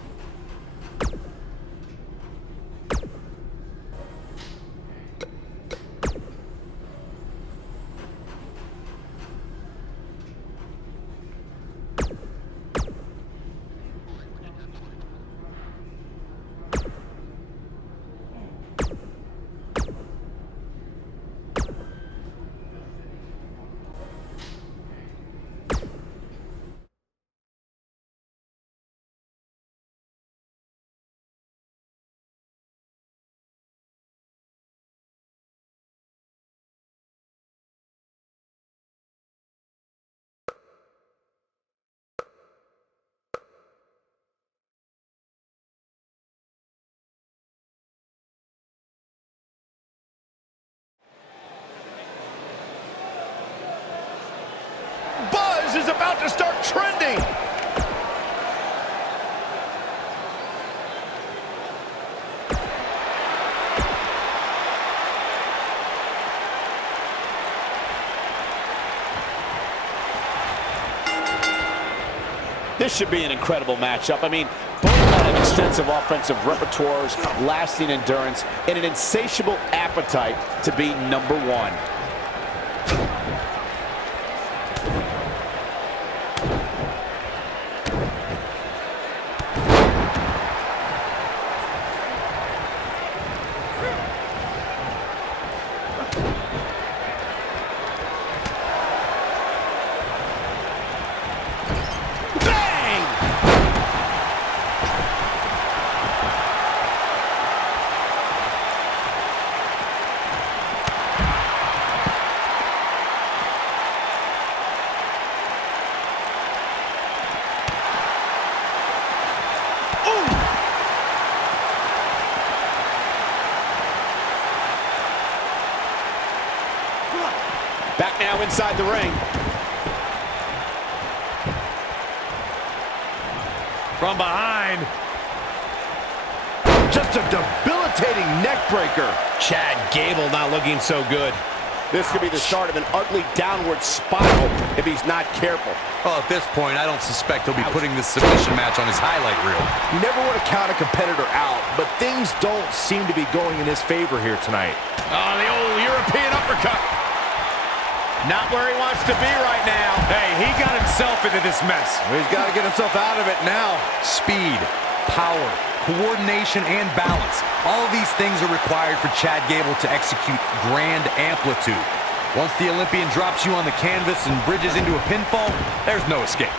Is about to start trending. This should be an incredible matchup. I mean, both men have extensive offensive repertoires, lasting endurance, and an insatiable appetite to be number one. Back now inside the ring. From behind. Just a debilitating neck breaker. Chad Gable not looking so good. This could be the start of an ugly downward spiral if he's not careful. Well, at this point, I don't suspect he'll be putting this submission match on his highlight reel. You never want to count a competitor out, but things don't seem to be going in his favor here tonight. Oh, the old European uppercut. Not where he wants to be right now. Hey, he got himself into this mess. He's got to get himself out of it now. Speed, power, coordination, and balance. All of these things are required for Chad Gable to execute grand amplitude. Once the Olympian drops you on the canvas and bridges into a pinfall, there's no escape.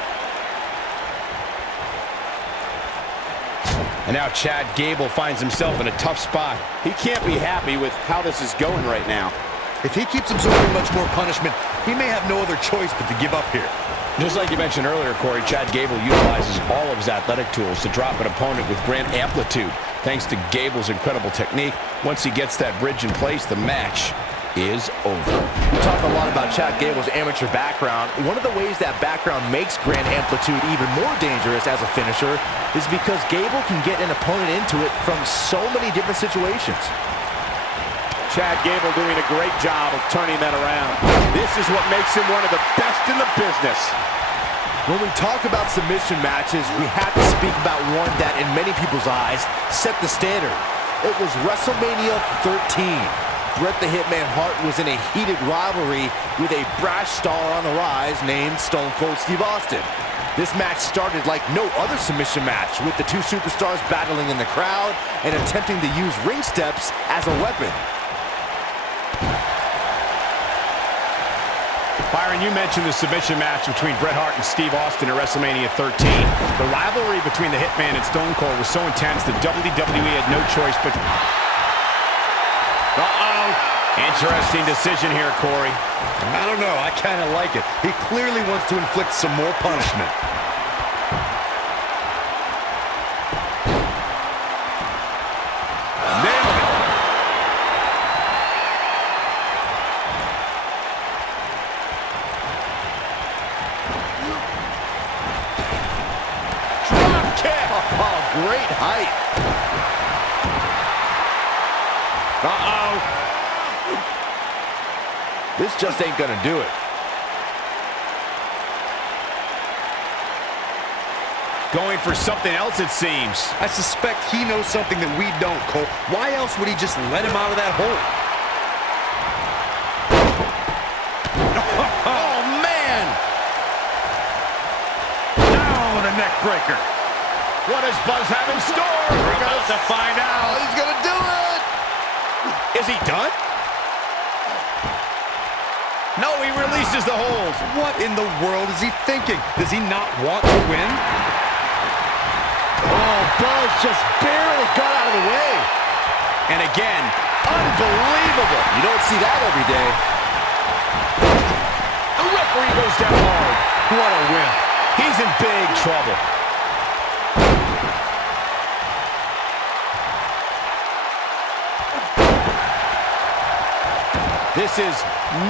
And now Chad Gable finds himself in a tough spot. He can't be happy with how this is going right now. If he keeps absorbing much more punishment, he may have no other choice but to give up here. Just like you mentioned earlier, Corey, Chad Gable utilizes all of his athletic tools to drop an opponent with grand amplitude. Thanks to Gable's incredible technique, once he gets that bridge in place, the match is over. We talk a lot about Chad Gable's amateur background. One of the ways that background makes grand amplitude even more dangerous as a finisher is because Gable can get an opponent into it from so many different situations. Chad Gable doing a great job of turning that around. This is what makes him one of the best in the business. When we talk about submission matches, we have to speak about one that, in many people's eyes, set the standard. It was WrestleMania 13. Bret the Hitman Hart was in a heated rivalry with a brash star on the rise named Stone Cold Steve Austin. This match started like no other submission match, with the two superstars battling in the crowd and attempting to use ring steps as a weapon. Byron, you mentioned the submission match between Bret Hart and Steve Austin at WrestleMania 13. The rivalry between the Hitman and Stone Cold was so intense that WWE had no choice but... Interesting decision here, Corey. I don't know. I kind of like it. He clearly wants to inflict some more punishment. Nailed it. Drop kick! Oh, great height. Uh-oh. This just ain't gonna do it. Going for something else, it seems. I suspect he knows something that we don't, Cole. Why else would he just let him out of that hole? Oh, man! Down with a neck breaker. What does Buzz have in store? We're about to find out. He's gonna do it! Is he done? No, he releases the hold. What in the world is he thinking? Does he not want to win? Oh, Buzz just barely got out of the way. And again, unbelievable. You don't see that every day. The referee goes down hard. What a win. He's in big trouble. This is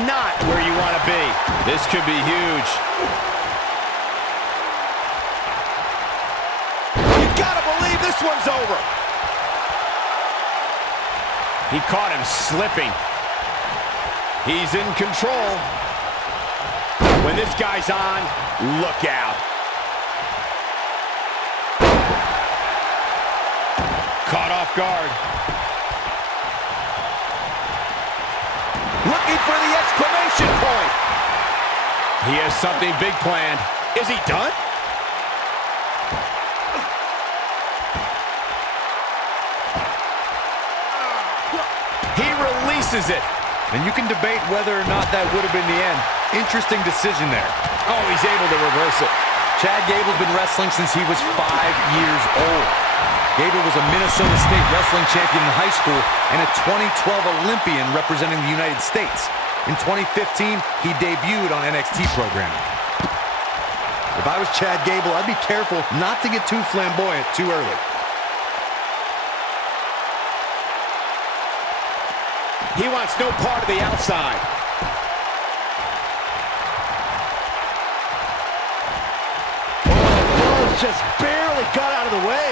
not where you want to be. This could be huge. You gotta believe this one's over. He caught him slipping. He's in control. When this guy's on, look out. Caught off guard. Looking for the exclamation point. He has something big planned. Is he done? He releases it. And you can debate whether or not that would have been the end. Interesting decision there. Oh, he's able to reverse it. Chad Gable's been wrestling since he was 5 years old. Gable was a Minnesota State wrestling champion in high school and a 2012 Olympian representing the United States. In 2015, he debuted on NXT programming. If I was Chad Gable, I'd be careful not to get too flamboyant too early. He wants no part of the outside. just barely got out of the way.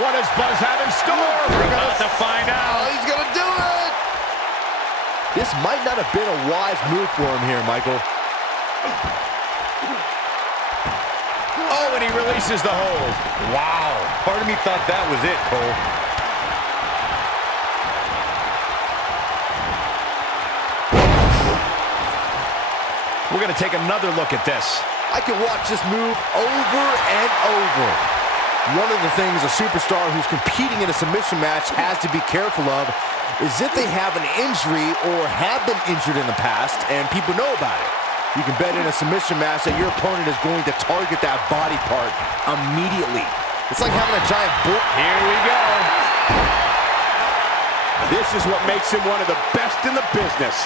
What does Buzz have in store? We're about to find out. Oh, he's gonna do it! This might not have been a wise move for him here, Michael. Oh, and he releases the hold. Wow. Part of me thought that was it, Cole. We're going to take another look at this. I can watch this move over and over. One of the things a superstar who's competing in a submission match has to be careful of is if they have an injury or have been injured in the past and people know about it. You can bet in a submission match that your opponent is going to target that body part immediately. It's like having a giant bull. Here we go. This is what makes him one of the best in the business.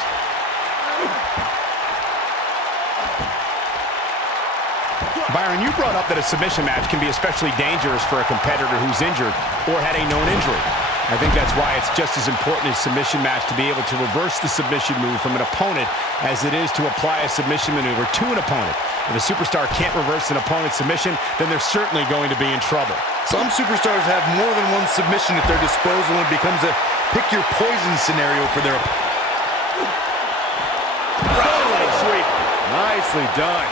Byron, you brought up that a submission match can be especially dangerous for a competitor who's injured or had a known injury. I think that's why it's just as important in a submission match to be able to reverse the submission move from an opponent as it is to apply a submission maneuver to an opponent. If a superstar can't reverse an opponent's submission, then they're certainly going to be in trouble. Some superstars have more than one submission at their disposal and it becomes a pick-your-poison scenario for their opponent. Leg sweep. Nicely done.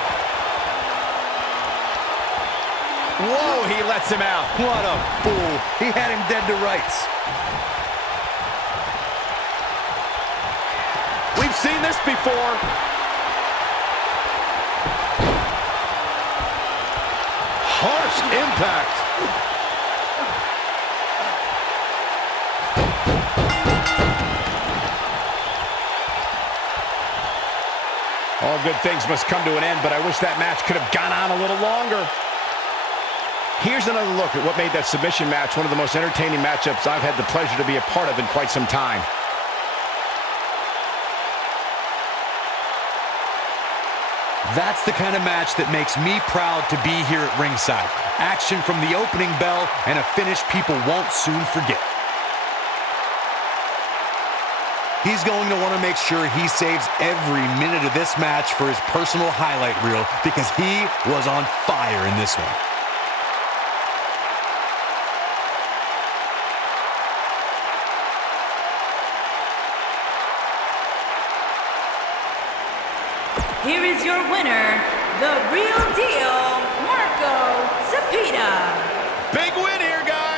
Whoa, he lets him out. What a fool. He had him dead to rights. We've seen this before. Harsh impact. All good things must come to an end, but I wish that match could have gone on a little longer. Here's another look at what made that submission match one of the most entertaining matchups I've had the pleasure to be a part of in quite some time. That's the kind of match that makes me proud to be here at ringside. Action from the opening bell and a finish people won't soon forget. He's going to want to make sure he saves every minute of this match for his personal highlight reel because he was on fire in this one. Here is your winner, the real deal, Marco Zepeda. Big win here, guys.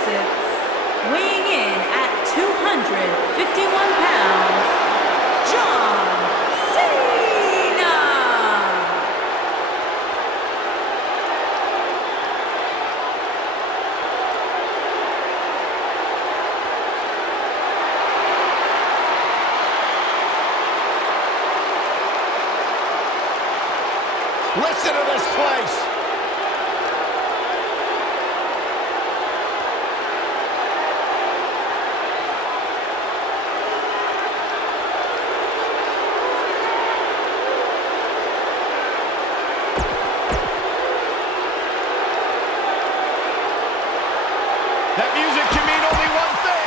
Massachusetts, weighing in at 251 pounds, John Cena! Listen to this place. That music can mean only one thing.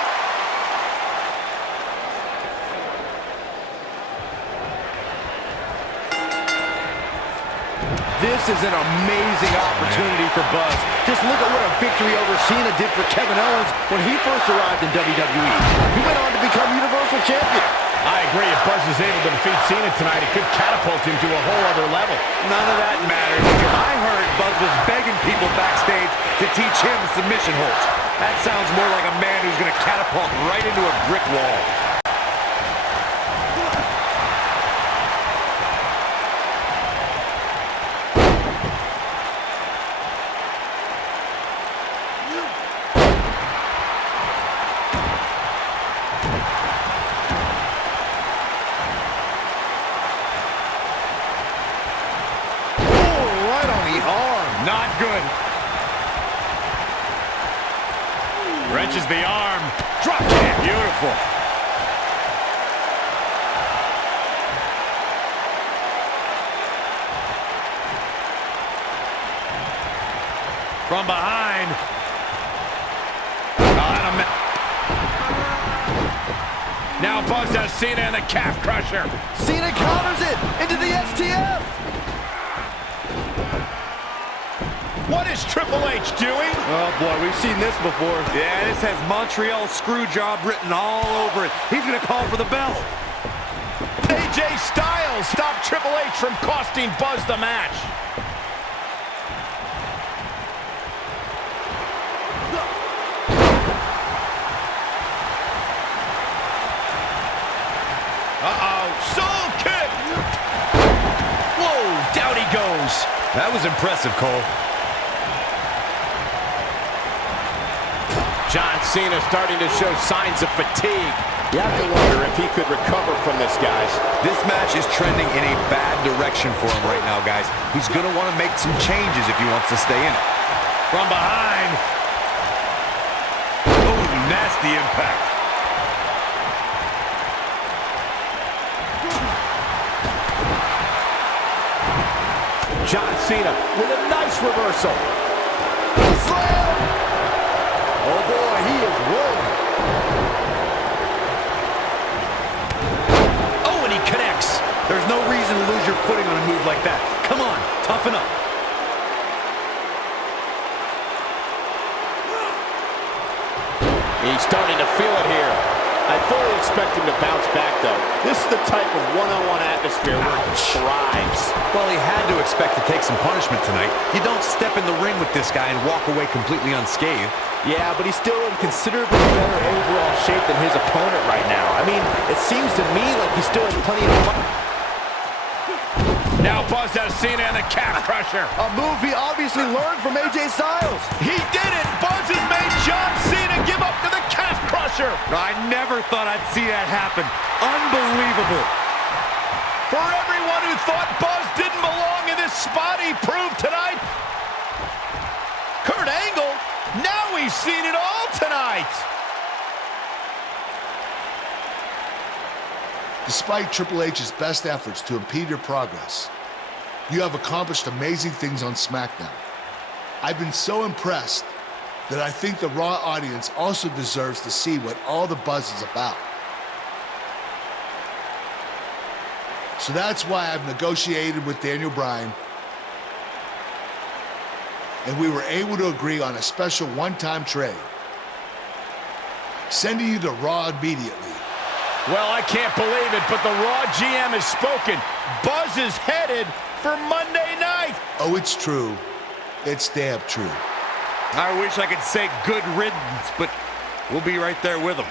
This is an amazing opportunity for Buzz. Just look at what a victory over Cena did for Kevin Owens when he first arrived in WWE. He went on to become Universal Champion. I agree. If Buzz is able to defeat Cena tonight, it could catapult him to a whole other level. None of that matters, because I heard Buzz was begging people backstage to teach him submission holds. That sounds more like a man who's going to catapult right into a brick wall. Not good. Wrenches the arm. Drop kick. Beautiful. From behind. Now Buzz has Cena and the calf crusher. Cena counters it into the STF. What is Triple H doing? Oh boy, we've seen this before. Yeah, this has Montreal screw job written all over it. He's going to call for the bell. AJ Styles stopped Triple H from costing Buzz the match. Uh-oh, soul kick! Whoa, down he goes. That was impressive, Cole. John Cena starting to show signs of fatigue. You have to wonder if he could recover from this, guys. This match is trending in a bad direction for him right now, guys. He's going to want to make some changes if he wants to stay in it. From behind. Oh, nasty impact. John Cena with a nice reversal. Slam! Oh boy, he is rolling. Oh, and he connects. There's no reason to lose your footing on a move like that. Come on, toughen up. He's starting to feel it here. I fully expect him to bounce back, though. This is the type of one-on-one atmosphere where he thrives. Well, he had to expect to take some punishment tonight. You don't step in the ring with this guy and walk away completely unscathed. Yeah, but he's still in considerably better overall shape than his opponent right now. I mean, it seems to me like he still has plenty of fun. Now Buzz has Cena and the calf crusher. A move he obviously learned from AJ Styles. He did it! Buzz has made John Cena give up to the calf crusher. I never thought I'd see that happen. Unbelievable. For everyone who thought Buzz didn't belong in this spot, he proved tonight. Kurt Angle, now we've seen it all tonight. Despite Triple H's best efforts to impede your progress, you have accomplished amazing things on SmackDown. I've been so impressed that I think the Raw audience also deserves to see what all the buzz is about. So that's why I've negotiated with Daniel Bryan, and we were able to agree on a special one-time trade, sending you to Raw immediately. Well, I can't believe it, but the Raw GM has spoken. Buzz is headed for Monday night. Oh, it's true. It's damn true. I wish I could say good riddance, but we'll be right there with him.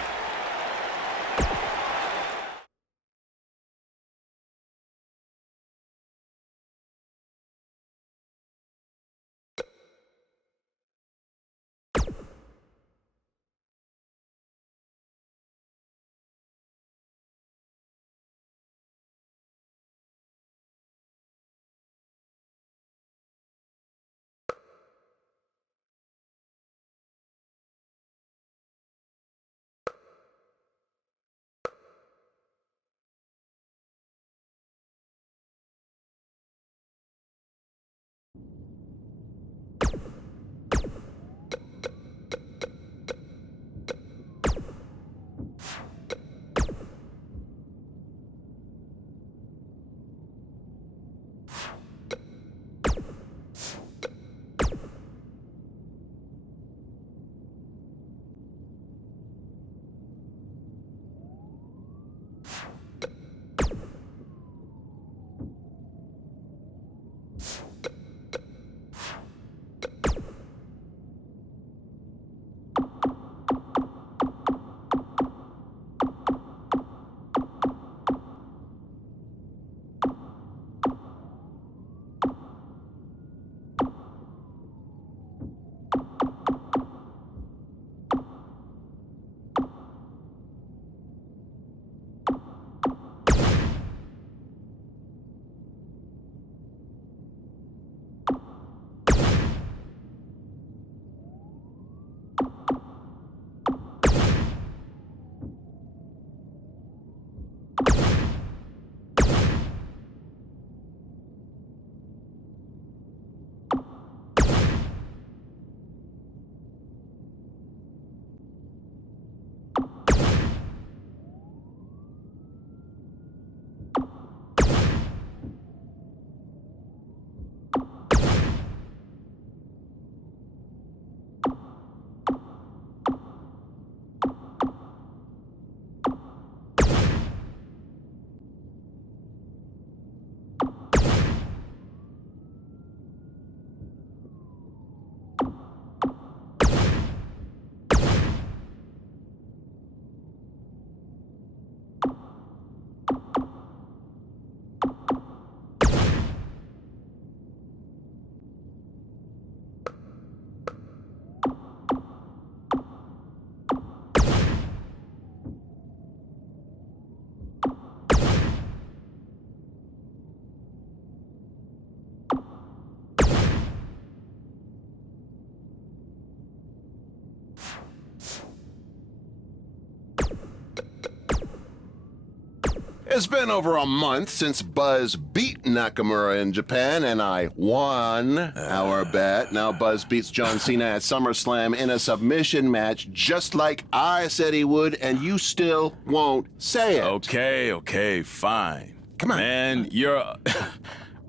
It's been over a month since Buzz beat Nakamura in Japan, and I won our bet. Now Buzz beats John Cena at SummerSlam in a submission match, just like I said he would, and you still won't say it. Okay, fine. Come on. Man, you're...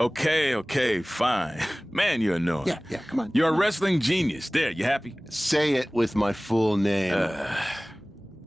Okay, fine. Man, you're annoying. Yeah, come on. You're a wrestling genius. There, you happy? Say it with my full name.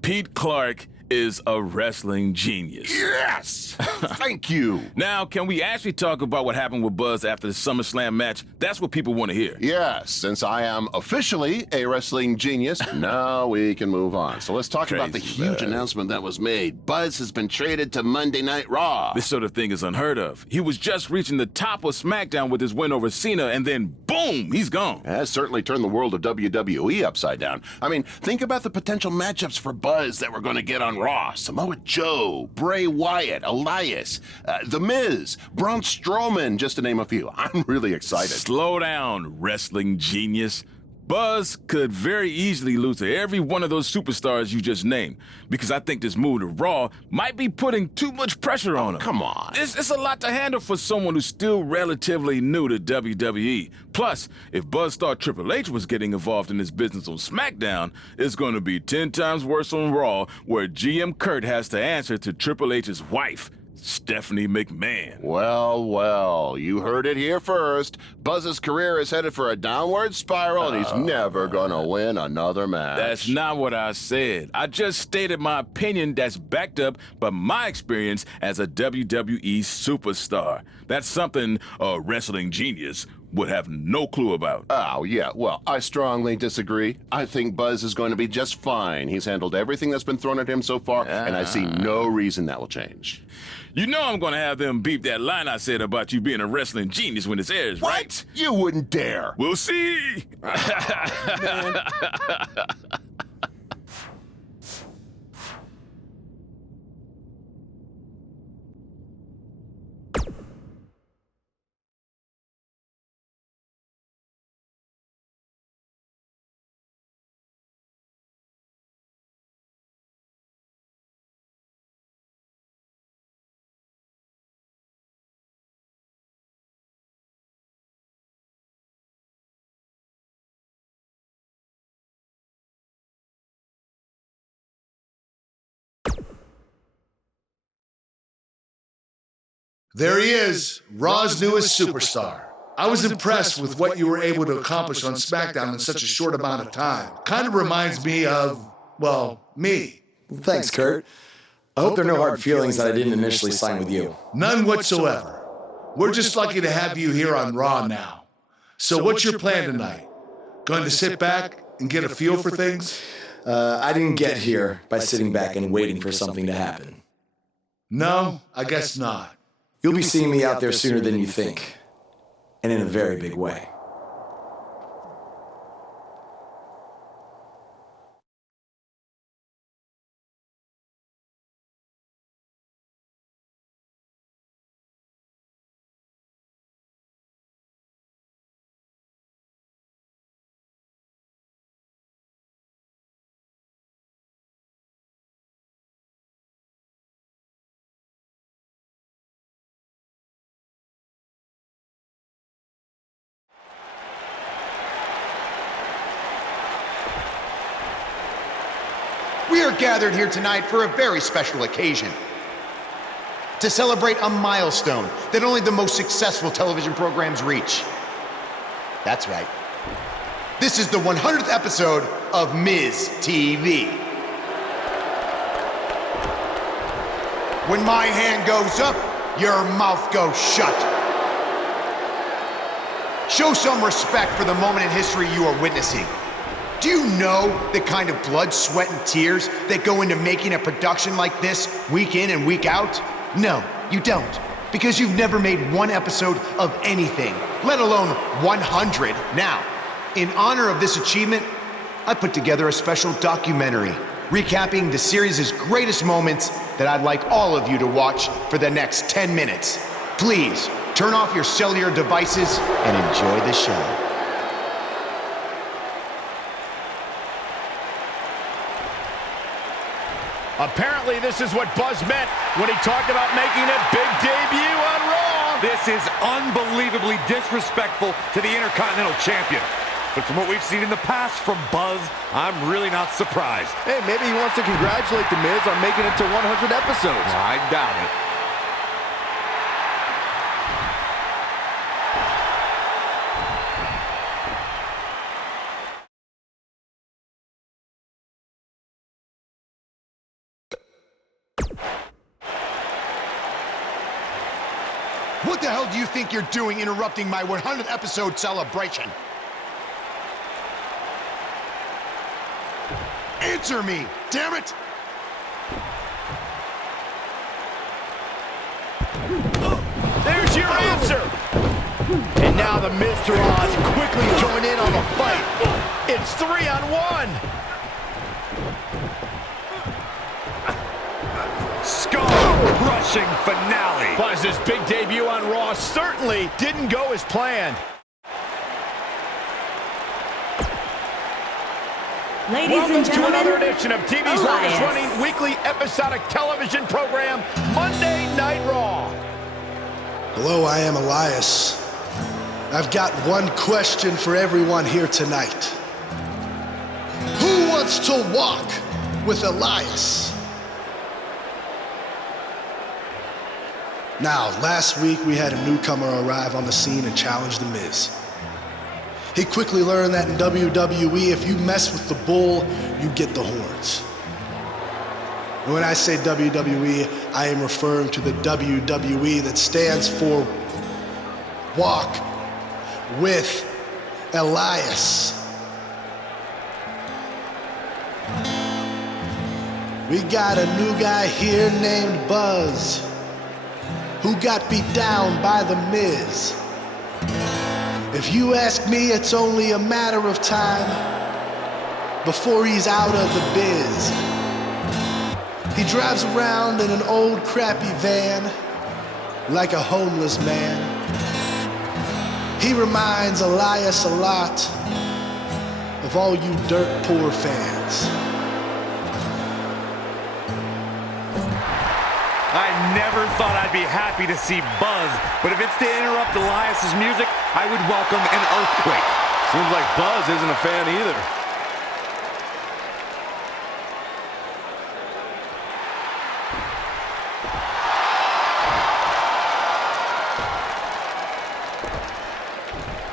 Pete Clark is a wrestling genius. Yes! Thank you. Now, can we actually talk about what happened with Buzz after the SummerSlam match? That's what people want to hear. Yes, since I am officially a wrestling genius, now we can move on. So let's talk about the huge announcement that was made. Buzz has been traded to Monday Night Raw. This sort of thing is unheard of. He was just reaching the top of SmackDown with his win over Cena, and then boom, he's gone. Has certainly turned the world of WWE upside down. I mean, think about the potential matchups for Buzz that we're going to get on Raw. Samoa Joe, Bray Wyatt, Elias, The Miz, Braun Strowman, just to name a few. I'm really excited. Slow down, wrestling genius. Buzz could very easily lose to every one of those superstars you just named, because I think this move to Raw might be putting too much pressure on him. Come on. It's a lot to handle for someone who's still relatively new to WWE. Plus, if Buzz thought Triple H was getting involved in his business on SmackDown, it's going to be 10 times worse on Raw, where GM Kurt has to answer to Triple H's wife, Stephanie McMahon. Well, you heard it here first. Buzz's career is headed for a downward spiral, and he's never gonna win another match. That's not what I said. I just stated my opinion that's backed up by my experience as a WWE superstar. That's something a wrestling genius would have no clue about. Oh, yeah, well, I strongly disagree. I think Buzz is going to be just fine. He's handled everything that's been thrown at him so far, and I see no reason that will change. You know I'm gonna have them beep that line I said about you being a wrestling genius when this airs, What? right? You wouldn't dare. We'll see. There he is, Raw's newest superstar. I was impressed with what you were able to accomplish on SmackDown in such a short amount of time. Kind of reminds me of, well, me. Thanks, Kurt. I hope there are no hard feelings that I didn't initially sign with you. None whatsoever. We're just lucky to have you here on Raw now. So what's your plan tonight? Going to sit back and get a feel for things? I didn't get here by sitting back and waiting for something to happen. No, I guess not. You'll be seeing me out there sooner than you think, and in a very big way. We are gathered here tonight for a very special occasion. To celebrate a milestone that only the most successful television programs reach. That's right. This is the 100th episode of Miz TV. When my hand goes up, your mouth goes shut. Show some respect for the moment in history you are witnessing. Do you know the kind of blood, sweat, and tears that go into making a production like this week in and week out? No, you don't. Because you've never made one episode of anything, let alone 100. Now, in honor of this achievement, I put together a special documentary recapping the series' greatest moments that I'd like all of you to watch for the next 10 minutes. Please, turn off your cellular devices and enjoy the show. Apparently, this is what Buzz meant when he talked about making a big debut on Raw. This is unbelievably disrespectful to the Intercontinental Champion. But from what we've seen in the past from Buzz, I'm really not surprised. Hey, maybe he wants to congratulate The Miz on making it to 100 episodes. I doubt it. What the hell do you think you're doing interrupting my 100th episode celebration? Answer me, damn it! There's your answer! And now the Miztourage quickly join in on the fight. It's 3-on-1! Skull-crushing finale. Buzz's big debut on Raw certainly didn't go as planned. Ladies Welcome and gentlemen, to another edition of TV's Elias. longest-running weekly episodic television program, Monday Night Raw. Hello, I am Elias. I've got one question for everyone here tonight. Who wants to walk with Elias? Now, last week we had a newcomer arrive on the scene and challenge The Miz. He quickly learned that in WWE, if you mess with the bull, you get the horns. And when I say WWE, I am referring to the WWE that stands for Walk with Elias. We got a new guy here named Buzz, who got beat down by The Miz. If you ask me, it's only a matter of time before he's out of the biz. He drives around in an old crappy van like a homeless man. He reminds Elias a lot of all you dirt poor fans. I never thought I'd be happy to see Buzz, but if it's to interrupt Elias's music, I would welcome an earthquake. Seems like Buzz isn't a fan either.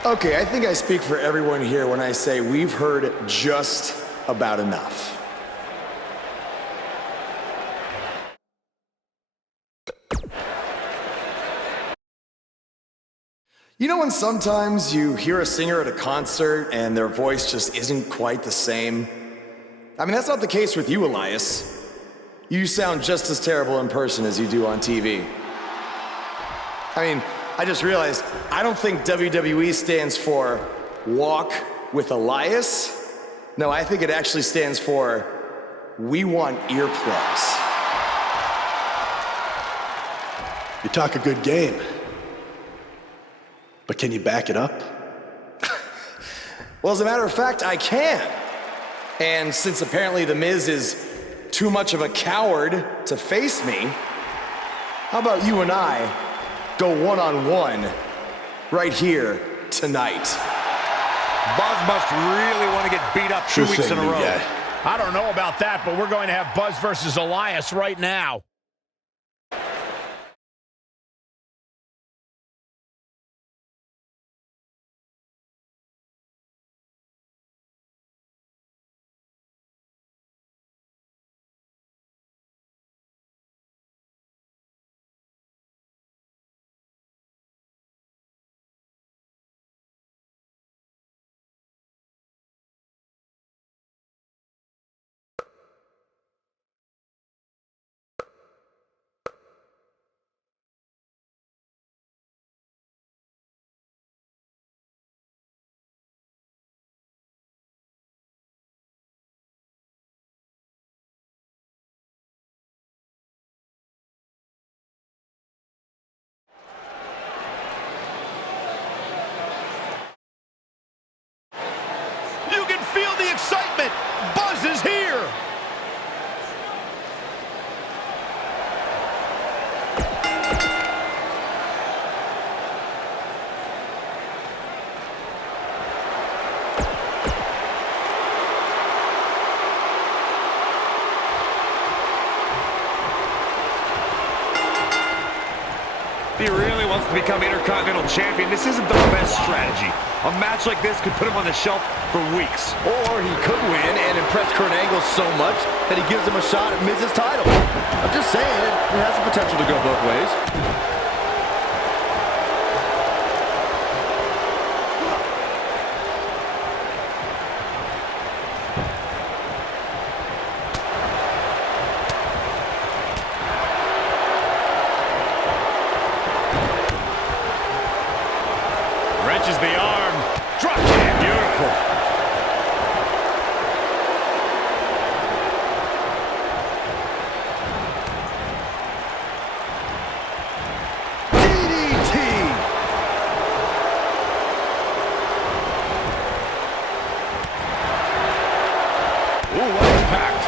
Okay, I think I speak for everyone here when I say we've heard just about enough. You know when sometimes you hear a singer at a concert and their voice just isn't quite the same? I mean, that's not the case with you, Elias. You sound just as terrible in person as you do on TV. I mean, I just realized, I don't think WWE stands for Walk with Elias. No, I think it actually stands for We Want Earplugs. You talk a good game, but can you back it up? Well, as a matter of fact, I can. And since apparently The Miz is too much of a coward to face me, how about you and I go one-on-one right here tonight? Buzz must really want to get beat up 2 weeks in a row. I don't know about that, but we're going to have Buzz versus Elias right now. Feel the excitement. Buzz is here. If he really wants to become Intercontinental Champion, this isn't the best strategy. A match like this could put him on the shelf for weeks. Or he could win and impress Kurt Angle so much that he gives him a shot at Miz's title. I'm just saying, it has the potential to go both ways. Wrenches the arm. Drop kick. Beautiful. DDT. Ooh, what impact.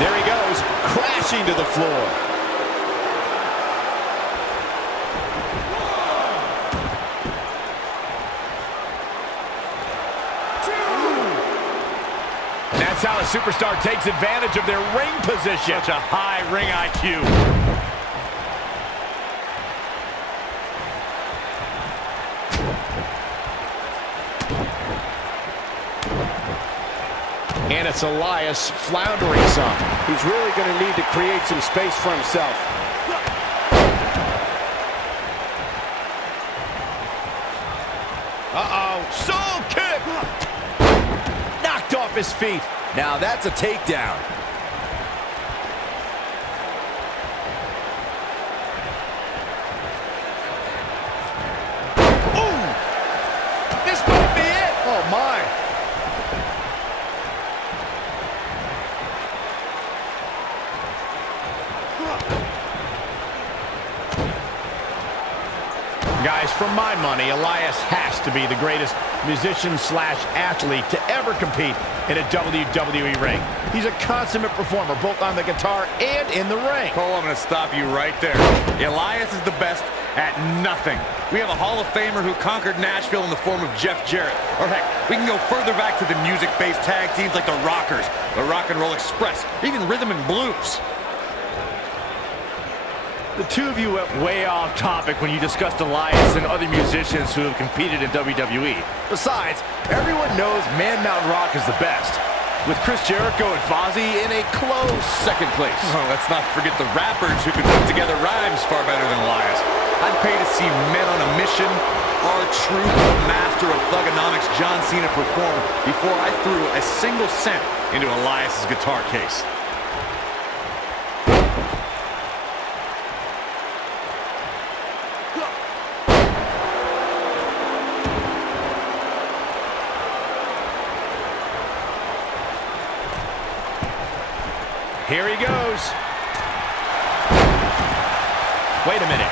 There he goes, crashing to the floor. That's how a superstar takes advantage of their ring position. Such a high ring IQ. And it's Elias floundering some. He's really going to need to create some space for himself. Uh-oh, soul kick! Knocked off his feet. Now that's a takedown. Ooh! This might be it! Oh, my. Guys, for my money, Elias has to be the greatest musician/athlete to ever compete in a WWE ring. He's a consummate performer, both on the guitar and in the ring. Cole, I'm going to stop you right there. Elias is the best at nothing. We have a Hall of Famer who conquered Nashville in the form of Jeff Jarrett. Or heck, we can go further back to the music-based tag teams like the Rockers, the Rock and Roll Express, even Rhythm and Blues. The two of you went way off topic when you discussed Elias and other musicians who have competed in WWE. Besides, everyone knows Man Mountain Rock is the best, with Chris Jericho and Fozzy in a close second place. Oh, let's not forget the rappers who could put together rhymes far better than Elias. I'd pay to see Men on a Mission, R-Truth, the master of thugonomics, John Cena perform before I threw a single cent into Elias's guitar case. Here he goes. Wait a minute.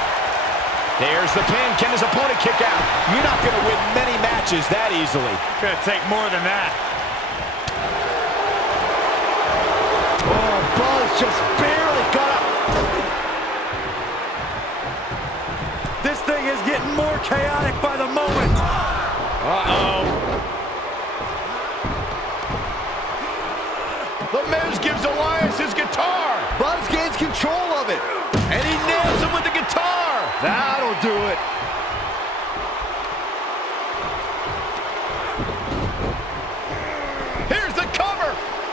There's the pin. Can his opponent kick out? You're not going to win many matches that easily. It's going to take more than that. Oh, Buzz just barely got up. This thing is getting more chaotic by the moment. Uh-oh. The Miz gives Elias his guitar. Buzz gains control of it. And he nails him with the guitar. That'll do it. Here's the cover.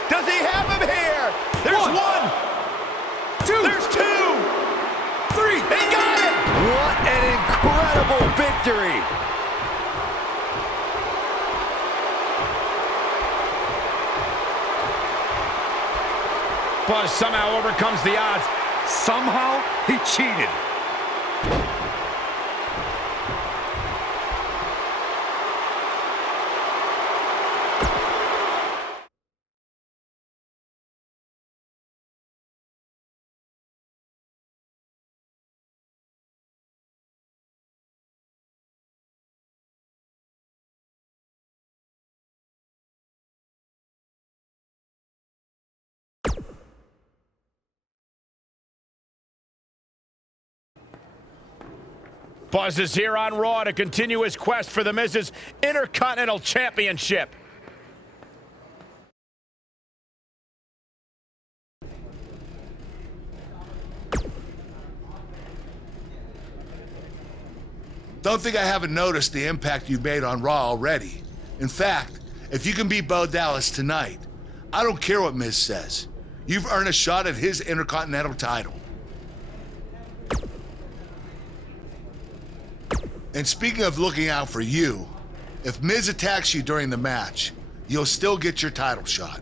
Does he have him here? There's one. Two. There's two. Three. He got it. What an incredible victory. Buzz somehow overcomes the odds. Somehow, he cheated. Buzz is here on Raw to continue his quest for the Miz's Intercontinental Championship. Don't think I haven't noticed the impact you've made on Raw already. In fact, if you can beat Bo Dallas tonight, I don't care what Miz says. You've earned a shot at his Intercontinental title. And speaking of looking out for you, if Miz attacks you during the match, you'll still get your title shot.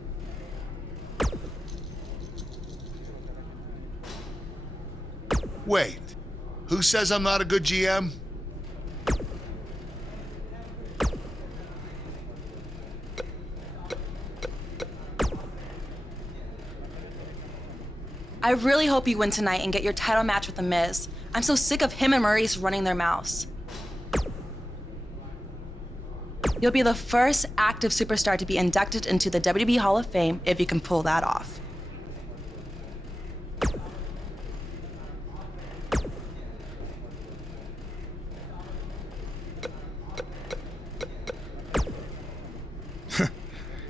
Wait, who says I'm not a good GM? I really hope you win tonight and get your title match with The Miz. I'm so sick of him and Maurice running their mouths. You'll be the first active superstar to be inducted into the WWE Hall of Fame if you can pull that off.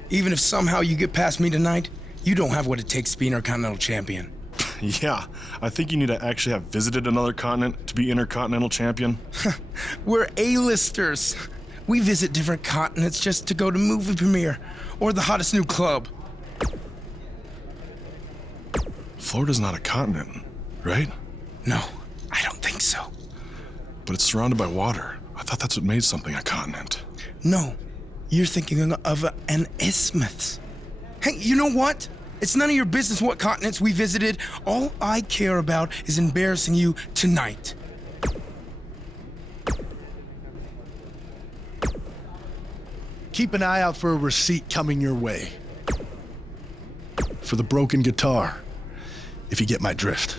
Even if somehow you get past me tonight, you don't have what it takes to be Intercontinental Champion. Yeah, I think you need to actually have visited another continent to be Intercontinental Champion. We're A-listers. We visit different continents just to go to movie premiere or the hottest new club. Florida's not a continent, right? No, I don't think so. But it's surrounded by water. I thought that's what made something a continent. No, you're thinking of an isthmus. Hey, you know what? It's none of your business what continents we visited. All I care about is embarrassing you tonight. Keep an eye out for a receipt coming your way. For the broken guitar, if you get my drift.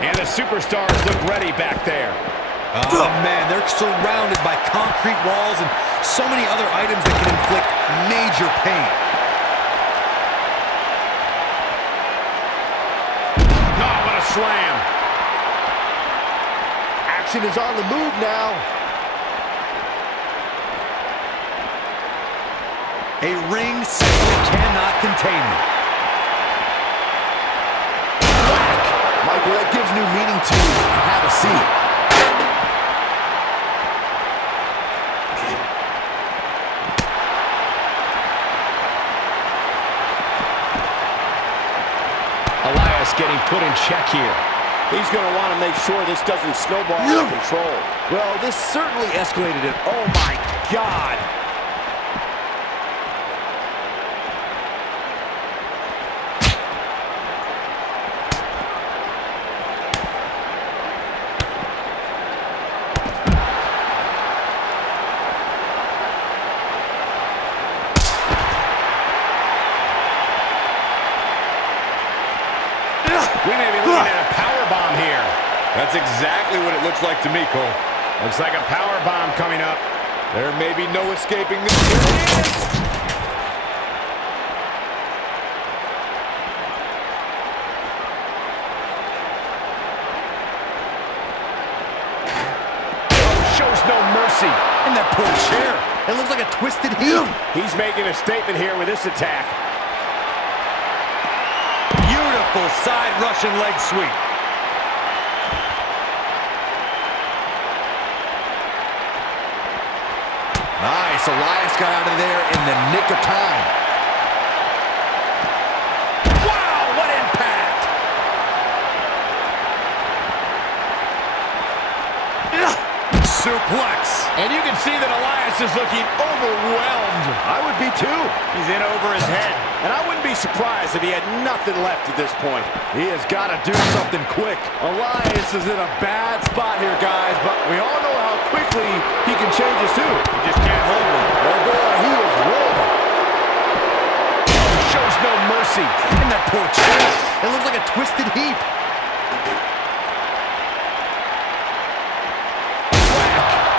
And the superstars look ready back there. Oh, man, they're surrounded by concrete walls and so many other items that can inflict major pain. Oh, what a slam. Action is on the move now. A ring simply cannot contain them. Michael, that gives new meaning to have a seat. Elias getting put in check here. He's going to want to make sure this doesn't snowball out of control. Well, this certainly escalated it. Oh, my God. We may be looking at a power bomb here. That's exactly what it looks like to me, Cole. Looks like a power bomb coming up. There may be no escaping this. Here it is! Oh, shows no mercy. And that poor chair. It looks like a twisted heel. He's making a statement here with this attack. Beautiful side Russian leg sweep. Nice. Elias got out of there in the nick of time. Wow, what impact! Suplex. And you can see that Elias is looking overwhelmed. I would be too. He's in over his head. And I wouldn't be surprised if he had nothing left at this point. He has got to do something quick. Elias is in a bad spot here, guys, but we all know how quickly he can change his tune. He just can't hold one. Oh, boy, he is rolling. Shows no mercy. And that poor chair. It looks like a twisted heap.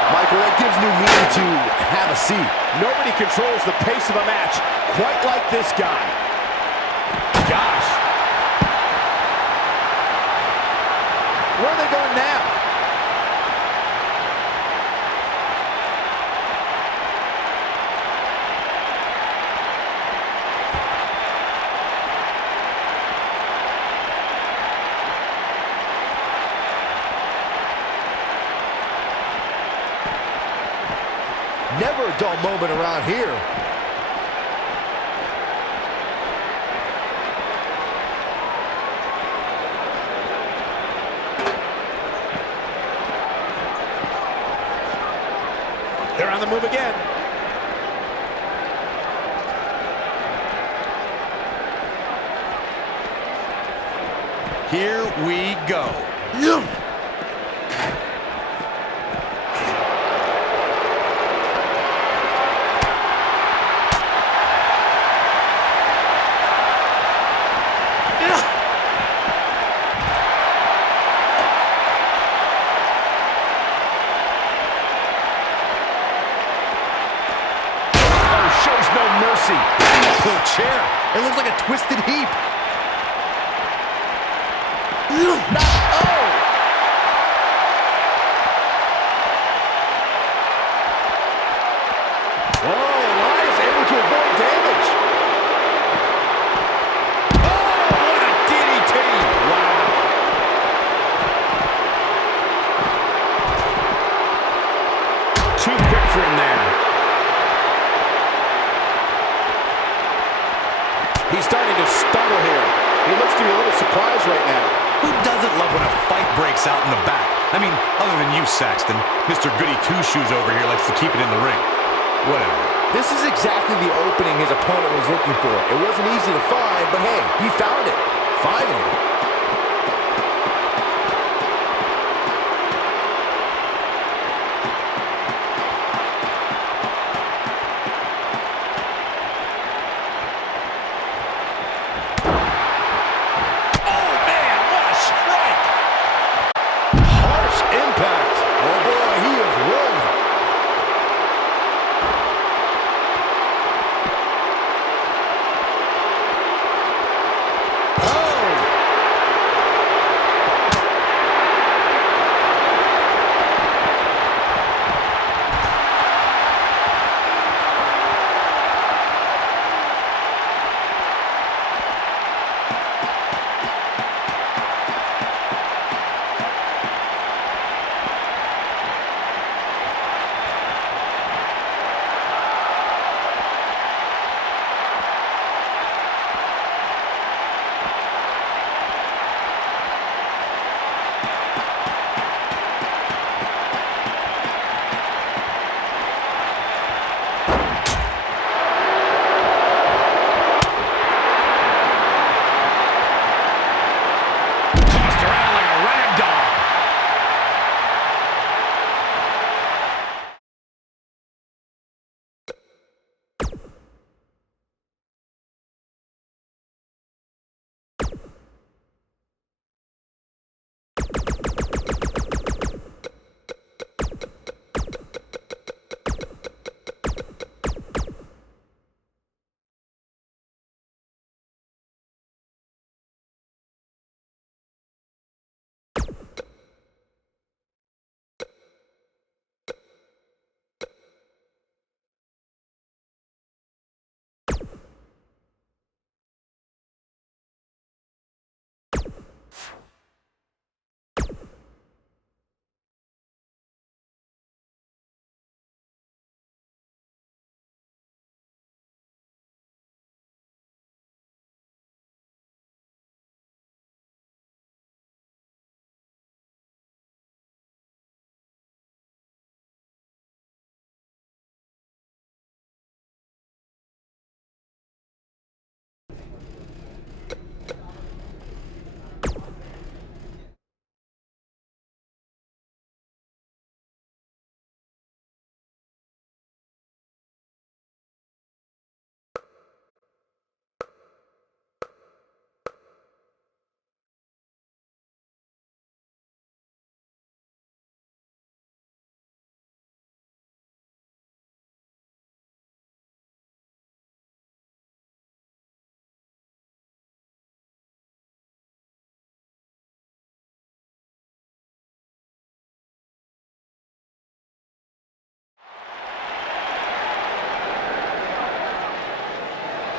Michael, that gives new meaning to have a seat. Nobody controls the pace of a match quite like this guy. Gosh. Where are they going now? Never a dull moment around here. They're on the move again. Here we go. Poor chair. It looks like a twisted heap. Elias able to avoid damage. Oh, what a DDT. Wow. Too quick for him there. He's starting to stumble here. He looks to be a little surprised right now. Who doesn't love when a fight breaks out in the back? I mean, other than you, Saxton. Mr. Goody Two-Shoes over here likes to keep it in the ring. Whatever. This is exactly the opening his opponent was looking for. It wasn't easy to find, but hey, he found it. Finally.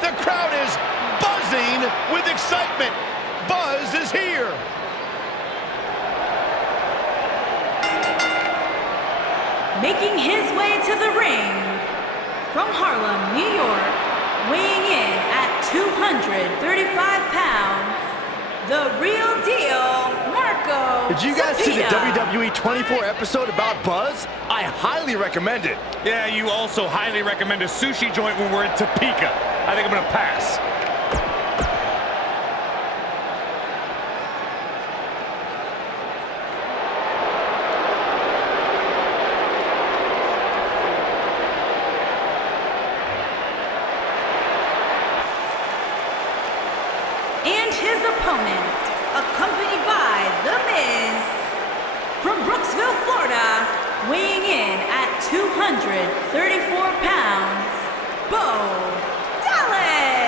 The crowd is buzzing with excitement. Buzz is here. Making his way to the ring from Harlem, New York, weighing in at 235 pounds, the real deal, Marco. Did you guys see the Zepeda. WWE 24 episode about Buzz? I highly recommend it. Yeah, you also highly recommend a sushi joint when we're in Topeka. I think I'm gonna pass. And his opponent, accompanied by The Miz, from Brooksville, Florida, weighing in at 234 pounds, Bo Dallas.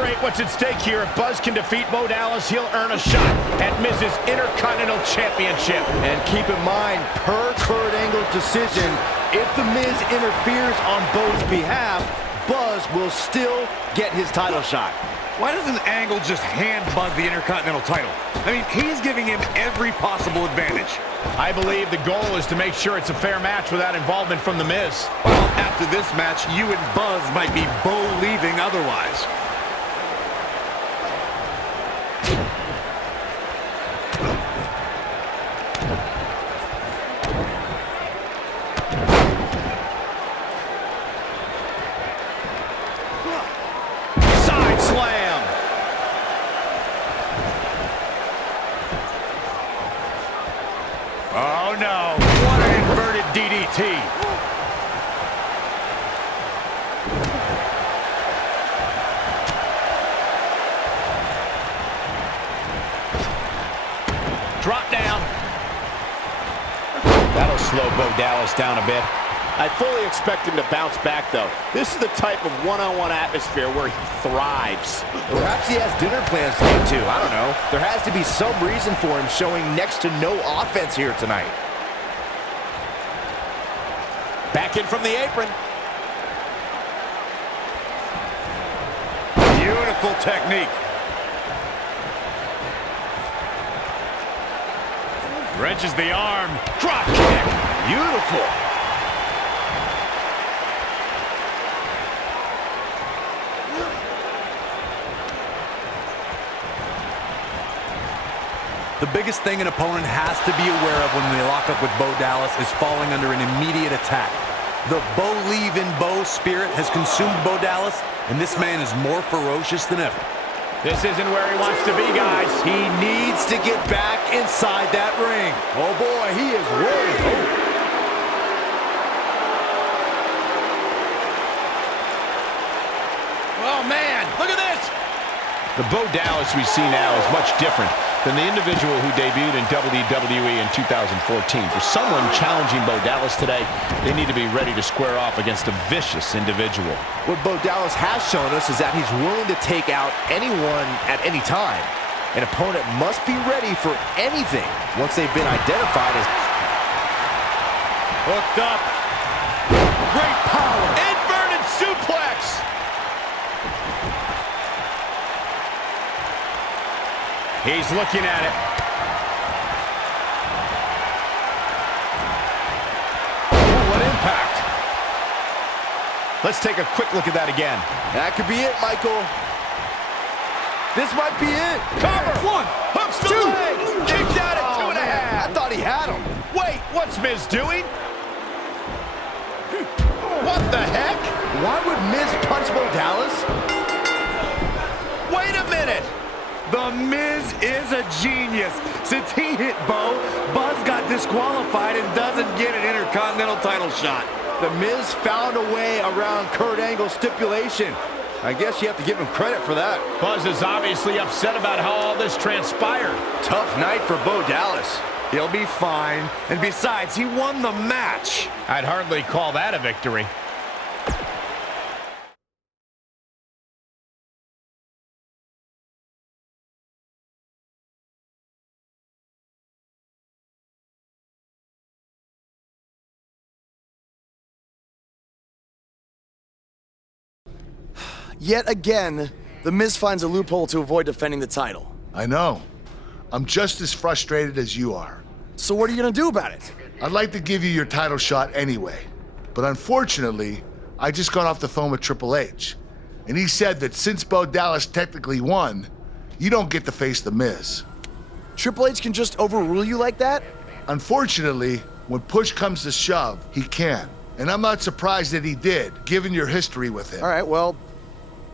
reiterate what's at stake here. If Buzz can defeat Bo Dallas, he'll earn a shot at Miz's Intercontinental Championship. And keep in mind, per Kurt Angle's decision, if The Miz interferes on Bo's behalf, Buzz will still get his title shot. Why doesn't Angle just hand Buzz the Intercontinental title? I mean, he's giving him every possible advantage. I believe the goal is to make sure it's a fair match without involvement from The Miz. Well, after this match, you and Buzz might be Bo leaving otherwise. Side slam. Oh no, what an inverted DDT. Drop down. That'll slow Bo Dallas down a bit. I fully expect him to bounce back, though. This is the type of one-on-one atmosphere where he thrives. Perhaps he has dinner plans tonight, too. I don't know. There has to be some reason for him showing next to no offense here tonight. Back in from the apron. Beautiful technique. Wrenches the arm. Drop kick. Beautiful. The biggest thing an opponent has to be aware of when they lock up with Bo Dallas is falling under an immediate attack. The Bo leave in Bo spirit has consumed Bo Dallas, and this man is more ferocious than ever. This isn't where he wants to be, guys. He needs to get back inside that ring. Oh boy, he is worried. Oh man, look at this! The Bo Dallas we see now is much different than the individual who debuted in WWE in 2014. For someone challenging Bo Dallas today, they need to be ready to square off against a vicious individual. What Bo Dallas has shown us is that he's willing to take out anyone at any time. An opponent must be ready for anything once they've been identified as... Hooked up. Great power. Inverted suplex. He's looking at it. Ooh, what impact. Let's take a quick look at that again. That could be it, Michael. This might be it. Cover. One. Hooks the leg. Kicked out at 2.5. I thought he had him. Wait, what's Miz doing? What the heck? Why would Miz punch Bo Dallas? Wait a minute. The Miz is a genius. Since he hit Bo, Buzz got disqualified and doesn't get an Intercontinental title shot. The Miz found a way around Kurt Angle's stipulation. I guess you have to give him credit for that. Buzz is obviously upset about how all this transpired. Tough night for Bo Dallas. He'll be fine. And besides, he won the match. I'd hardly call that a victory. Yet again, The Miz finds a loophole to avoid defending the title. I know. I'm just as frustrated as you are. So what are you gonna do about it? I'd like to give you your title shot anyway. But unfortunately, I just got off the phone with Triple H. And he said that since Bo Dallas technically won, you don't get to face The Miz. Triple H can just overrule you like that? Unfortunately, when push comes to shove, he can. And I'm not surprised that he did, given your history with him. All right, well,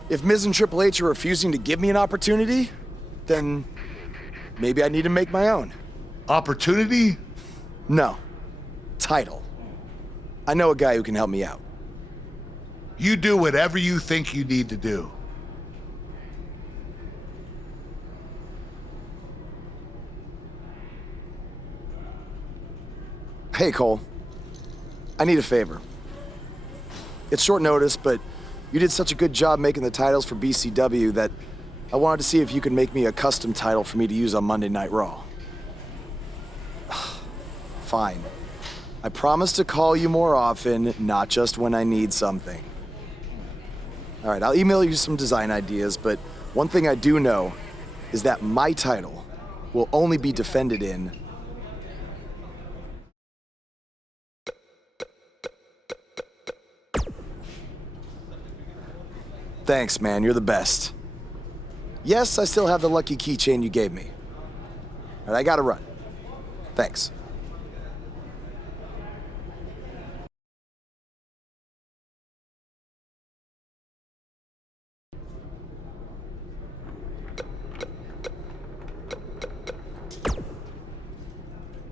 if Miz and Triple H are refusing to give me an opportunity, then maybe I need to make my own. Opportunity? No. Title. I know a guy who can help me out. You do whatever you think you need to do. Hey, Cole. I need a favor. It's short notice, but You did such a good job making the titles for BCW that I wanted to see if you could make me a custom title for me to use on Monday Night Raw. Fine. I promise to call you more often, not just when I need something. All right, I'll email you some design ideas, but one thing I do know is that my title will only be defended in Thanks, man. You're the best. Yes, I still have the lucky keychain you gave me. All right, I gotta run. Thanks.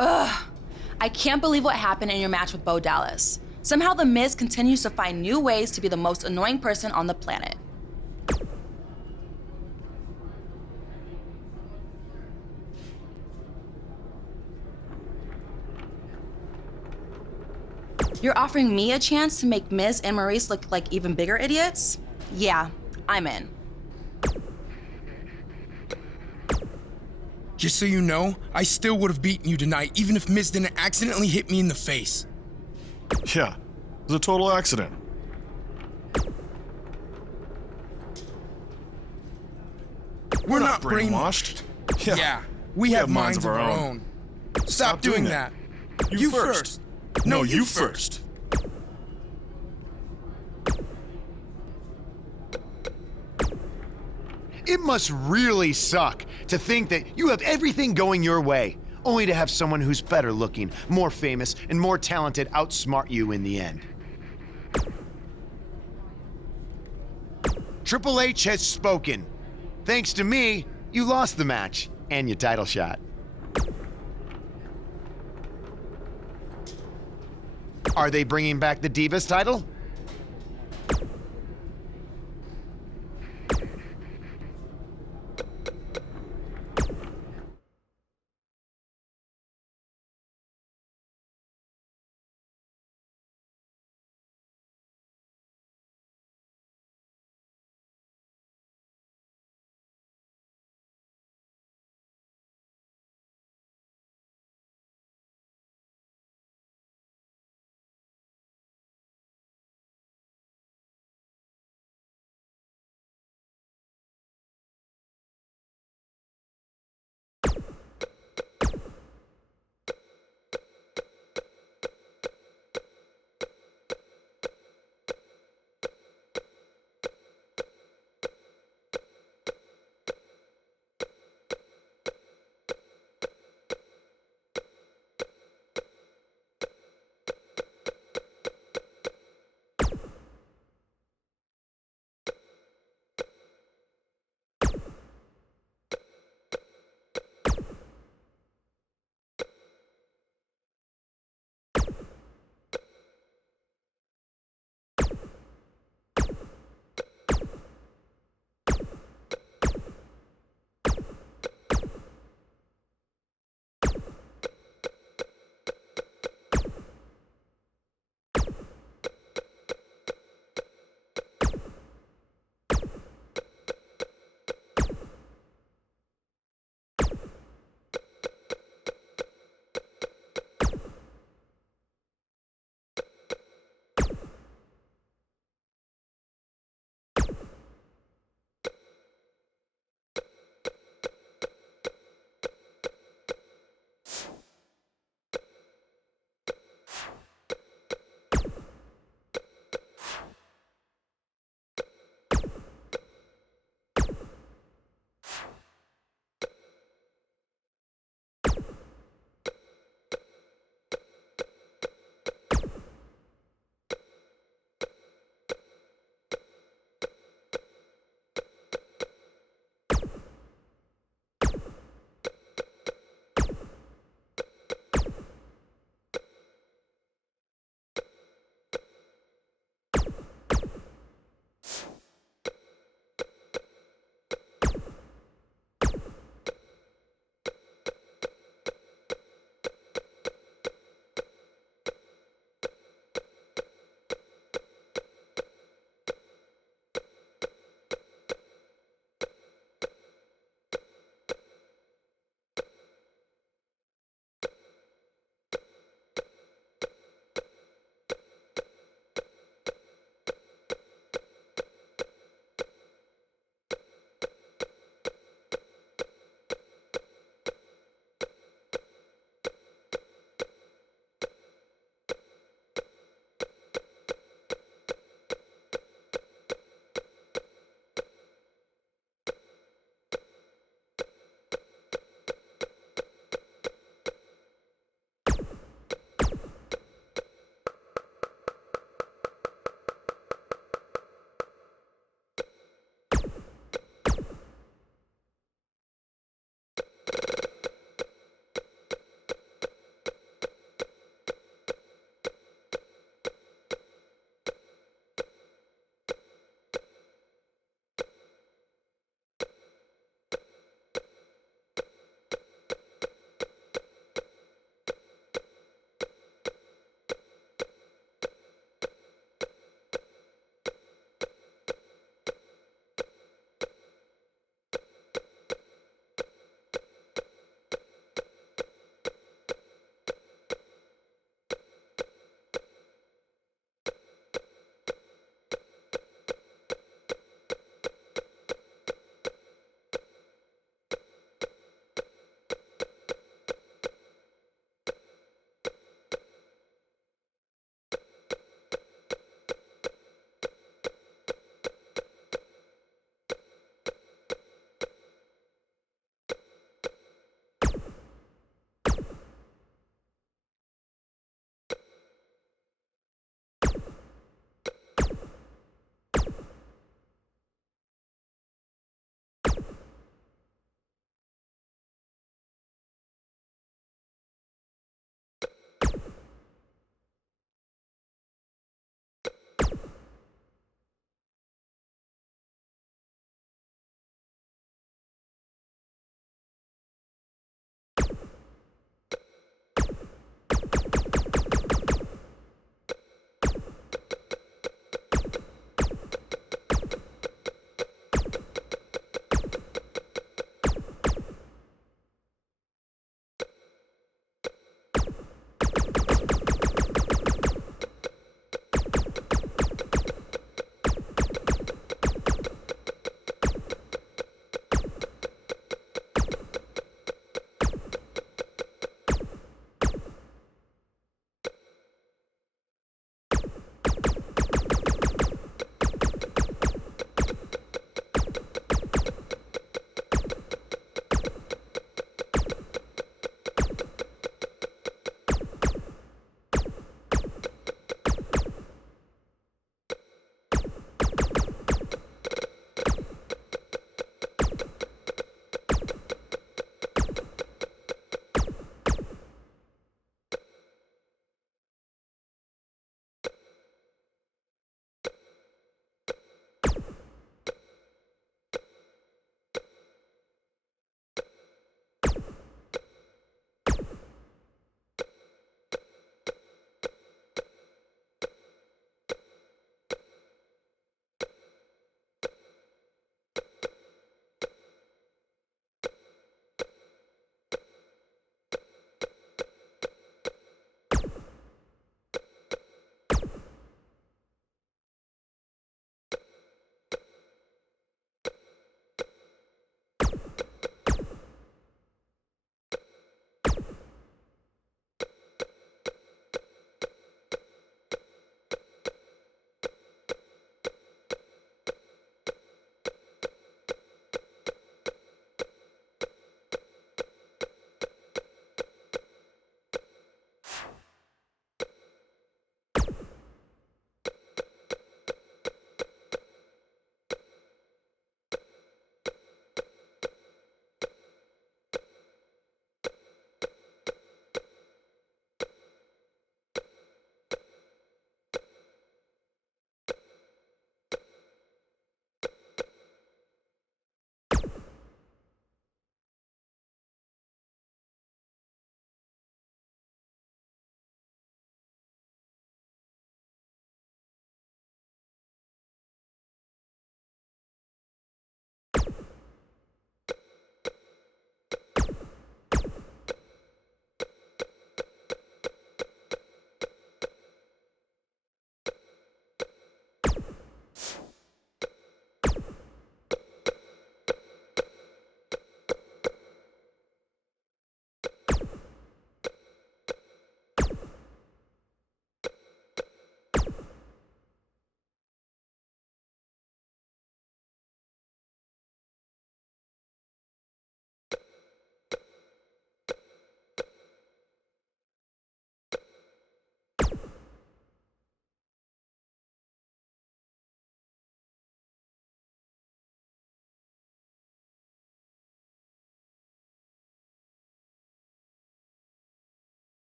Ugh. I can't believe what happened in your match with Bo Dallas. Somehow The Miz continues to find new ways to be the most annoying person on the planet. You're offering me a chance to make Miz and Maurice look like even bigger idiots? Yeah, I'm in. Just so you know, I still would have beaten you tonight, even if Miz didn't accidentally hit me in the face. Yeah, it was a total accident. We're not brainwashed. Yeah, we have minds of our own. Stop doing that. You first. No, you first. It must really suck to think that you have everything going your way, only to have someone who's better looking, more famous, and more talented outsmart you in the end. Triple H has spoken. Thanks to me, you lost the match and your title shot. Are they bringing back the Divas title?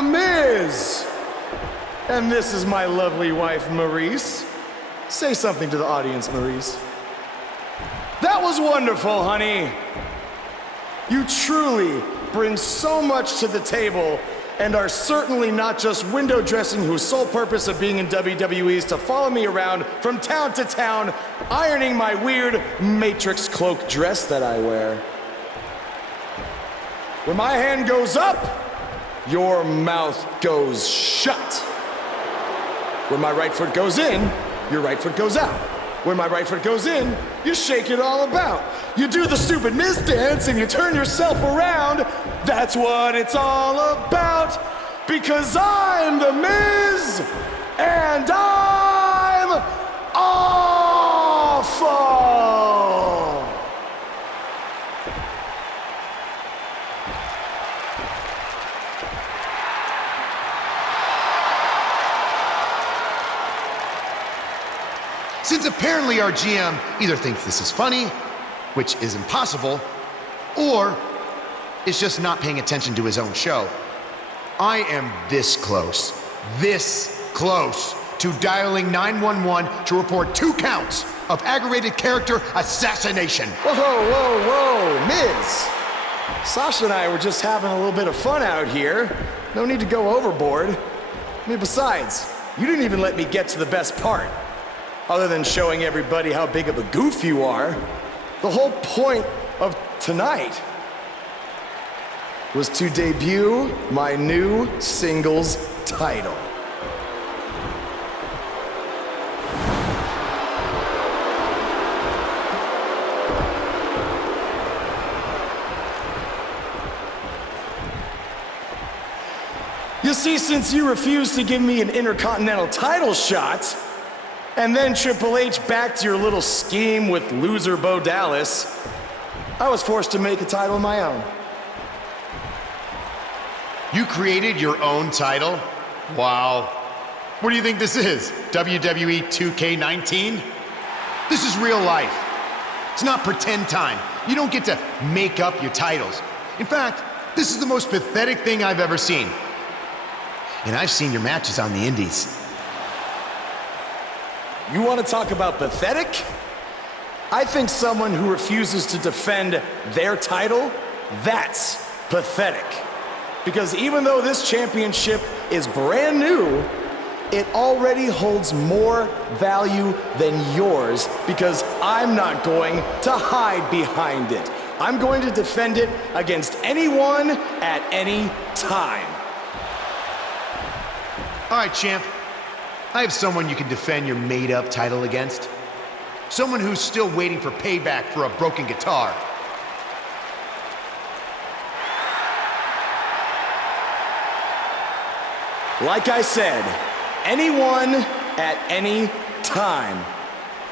The Miz. And this is my lovely wife, Maurice. Say something to the audience, Maurice. That was wonderful, honey. You truly bring so much to the table and are certainly not just window dressing whose sole purpose of being in WWE is to follow me around from town to town, ironing my weird Matrix cloak dress that I wear. When my hand goes up, your mouth goes shut. When my right foot goes in, your right foot goes out. When my right foot goes in, you shake it all about. You do the stupid Miz dance and you turn yourself around. That's what it's all about. Because I'm the Miz and I'm awful. Since apparently our GM either thinks this is funny, which is impossible, or is just not paying attention to his own show, I am this close to dialing 911 to report 2 counts of aggravated character assassination. Whoa, Miz. Sasha and I were just having a little bit of fun out here. No need to go overboard. I mean, besides, you didn't even let me get to the best part. Other than showing everybody how big of a goof you are, the whole point of tonight was to debut my new singles title. You see, since you refused to give me an Intercontinental title shot, and then Triple H backed your little scheme with loser Bo Dallas, I was forced to make a title of my own. You created your own title? Wow. What do you think this is? WWE 2K19? This is real life. It's not pretend time. You don't get to make up your titles. In fact, this is the most pathetic thing I've ever seen. And I've seen your matches on the indies. You want to talk about pathetic? I think someone who refuses to defend their title, that's pathetic. Because even though this championship is brand new, it already holds more value than yours because I'm not going to hide behind it. I'm going to defend it against anyone at any time. All right, champ. I have someone you can defend your made-up title against. Someone who's still waiting for payback for a broken guitar. Like I said, anyone at any time.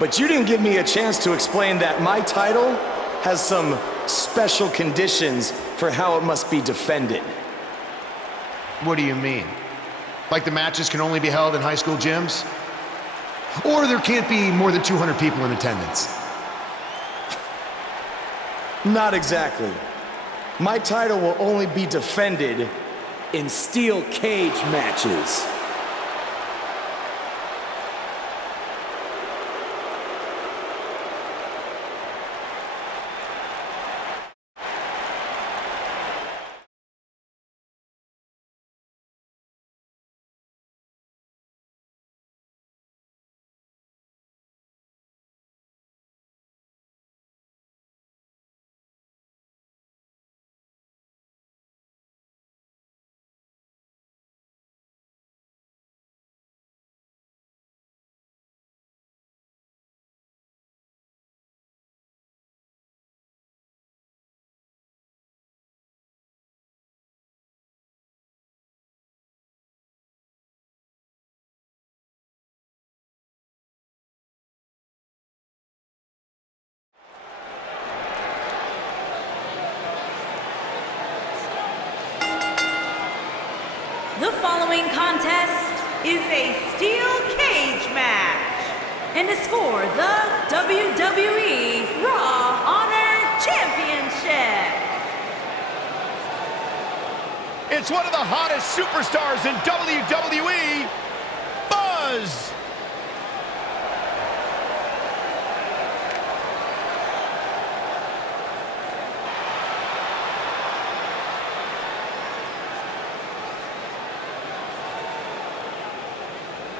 But you didn't give me a chance to explain that my title has some special conditions for how it must be defended. What do you mean? Like the matches can only be held in high school gyms? Or there can't be more than 200 people in attendance? Not exactly. My title will only be defended in steel cage matches. The following contest is a steel cage match and is for the WWE Raw Honor Championship. It's one of the hottest superstars in WWE, Buzz.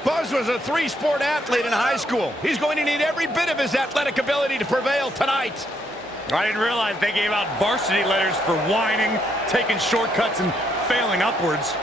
Buzz was a three-sport athlete in high school. He's going to need every bit of his athletic ability to prevail tonight. I didn't realize they gave out varsity letters for whining, taking shortcuts, and failing upwards.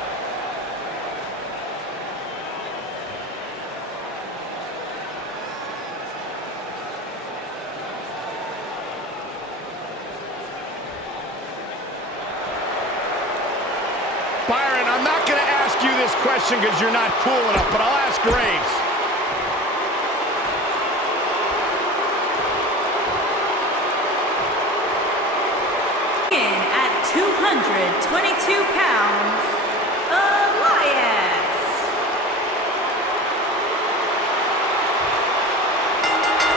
Byron, I'm not going to ask you this question because you're not cool enough, but I'll ask Graves. In at 222 pounds, Elias.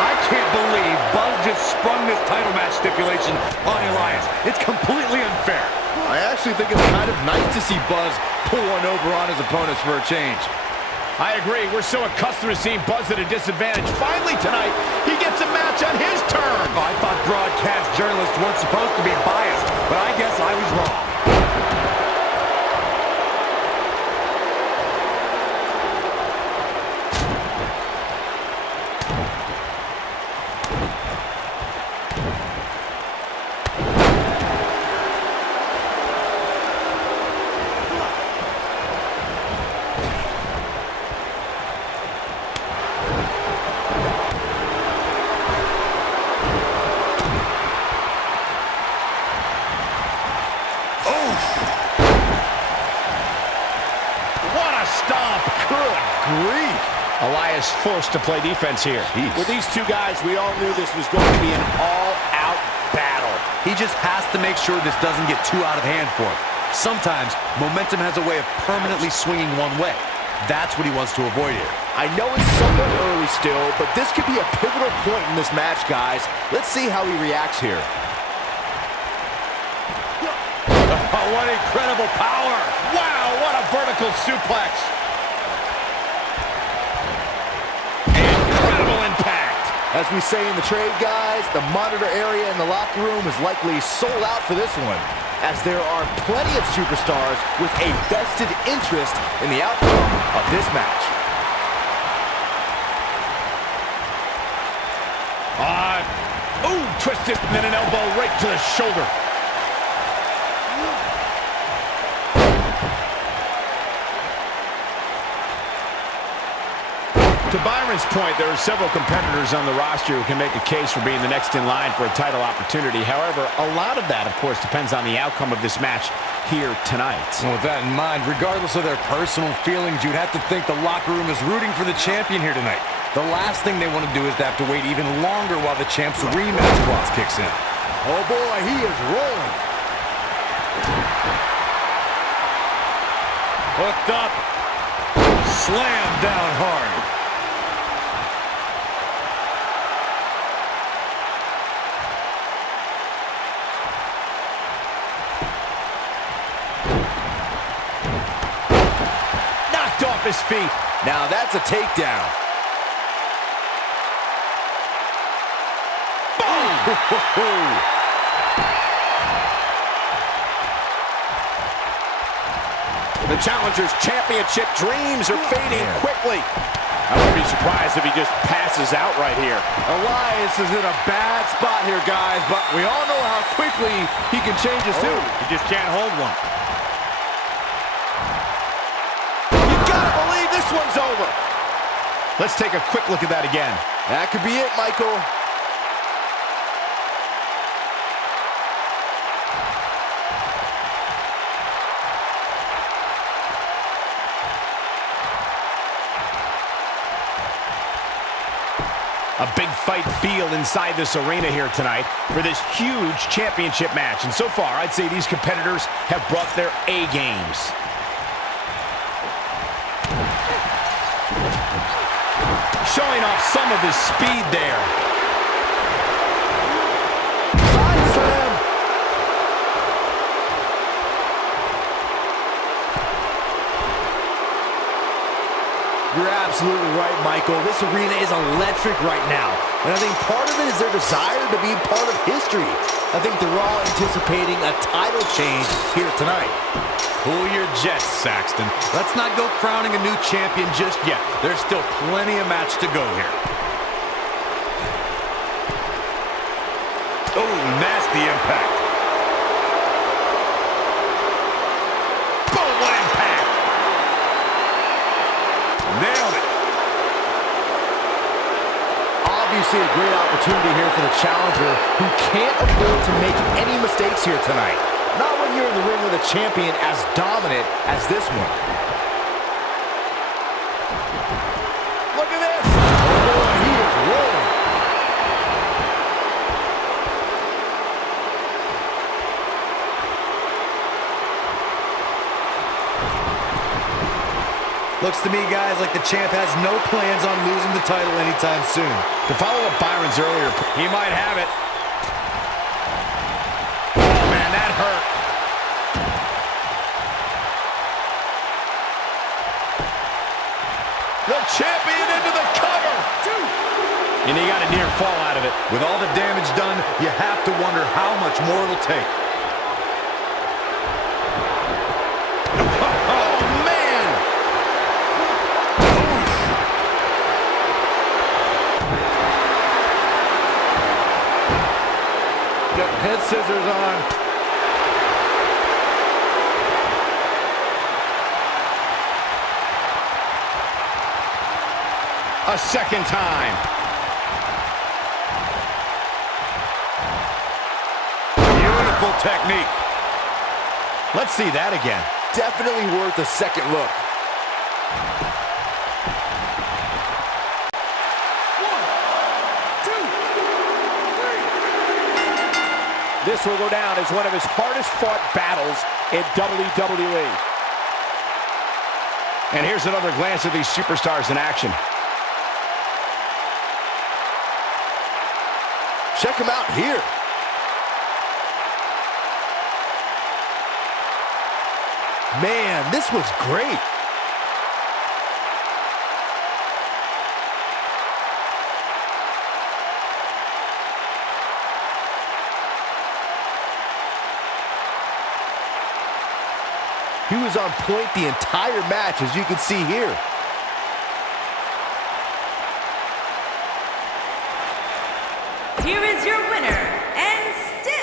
I can't believe Buzz just sprung this title match stipulation on Elias. It's completely unfair. I actually think it's kind of nice to see Buzz pull one over on his opponents for a change. I agree. We're so accustomed to seeing Buzz at a disadvantage. Finally tonight, he gets a match on his terms. I thought broadcast journalists weren't supposed to be biased, but I guess I was wrong. Elias forced to play defense here. With these two guys, we all knew this was going to be an all-out battle. He just has to make sure this doesn't get too out of hand for him. Sometimes, momentum has a way of permanently swinging one way. That's what he wants to avoid here. I know it's somewhat early still, but this could be a pivotal point in this match, guys. Let's see how he reacts here. Oh, what incredible power! Wow, what a vertical suplex! As we say in the trade, guys, the monitor area in the locker room is likely sold out for this one, as there are plenty of superstars with a vested interest in the outcome of this match. Twisted, and then an elbow right to the shoulder. To Byron's point, there are several competitors on the roster who can make a case for being the next in line for a title opportunity. However, a lot of that, of course, depends on the outcome of this match here tonight. Well, with that in mind, regardless of their personal feelings, you'd have to think the locker room is rooting for the champion here tonight. The last thing they want to do is to have to wait even longer while the champ's rematch clause kicks in. Oh boy, he is rolling. Hooked up. Slam down hard. Off his feet. Now that's a takedown. Boom! The challenger's championship dreams are fading quickly. I wouldn't be surprised if he just passes out right here. Elias is in a bad spot here, guys, but we all know how quickly he can change his tune. He just can't hold one. This one's over. Let's take a quick look at that again. That could be it, Michael. A big fight feel inside this arena here tonight for this huge championship match. And so far, I'd say these competitors have brought their A games. Showing off some of his speed there. Side slam. absolutely right, Michael. This arena is electric right now. And I think part of it is their desire to be part of history. I think they're all anticipating a title change here tonight. Cool your jets, Saxton. Let's not go crowning a new champion just yet. There's still plenty of match to go here. Oh, nasty impact. Boom, what impact. Nailed it. Obviously a great opportunity here for the challenger who can't afford to make any mistakes here tonight. Not when you're in the ring with a champion as dominant as this one. Look at this. Oh boy, he is rolling. Looks to me, guys, like the champ has no plans on losing the title anytime soon. To follow up Byron's earlier, he might have it. Oh, man, that hurt. The champion into the cover. And he got a near fall out of it. With all the damage done, you have to wonder how much more it'll take. Head scissors on. A second time. Beautiful technique. Let's see that again. Definitely worth a second look. This will go down as one of his hardest fought battles in WWE. And here's another glance at these superstars in action. Check him out here. Man, this was great. He was on point the entire match, as you can see here. Here is your winner, and still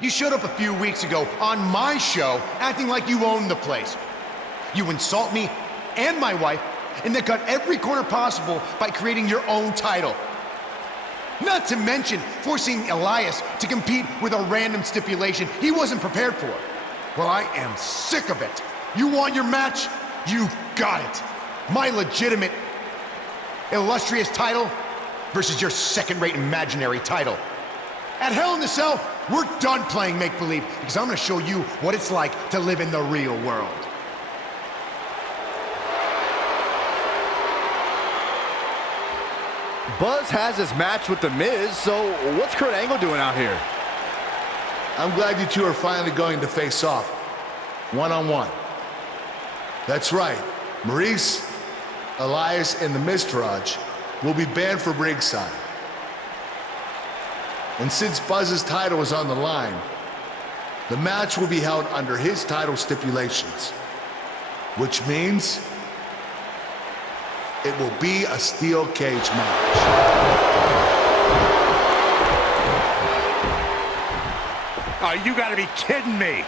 You showed up a few weeks ago on my show acting like you own the place. You insult me and my wife and then cut every corner possible by creating your own title. Not to mention forcing Elias to compete with a random stipulation he wasn't prepared for. Well, I am sick of it. You want your match? You've got it. My legitimate, illustrious title versus your second-rate imaginary title. At Hell in the Cell, we're done playing make-believe because I'm going to show you what it's like to live in the real world. Buzz has his match with The Miz, so what's Kurt Angle doing out here? I'm glad you two are finally going to face off, one-on-one. That's right, Maurice, Elias, and the Miztourage will be banned from ringside. And since Buzz's title is on the line, the match will be held under his title stipulations, which means it will be a steel cage match. Oh, you gotta be kidding me.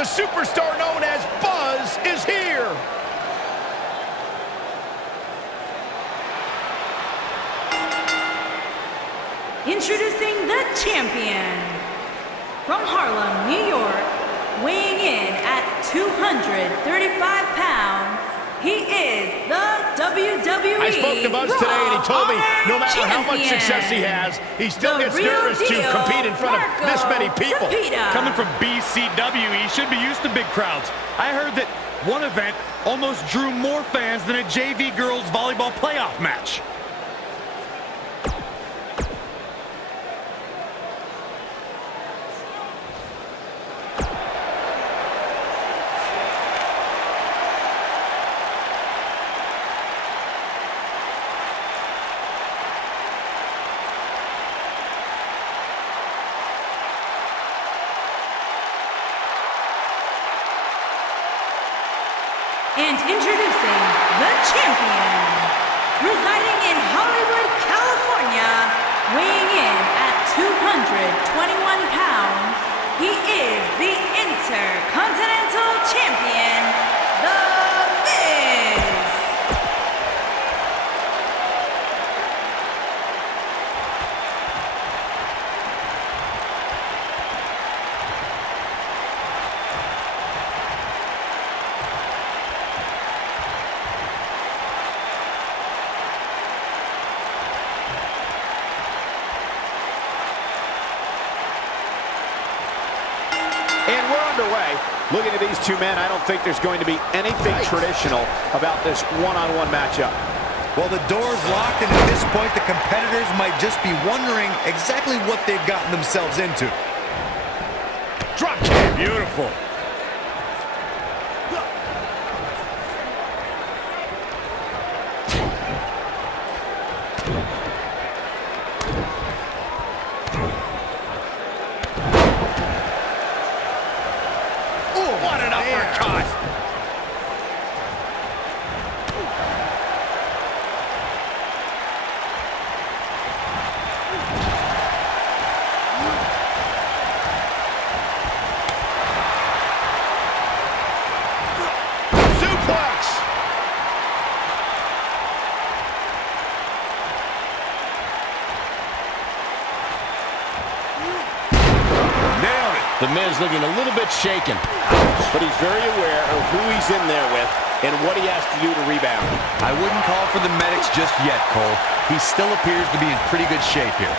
The superstar known as Buzz is here. Introducing the champion. From Harlem, New York, weighing in at 235 pounds, he is the WWE I spoke to Buzz today, and he told me no matter how much success he has, he still gets nervous to compete in front of this many people. Coming from BCW, he should be used to big crowds. I heard that one event almost drew more fans than a JV girls volleyball playoff match. And introducing the champion, residing in Hollywood, California, weighing in at 221 pounds, he is the Intercontinental Champion, The Miz. And we're underway. Looking at these two men, I don't think there's going to be anything traditional about this one-on-one matchup. Well, the door's locked, and at this point, the competitors might just be wondering exactly what they've gotten themselves into. Drop kick. Beautiful. What an uppercut! Suplex! Nailed it. The Miz looking a little bit shaken, but he's very aware of who he's in there with and what he has to do to rebound. I wouldn't call for the medics just yet, Cole. He still appears to be in pretty good shape here.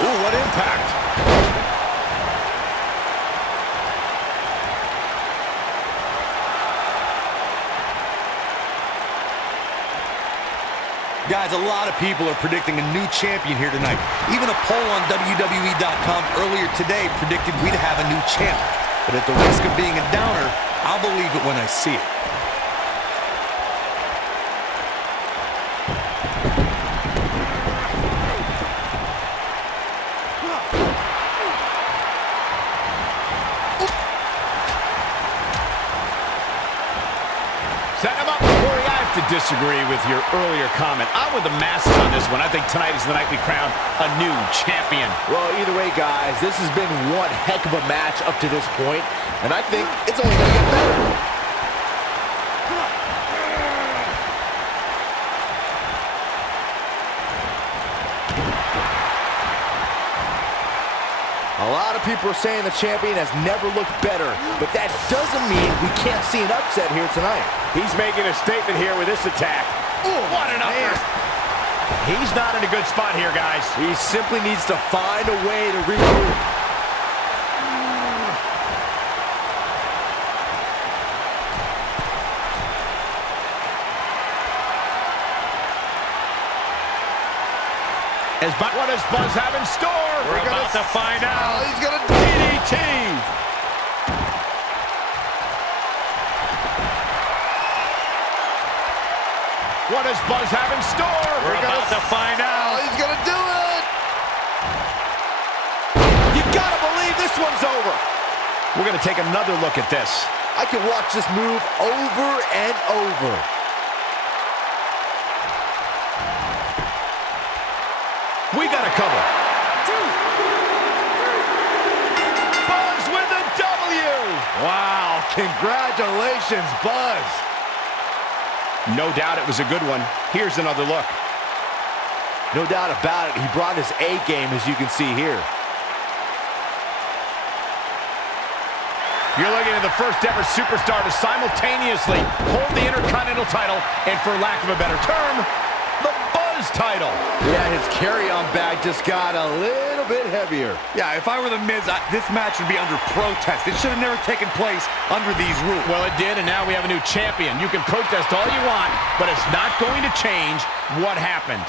Ooh, what impact! Guys, a lot of people are predicting a new champion here tonight. Even a poll on WWE.com earlier today predicted we'd have a new champ. But at the risk of being a downer, I'll believe it when I see it. Set him up, Corey. I have to disagree with your earlier comment. I'm with the masses on this one. I think tonight is the night we crown a new champion. Well, either way, guys, this has been one heck of a match up to this point, and I think it's only going to get better. A lot of people are saying the champion has never looked better, but that doesn't mean we can't see an upset here tonight. He's making a statement here with this attack. Ooh, what an uppercut! He's not in a good spot here, guys. He simply needs to find a way to regroup. What does Buzz have in store? We're about to find out. He's going to DDT! What does Buzz have in store? We're about to find out. He's going to do it! You gotta believe this one's over. We're gonna take another look at this. I can watch this move over and over. We got a cover. Buzz with a W! Wow. Congratulations, Buzz. No doubt it was a good one. Here's another look. No doubt about it, he brought his A game, as you can see here. You're looking at the first ever superstar to simultaneously hold the Intercontinental title and, for lack of a better term, the Buzz title. Yeah, his carry-on bag just got a little bit heavier. Yeah, if I were The Miz, this match would be under protest. It should have never taken place under these rules. Well, it did, and now we have a new champion. You can protest all you want, but it's not going to change what happened.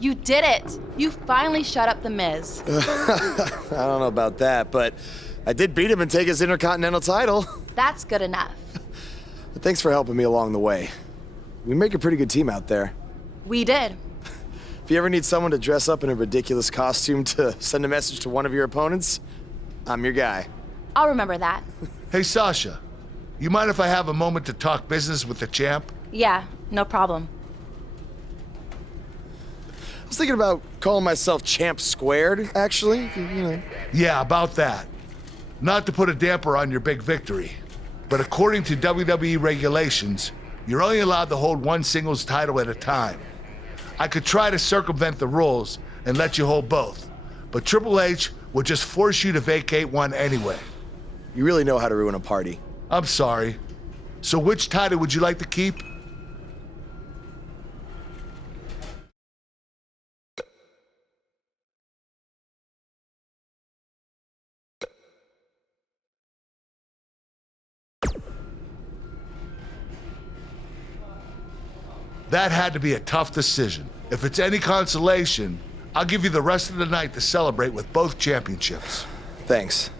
You did it! You finally shut up The Miz. I don't know about that, but I did beat him and take his Intercontinental title. That's good enough. But thanks for helping me along the way. We make a pretty good team out there. We did. If you ever need someone to dress up in a ridiculous costume to send a message to one of your opponents, I'm your guy. I'll remember that. Hey, Sasha, you mind if I have a moment to talk business with the champ? Yeah, no problem. I was thinking about calling myself Champ Squared, actually. You know. Yeah, about that. Not to put a damper on your big victory, but according to WWE regulations, you're only allowed to hold one singles title at a time. I could try to circumvent the rules and let you hold both, but Triple H would just force you to vacate one anyway. You really know how to ruin a party. I'm sorry. So which title would you like to keep? That had to be a tough decision. If it's any consolation, I'll give you the rest of the night to celebrate with both championships. Thanks.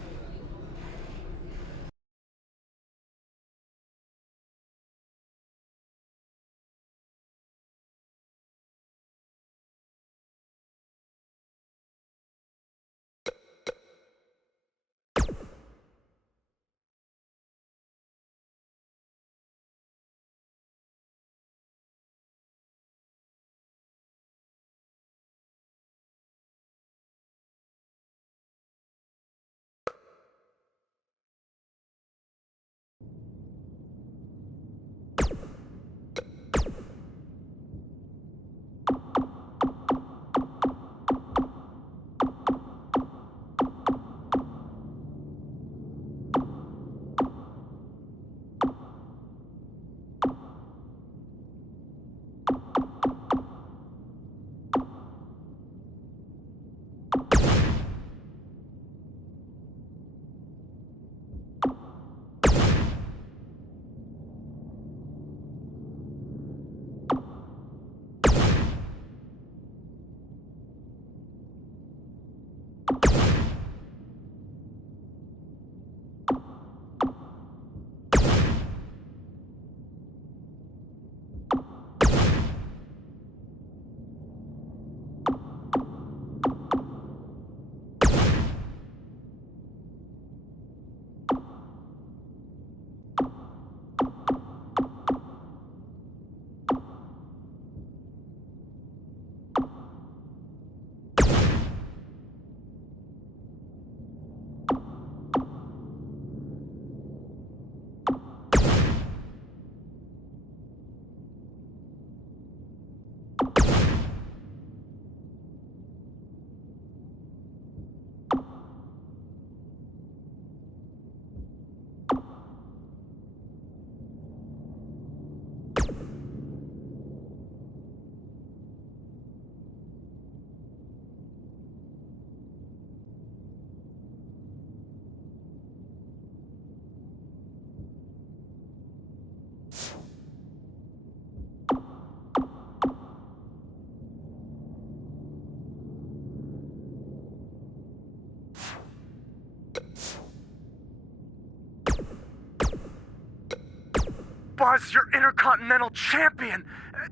Buzz, you're Intercontinental Champion.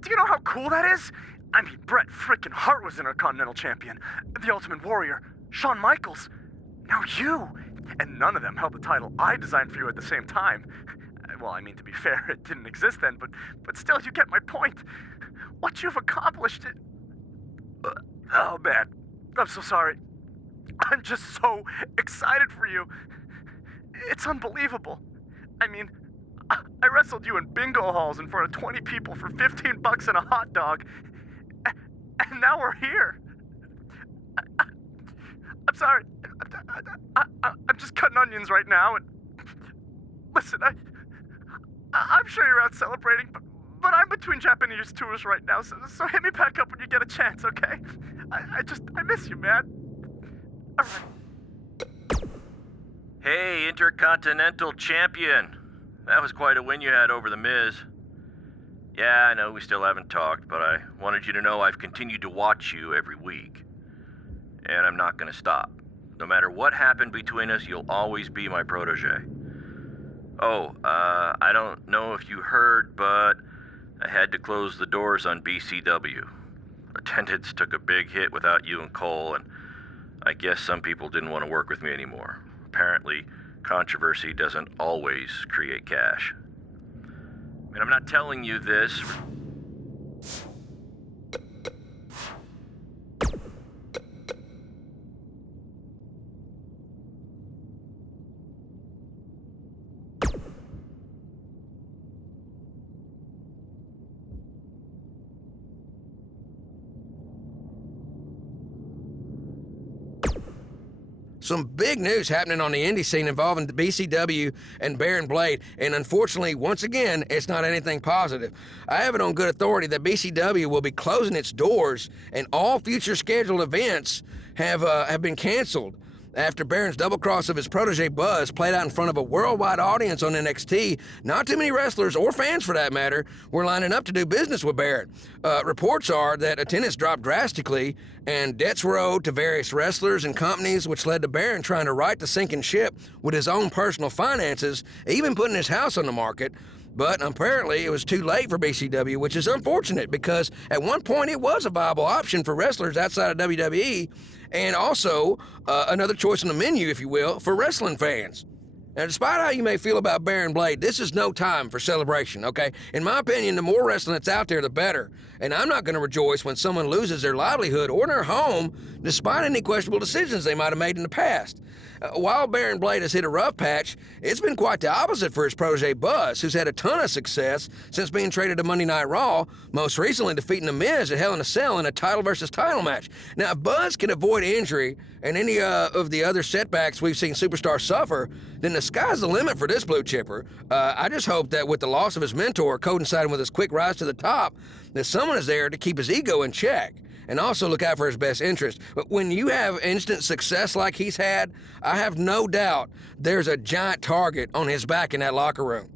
Do you know how cool that is? I mean, Bret frickin' Hart was Intercontinental Champion. The Ultimate Warrior, Shawn Michaels. Now you. And none of them held the title I designed for you at the same time. Well, I mean, to be fair, it didn't exist then, but still, you get my point. What you've accomplished it. Oh, man. I'm so sorry. I'm just so excited for you. It's unbelievable. I mean, I wrestled you in bingo halls in front of 20 people for $15 and a hot dog. And now we're here. I'm sorry. I'm just cutting onions right now. And listen, I'm sure you're out celebrating, but I'm between Japanese tours right now, so hit me back up when you get a chance, okay? I miss you, man. All right. Hey, Intercontinental Champion. That was quite a win you had over The Miz. Yeah, I know we still haven't talked, but I wanted you to know I've continued to watch you every week. And I'm not gonna stop. No matter what happened between us, you'll always be my protege. Oh, I don't know if you heard, but I had to close the doors on BCW. Attendance took a big hit without you and Cole, and I guess some people didn't want to work with me anymore. Apparently, controversy doesn't always create cash. And I'm not telling you this. Some big news happening on the indie scene involving the BCW and Baron Blade, and unfortunately, once again, it's not anything positive. I have it on good authority that BCW will be closing its doors, and all future scheduled events have been canceled after Baron's double cross of his protege Buzz played out in front of a worldwide audience on NXT. Not too many wrestlers, or fans for that matter, were lining up to do business with Baron. Reports are that attendance dropped drastically, and debts were owed to various wrestlers and companies, which led to Baron trying to right the sinking ship with his own personal finances, even putting his house on the market. But apparently it was too late for BCW, which is unfortunate because at one point it was a viable option for wrestlers outside of WWE, and also another choice on the menu, if you will, for wrestling fans. Now, despite how you may feel about Baron Blade, this is no time for celebration, okay? In my opinion, the more wrestling that's out there, the better. And I'm not going to rejoice when someone loses their livelihood or their home, despite any questionable decisions they might have made in the past. While Baron Blade has hit a rough patch, it's been quite the opposite for his protege Buzz, who's had a ton of success since being traded to Monday Night Raw, most recently defeating The Miz at Hell in a Cell in a title versus title match. Now, if Buzz can avoid injury and any of the other setbacks we've seen superstars suffer, then the sky's the limit for this blue chipper. I just hope that with the loss of his mentor coinciding with his quick rise to the top, that someone is there to keep his ego in check and also look out for his best interest. But when you have instant success like he's had, I have no doubt there's a giant target on his back in that locker room.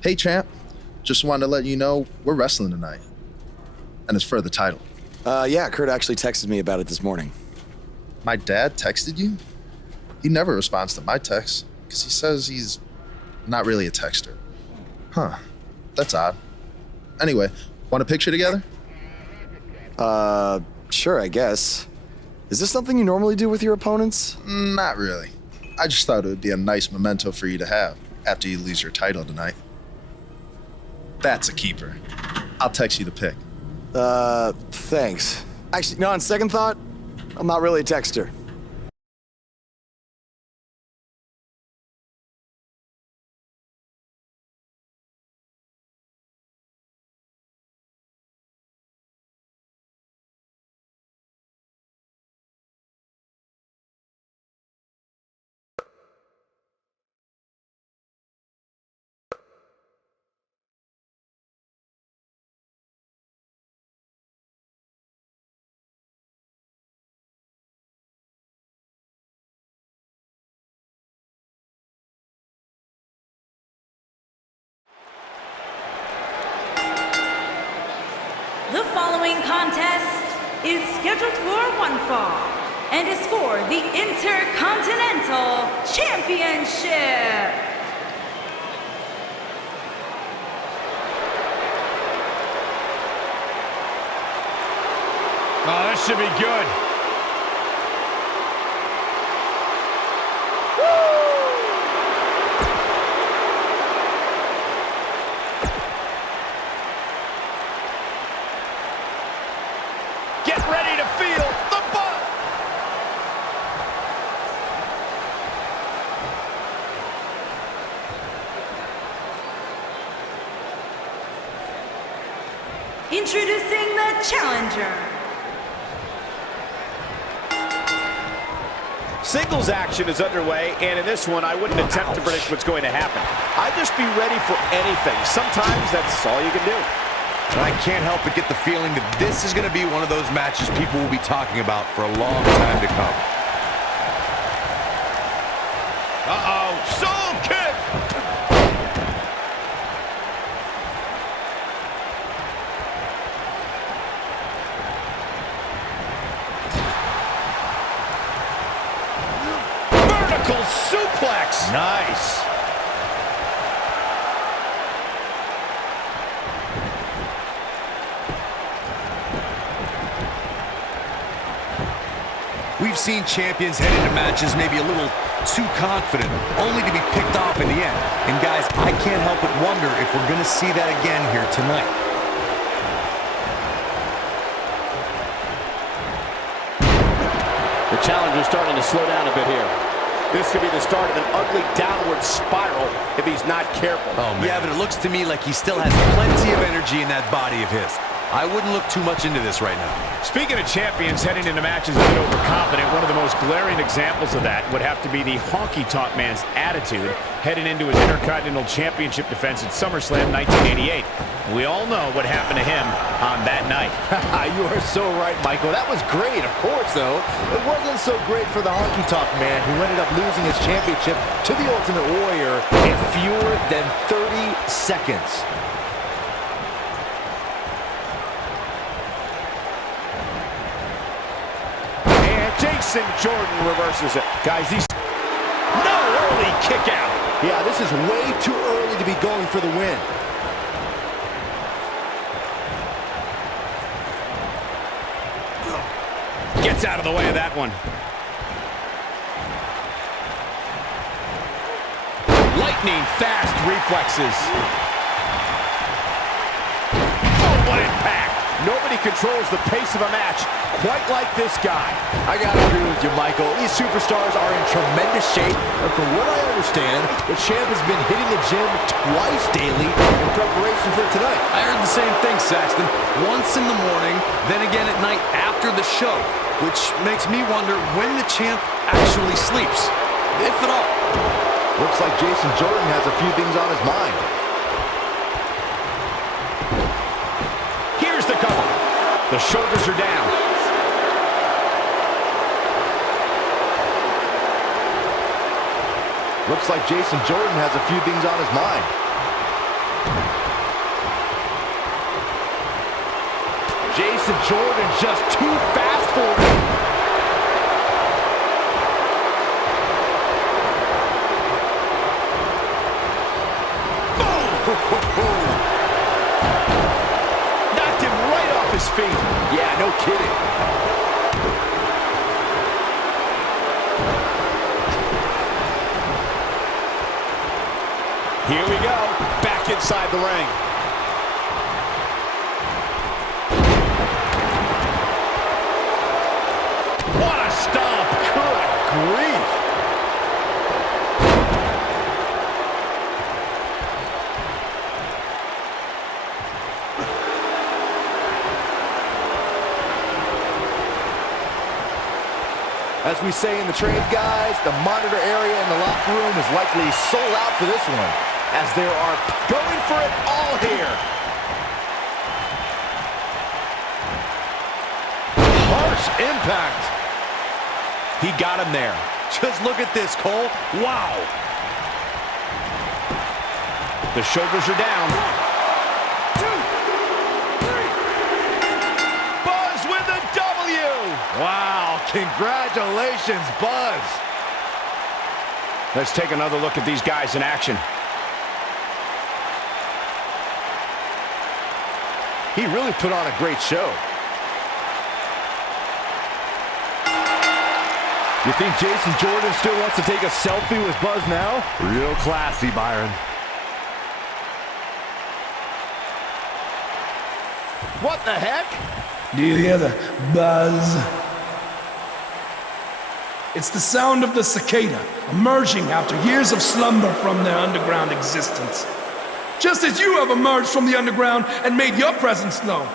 Hey, champ. Just wanted to let you know we're wrestling tonight. And it's for the title. Yeah, Kurt actually texted me about it this morning. My dad texted you? He never responds to my texts because he says he's not really a texter. Huh. That's odd. Anyway, want a picture together? Sure, I guess. Is this something you normally do with your opponents? Not really. I just thought it would be a nice memento for you to have after you lose your title tonight. That's a keeper. I'll text you the pic. Thanks. Actually, no, on second thought, I'm not really a texter. The following contest is scheduled for one fall and is for the Intercontinental Championship. Oh, this should be good. Get ready to feel the buzz! Introducing the challenger. Singles action is underway, and in this one, I wouldn't attempt to predict what's going to happen. I'd just be ready for anything. Sometimes that's all you can do. And I can't help but get the feeling that this is going to be one of those matches people will be talking about for a long time to come. Uh-oh, soul kick! Vertical suplex! Nice. We've seen champions head into matches maybe a little too confident, only to be picked off in the end. And guys, I can't help but wonder if we're going to see that again here tonight. The challenger's starting to slow down a bit here. This could be the start of an ugly downward spiral if he's not careful. Oh, man. Yeah, but it looks to me like he still has plenty of energy in that body of his. I wouldn't look too much into this right now. Speaking of champions heading into matches a bit overconfident, one of the most glaring examples of that would have to be the honky-tonk man's attitude heading into his Intercontinental Championship defense at SummerSlam 1988. We all know what happened to him on that night. You are so right, Michael. That was great, of course, though. It wasn't so great for the honky-tonk man who ended up losing his championship to the Ultimate Warrior in fewer than 30 seconds. Jason Jordan reverses it. Guys, these... No early kick out. Yeah, this is way too early to be going for the win. Gets out of the way of that one. Lightning fast reflexes. Oh, what impact. Nobody controls the pace of a match quite like this guy. I gotta agree with you, Michael. These superstars are in tremendous shape, and from what I understand, the champ has been hitting the gym twice daily in preparation for tonight. I heard the same thing, Saxton. Once in the morning, then again at night after the show, which makes me wonder when the champ actually sleeps, if at all. Looks like Jason Jordan has a few things on his mind. Here's the cover. The shoulders are down. Looks like Jason Jordan has a few things on his mind. Jason Jordan just too fast for him. Knocked him right off his feet. Yeah, no kidding. Here we go, back inside the ring. What a stomp! Good grief! As we say in the trade, guys, the monitor area in the locker room is likely sold out for this one, as they are going for it all here. Harsh impact. He got him there. Just look at this, Cole. Wow. The shoulders are down. 1, 2, 3. Buzz with the W. Wow, congratulations, Buzz. Let's take another look at these guys in action. He really put on a great show. You think Jason Jordan still wants to take a selfie with Buzz now? Real classy, Byron. What the heck? Do you hear the buzz? It's the sound of the cicada emerging after years of slumber from their underground existence. Just as you have emerged from the underground and made your presence known.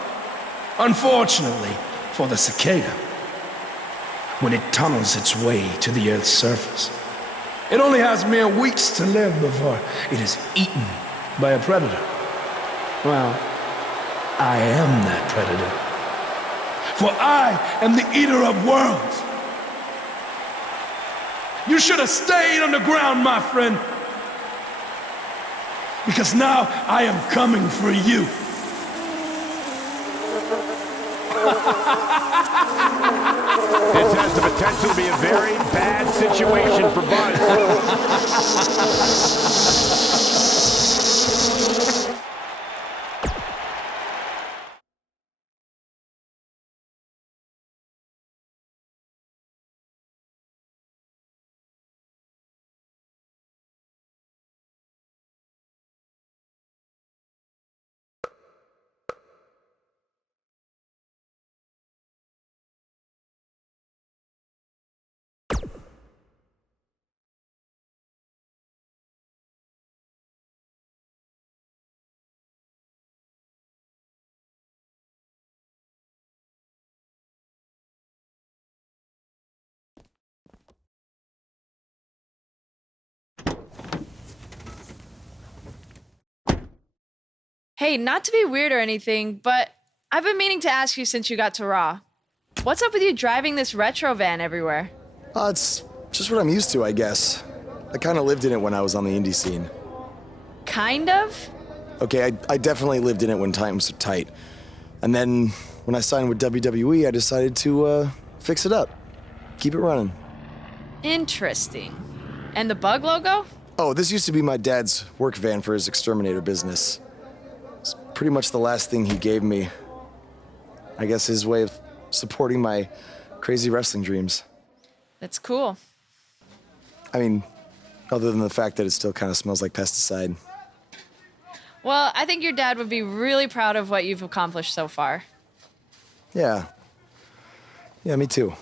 Unfortunately for the cicada, when it tunnels its way to the Earth's surface, it only has mere weeks to live before it is eaten by a predator. Well, I am that predator. For I am the eater of worlds. You should have stayed underground, my friend. Because now I am coming for you. This has the potential to be a very bad situation for Buzz. Hey, not to be weird or anything, but I've been meaning to ask you since you got to Raw. What's up with you driving this retro van everywhere? It's just what I'm used to, I guess. I kind of lived in it when I was on the indie scene. Kind of? Okay, I definitely lived in it when times were tight. And then when I signed with WWE, I decided to fix it up. Keep it running. Interesting. And the bug logo? Oh, this used to be my dad's work van for his exterminator business. It's pretty much the last thing he gave me. I guess his way of supporting my crazy wrestling dreams. That's cool. I mean, other than the fact that it still kind of smells like pesticide. Well, I think your dad would be really proud of what you've accomplished so far. Yeah. Yeah, me too.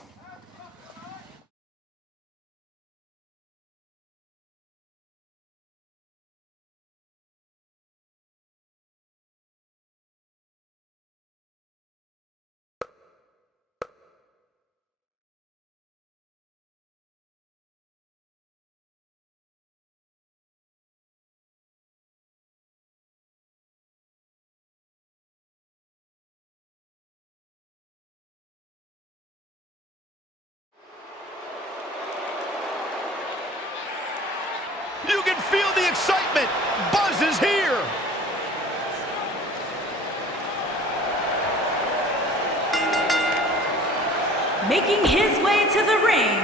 You can feel the excitement. Buzz is here. making his way to the ring,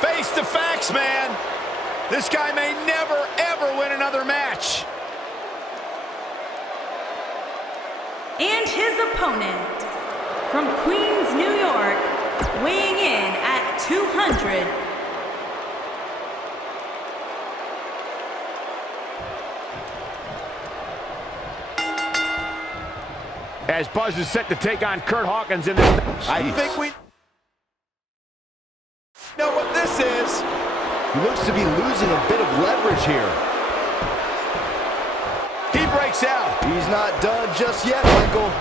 face the facts, man. This guy may never, ever win another match. and his opponent, from Queens, New York, weighing in at 200. As Buzz is set to take on Kurt Hawkins in this. I think we know what this is. He looks to be losing a bit of leverage here. He breaks out. He's not done just yet, Michael.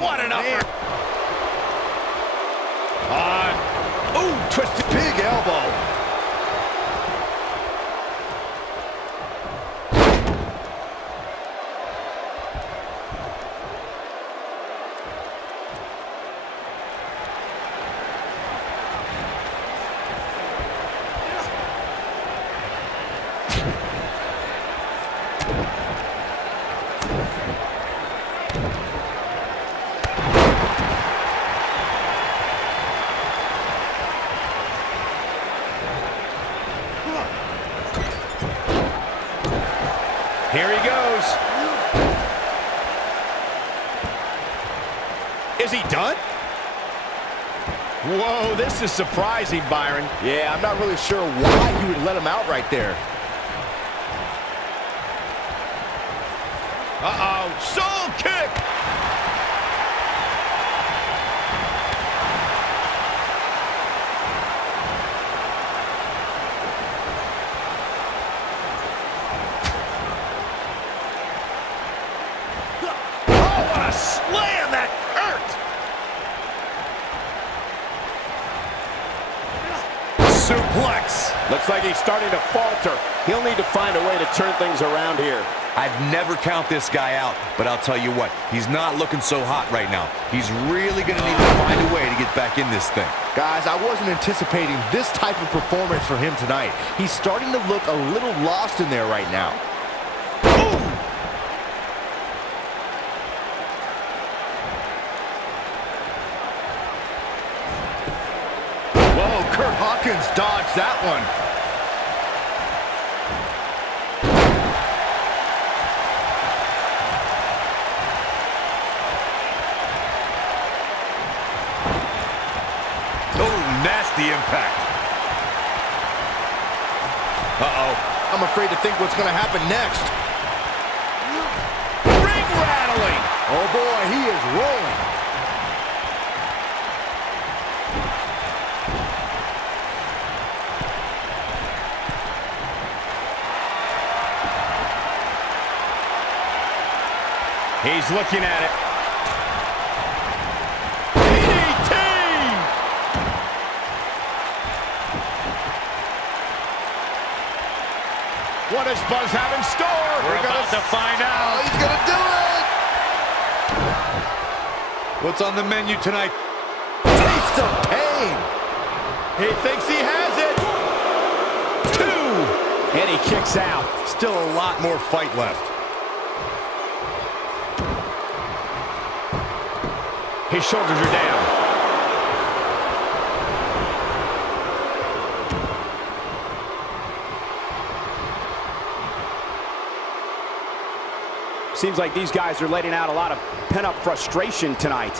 What an upper. Twisted big elbow. Here he goes. Is he done? Whoa, this is surprising, Byron. Yeah, I'm not really sure why he would let him out right there. Uh-oh, soul kick! Oh, what a slam! That hurt! Suplex. Looks like he's starting to falter. He'll need to find a way to turn things around here. I'd never count this guy out, but I'll tell you what, he's not looking so hot right now. He's really going to need to find a way to get back in this thing. Guys, I wasn't anticipating this type of performance from him tonight. He's starting to look a little lost in there right now. Whoa, Kurt Hawkins dodged that one. Nasty impact. Uh-oh. I'm afraid to think what's going to happen next. Ring rattling! Oh boy, he is rolling. He's looking at it. What does Buzz have in store? We're about to find out. Oh, he's gonna do it! What's on the menu tonight? Taste of pain! He thinks he has it. 2. And he kicks out. Still a lot more fight left. His shoulders are down. Seems like these guys are letting out a lot of pent-up frustration tonight.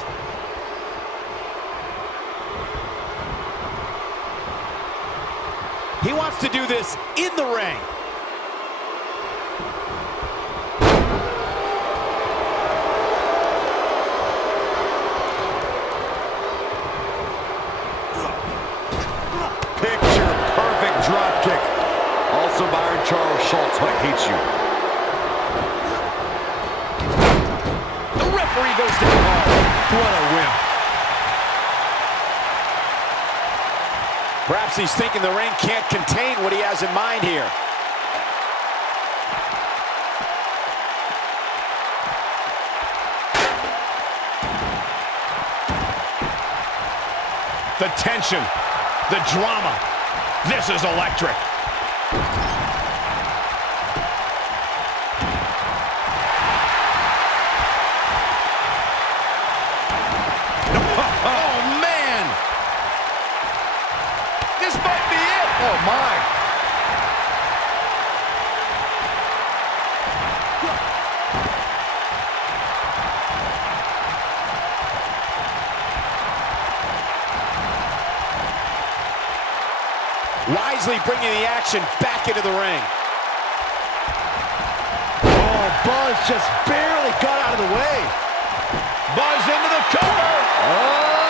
He wants to do this in the ring. Picture perfect drop kick. Also, Byron, Charles Schultz might hate you. Referee goes down hard. What a win. Perhaps he's thinking the ring can't contain what he has in mind here. The tension, the drama. This is electric. Oh, my. Wisely bringing the action back into the ring. Oh, Buzz just barely got out of the way. Buzz into the cover. Oh,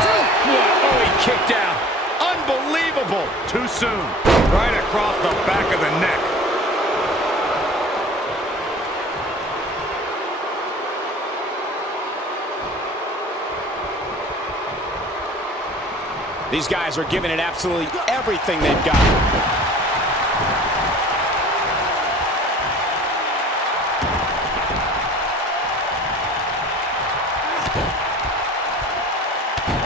he kicked out. Unbelievable. Too soon. Right across the back of the neck. These guys are giving it absolutely everything they've got.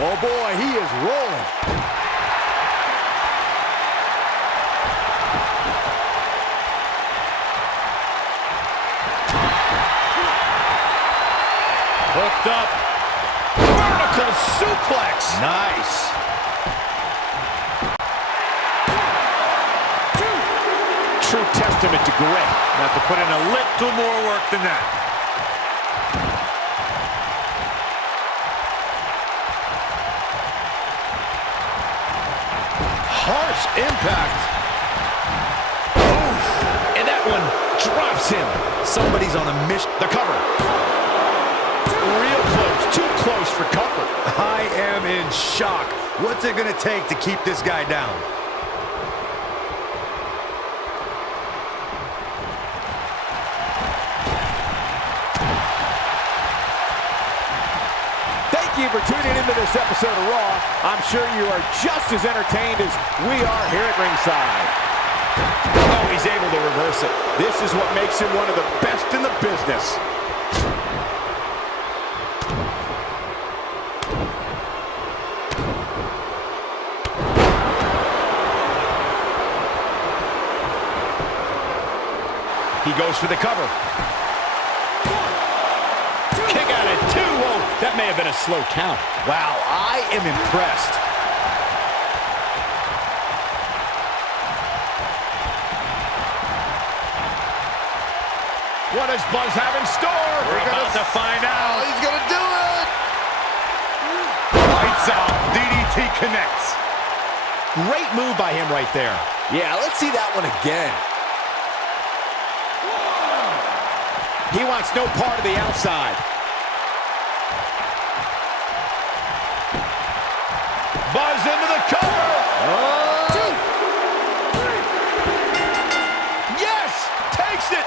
Oh boy, he is rolling. Hooked up. Vertical suplex. Nice. True testament to grit. Have to put in a little more work than that. Impact. Oof. And that one drops him. Somebody's on a mission. The cover. Real close. Too close for comfort. I am in shock. What's it going to take to keep this guy down? Thank you for tuning into this episode of Raw. I'm sure you are just as entertained as we are here at ringside. Oh, he's able to reverse it. This is what makes him one of the best in the business. He goes for the cover. Kick out at 2. Whoa, that may have been a slow count. Wow, I am impressed. What does Buzz have in store? We're about to find out. He's going to do it. Lights out. DDT connects. Great move by him right there. Yeah, let's see that one again. He wants no part of the outside. Buzz into the cover. Oh. 2, 3. Yes! Takes it.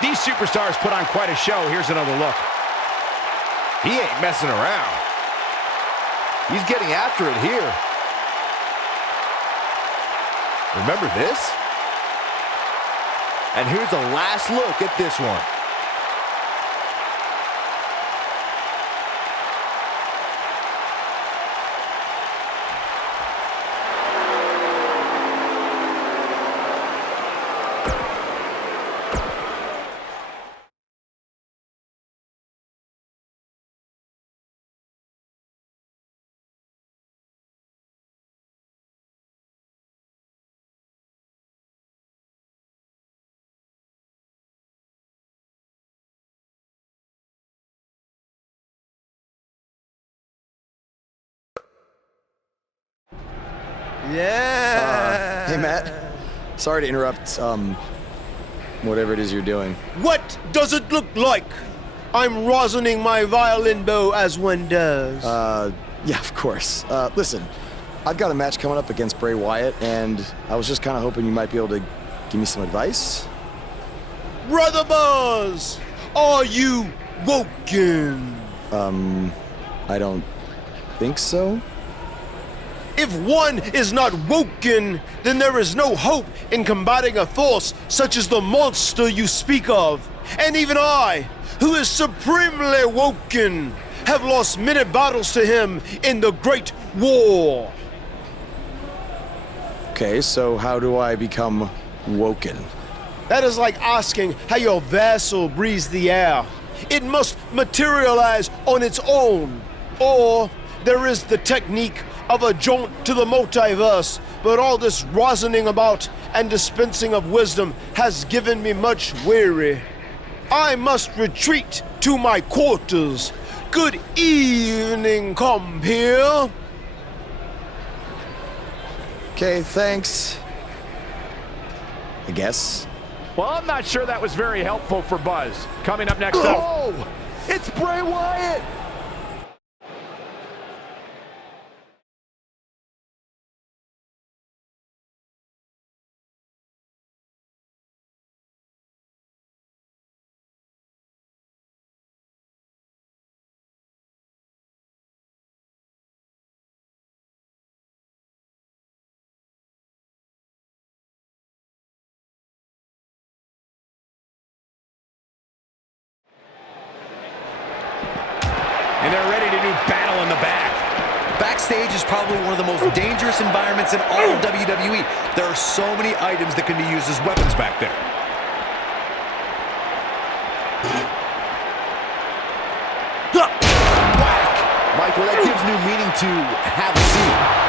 These superstars put on quite a show. Here's another look. He ain't messing around. He's getting after it here. Remember this? And here's a last look at this one. Yeah. Hey, Matt. Sorry to interrupt, whatever it is you're doing. What does it look like? I'm rosining my violin bow as one does. Yeah, of course. Listen, I've got a match coming up against Bray Wyatt, and I was just kind of hoping you might be able to give me some advice. Brother Buzz, are you woken? I don't think so. If one is not woken, then there is no hope in combating a force such as the monster you speak of. And even I, who is supremely woken, have lost many battles to him in the Great War. Okay, so how do I become woken? That is like asking how your vessel breathes the air. It must materialize on its own. Or there is the technique of a jaunt to the multiverse, but all this rosining about and dispensing of wisdom has given me much weary. I must retreat to my quarters. Good evening, compeer. Okay, thanks. I guess. Well, I'm not sure that was very helpful for Buzz. Coming up next up. Oh! It's Bray Wyatt! And they're ready to do battle in the back. Backstage is probably one of the most dangerous environments in all of WWE. There are so many items that can be used as weapons back there. Whack! Michael, that gives new meaning to have a seat.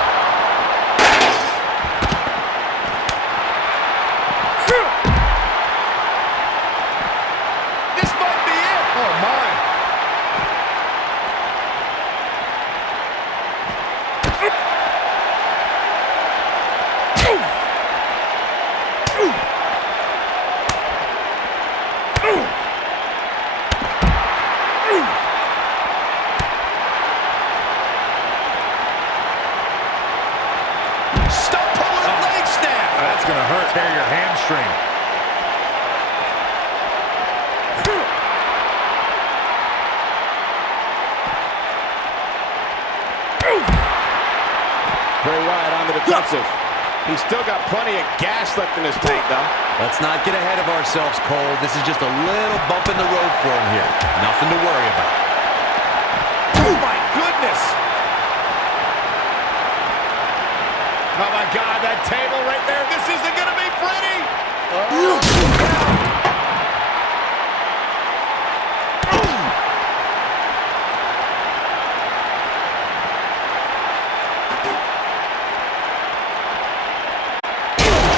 That's gonna hurt. Tear your hamstring. Bray Wyatt on the defensive. He's still got plenty of gas left in his tank, though. Let's not get ahead of ourselves, Cole. This is just a little bump in the road for him here. Nothing to worry about. Oh, my goodness. Oh, my God, that table right there. This isn't going to be pretty.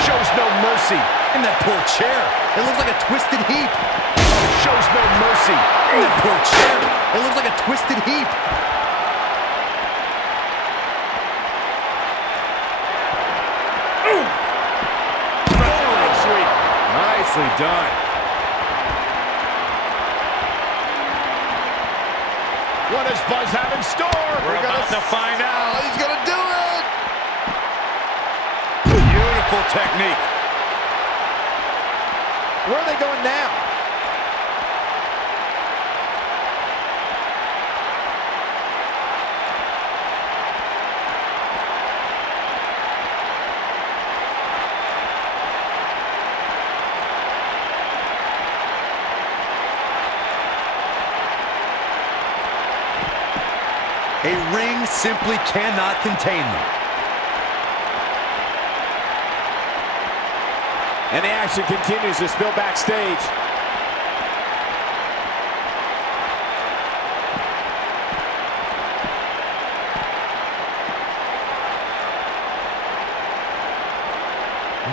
Shows no mercy. In that poor chair. It looks like a twisted heap. Shows no mercy. In that poor chair. It looks like a twisted heap. Sweet. Nicely done. What does Buzz have in store? We're about to find out. He's going to do it. Beautiful technique. Where are they going now? A ring simply cannot contain them. And the action continues to spill backstage.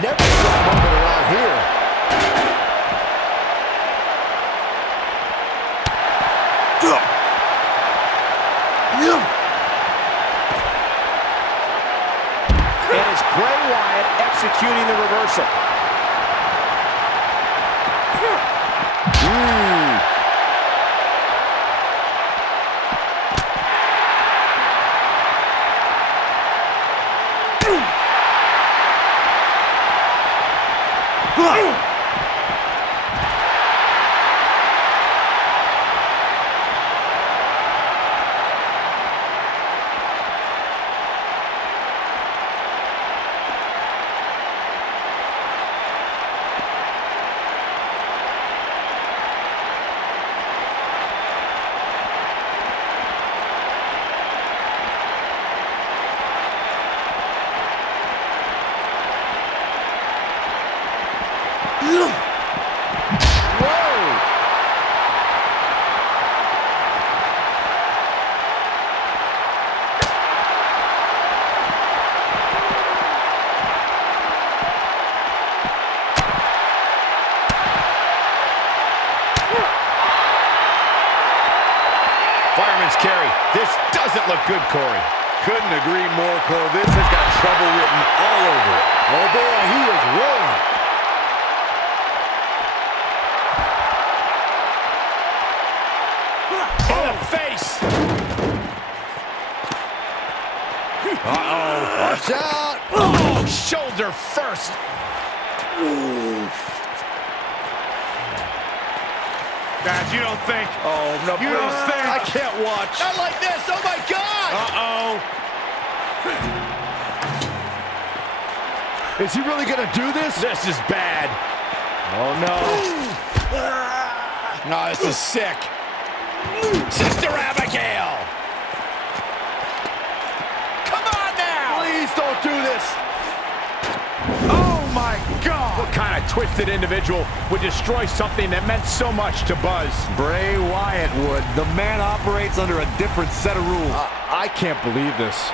Never stop bumping around here. And it's Bray Wyatt executing the reversal. Fireman's carry. This doesn't look good, Corey. Couldn't agree more, Cole. This has got trouble written all over it. Oh boy, he is rolling. In the face. Uh-oh. Watch out. Oh, shoulder first. Guys, you don't think. Oh, no. You don't think. I can't watch. Not like this. Oh, my God. Uh-oh. Is he really going to do this? This is bad. Oh, no. No, this is sick. Sister Abigail. Come on now. Please don't do this. Oh, my God. What kind of twisted individual would destroy something that meant so much to Buzz? Bray Wyatt would. The man operates under a different set of rules. I can't believe this.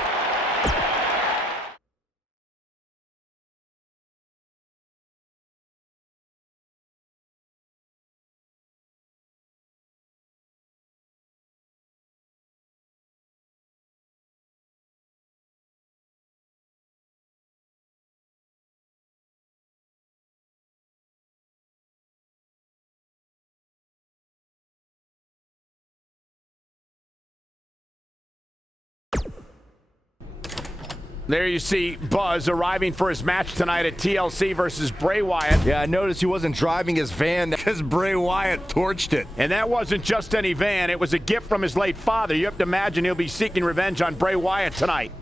There you see Buzz arriving for his match tonight at TLC versus Bray Wyatt. Yeah, I noticed he wasn't driving his van because Bray Wyatt torched it. And that wasn't just any van, it was a gift from his late father. You have to imagine he'll be seeking revenge on Bray Wyatt tonight.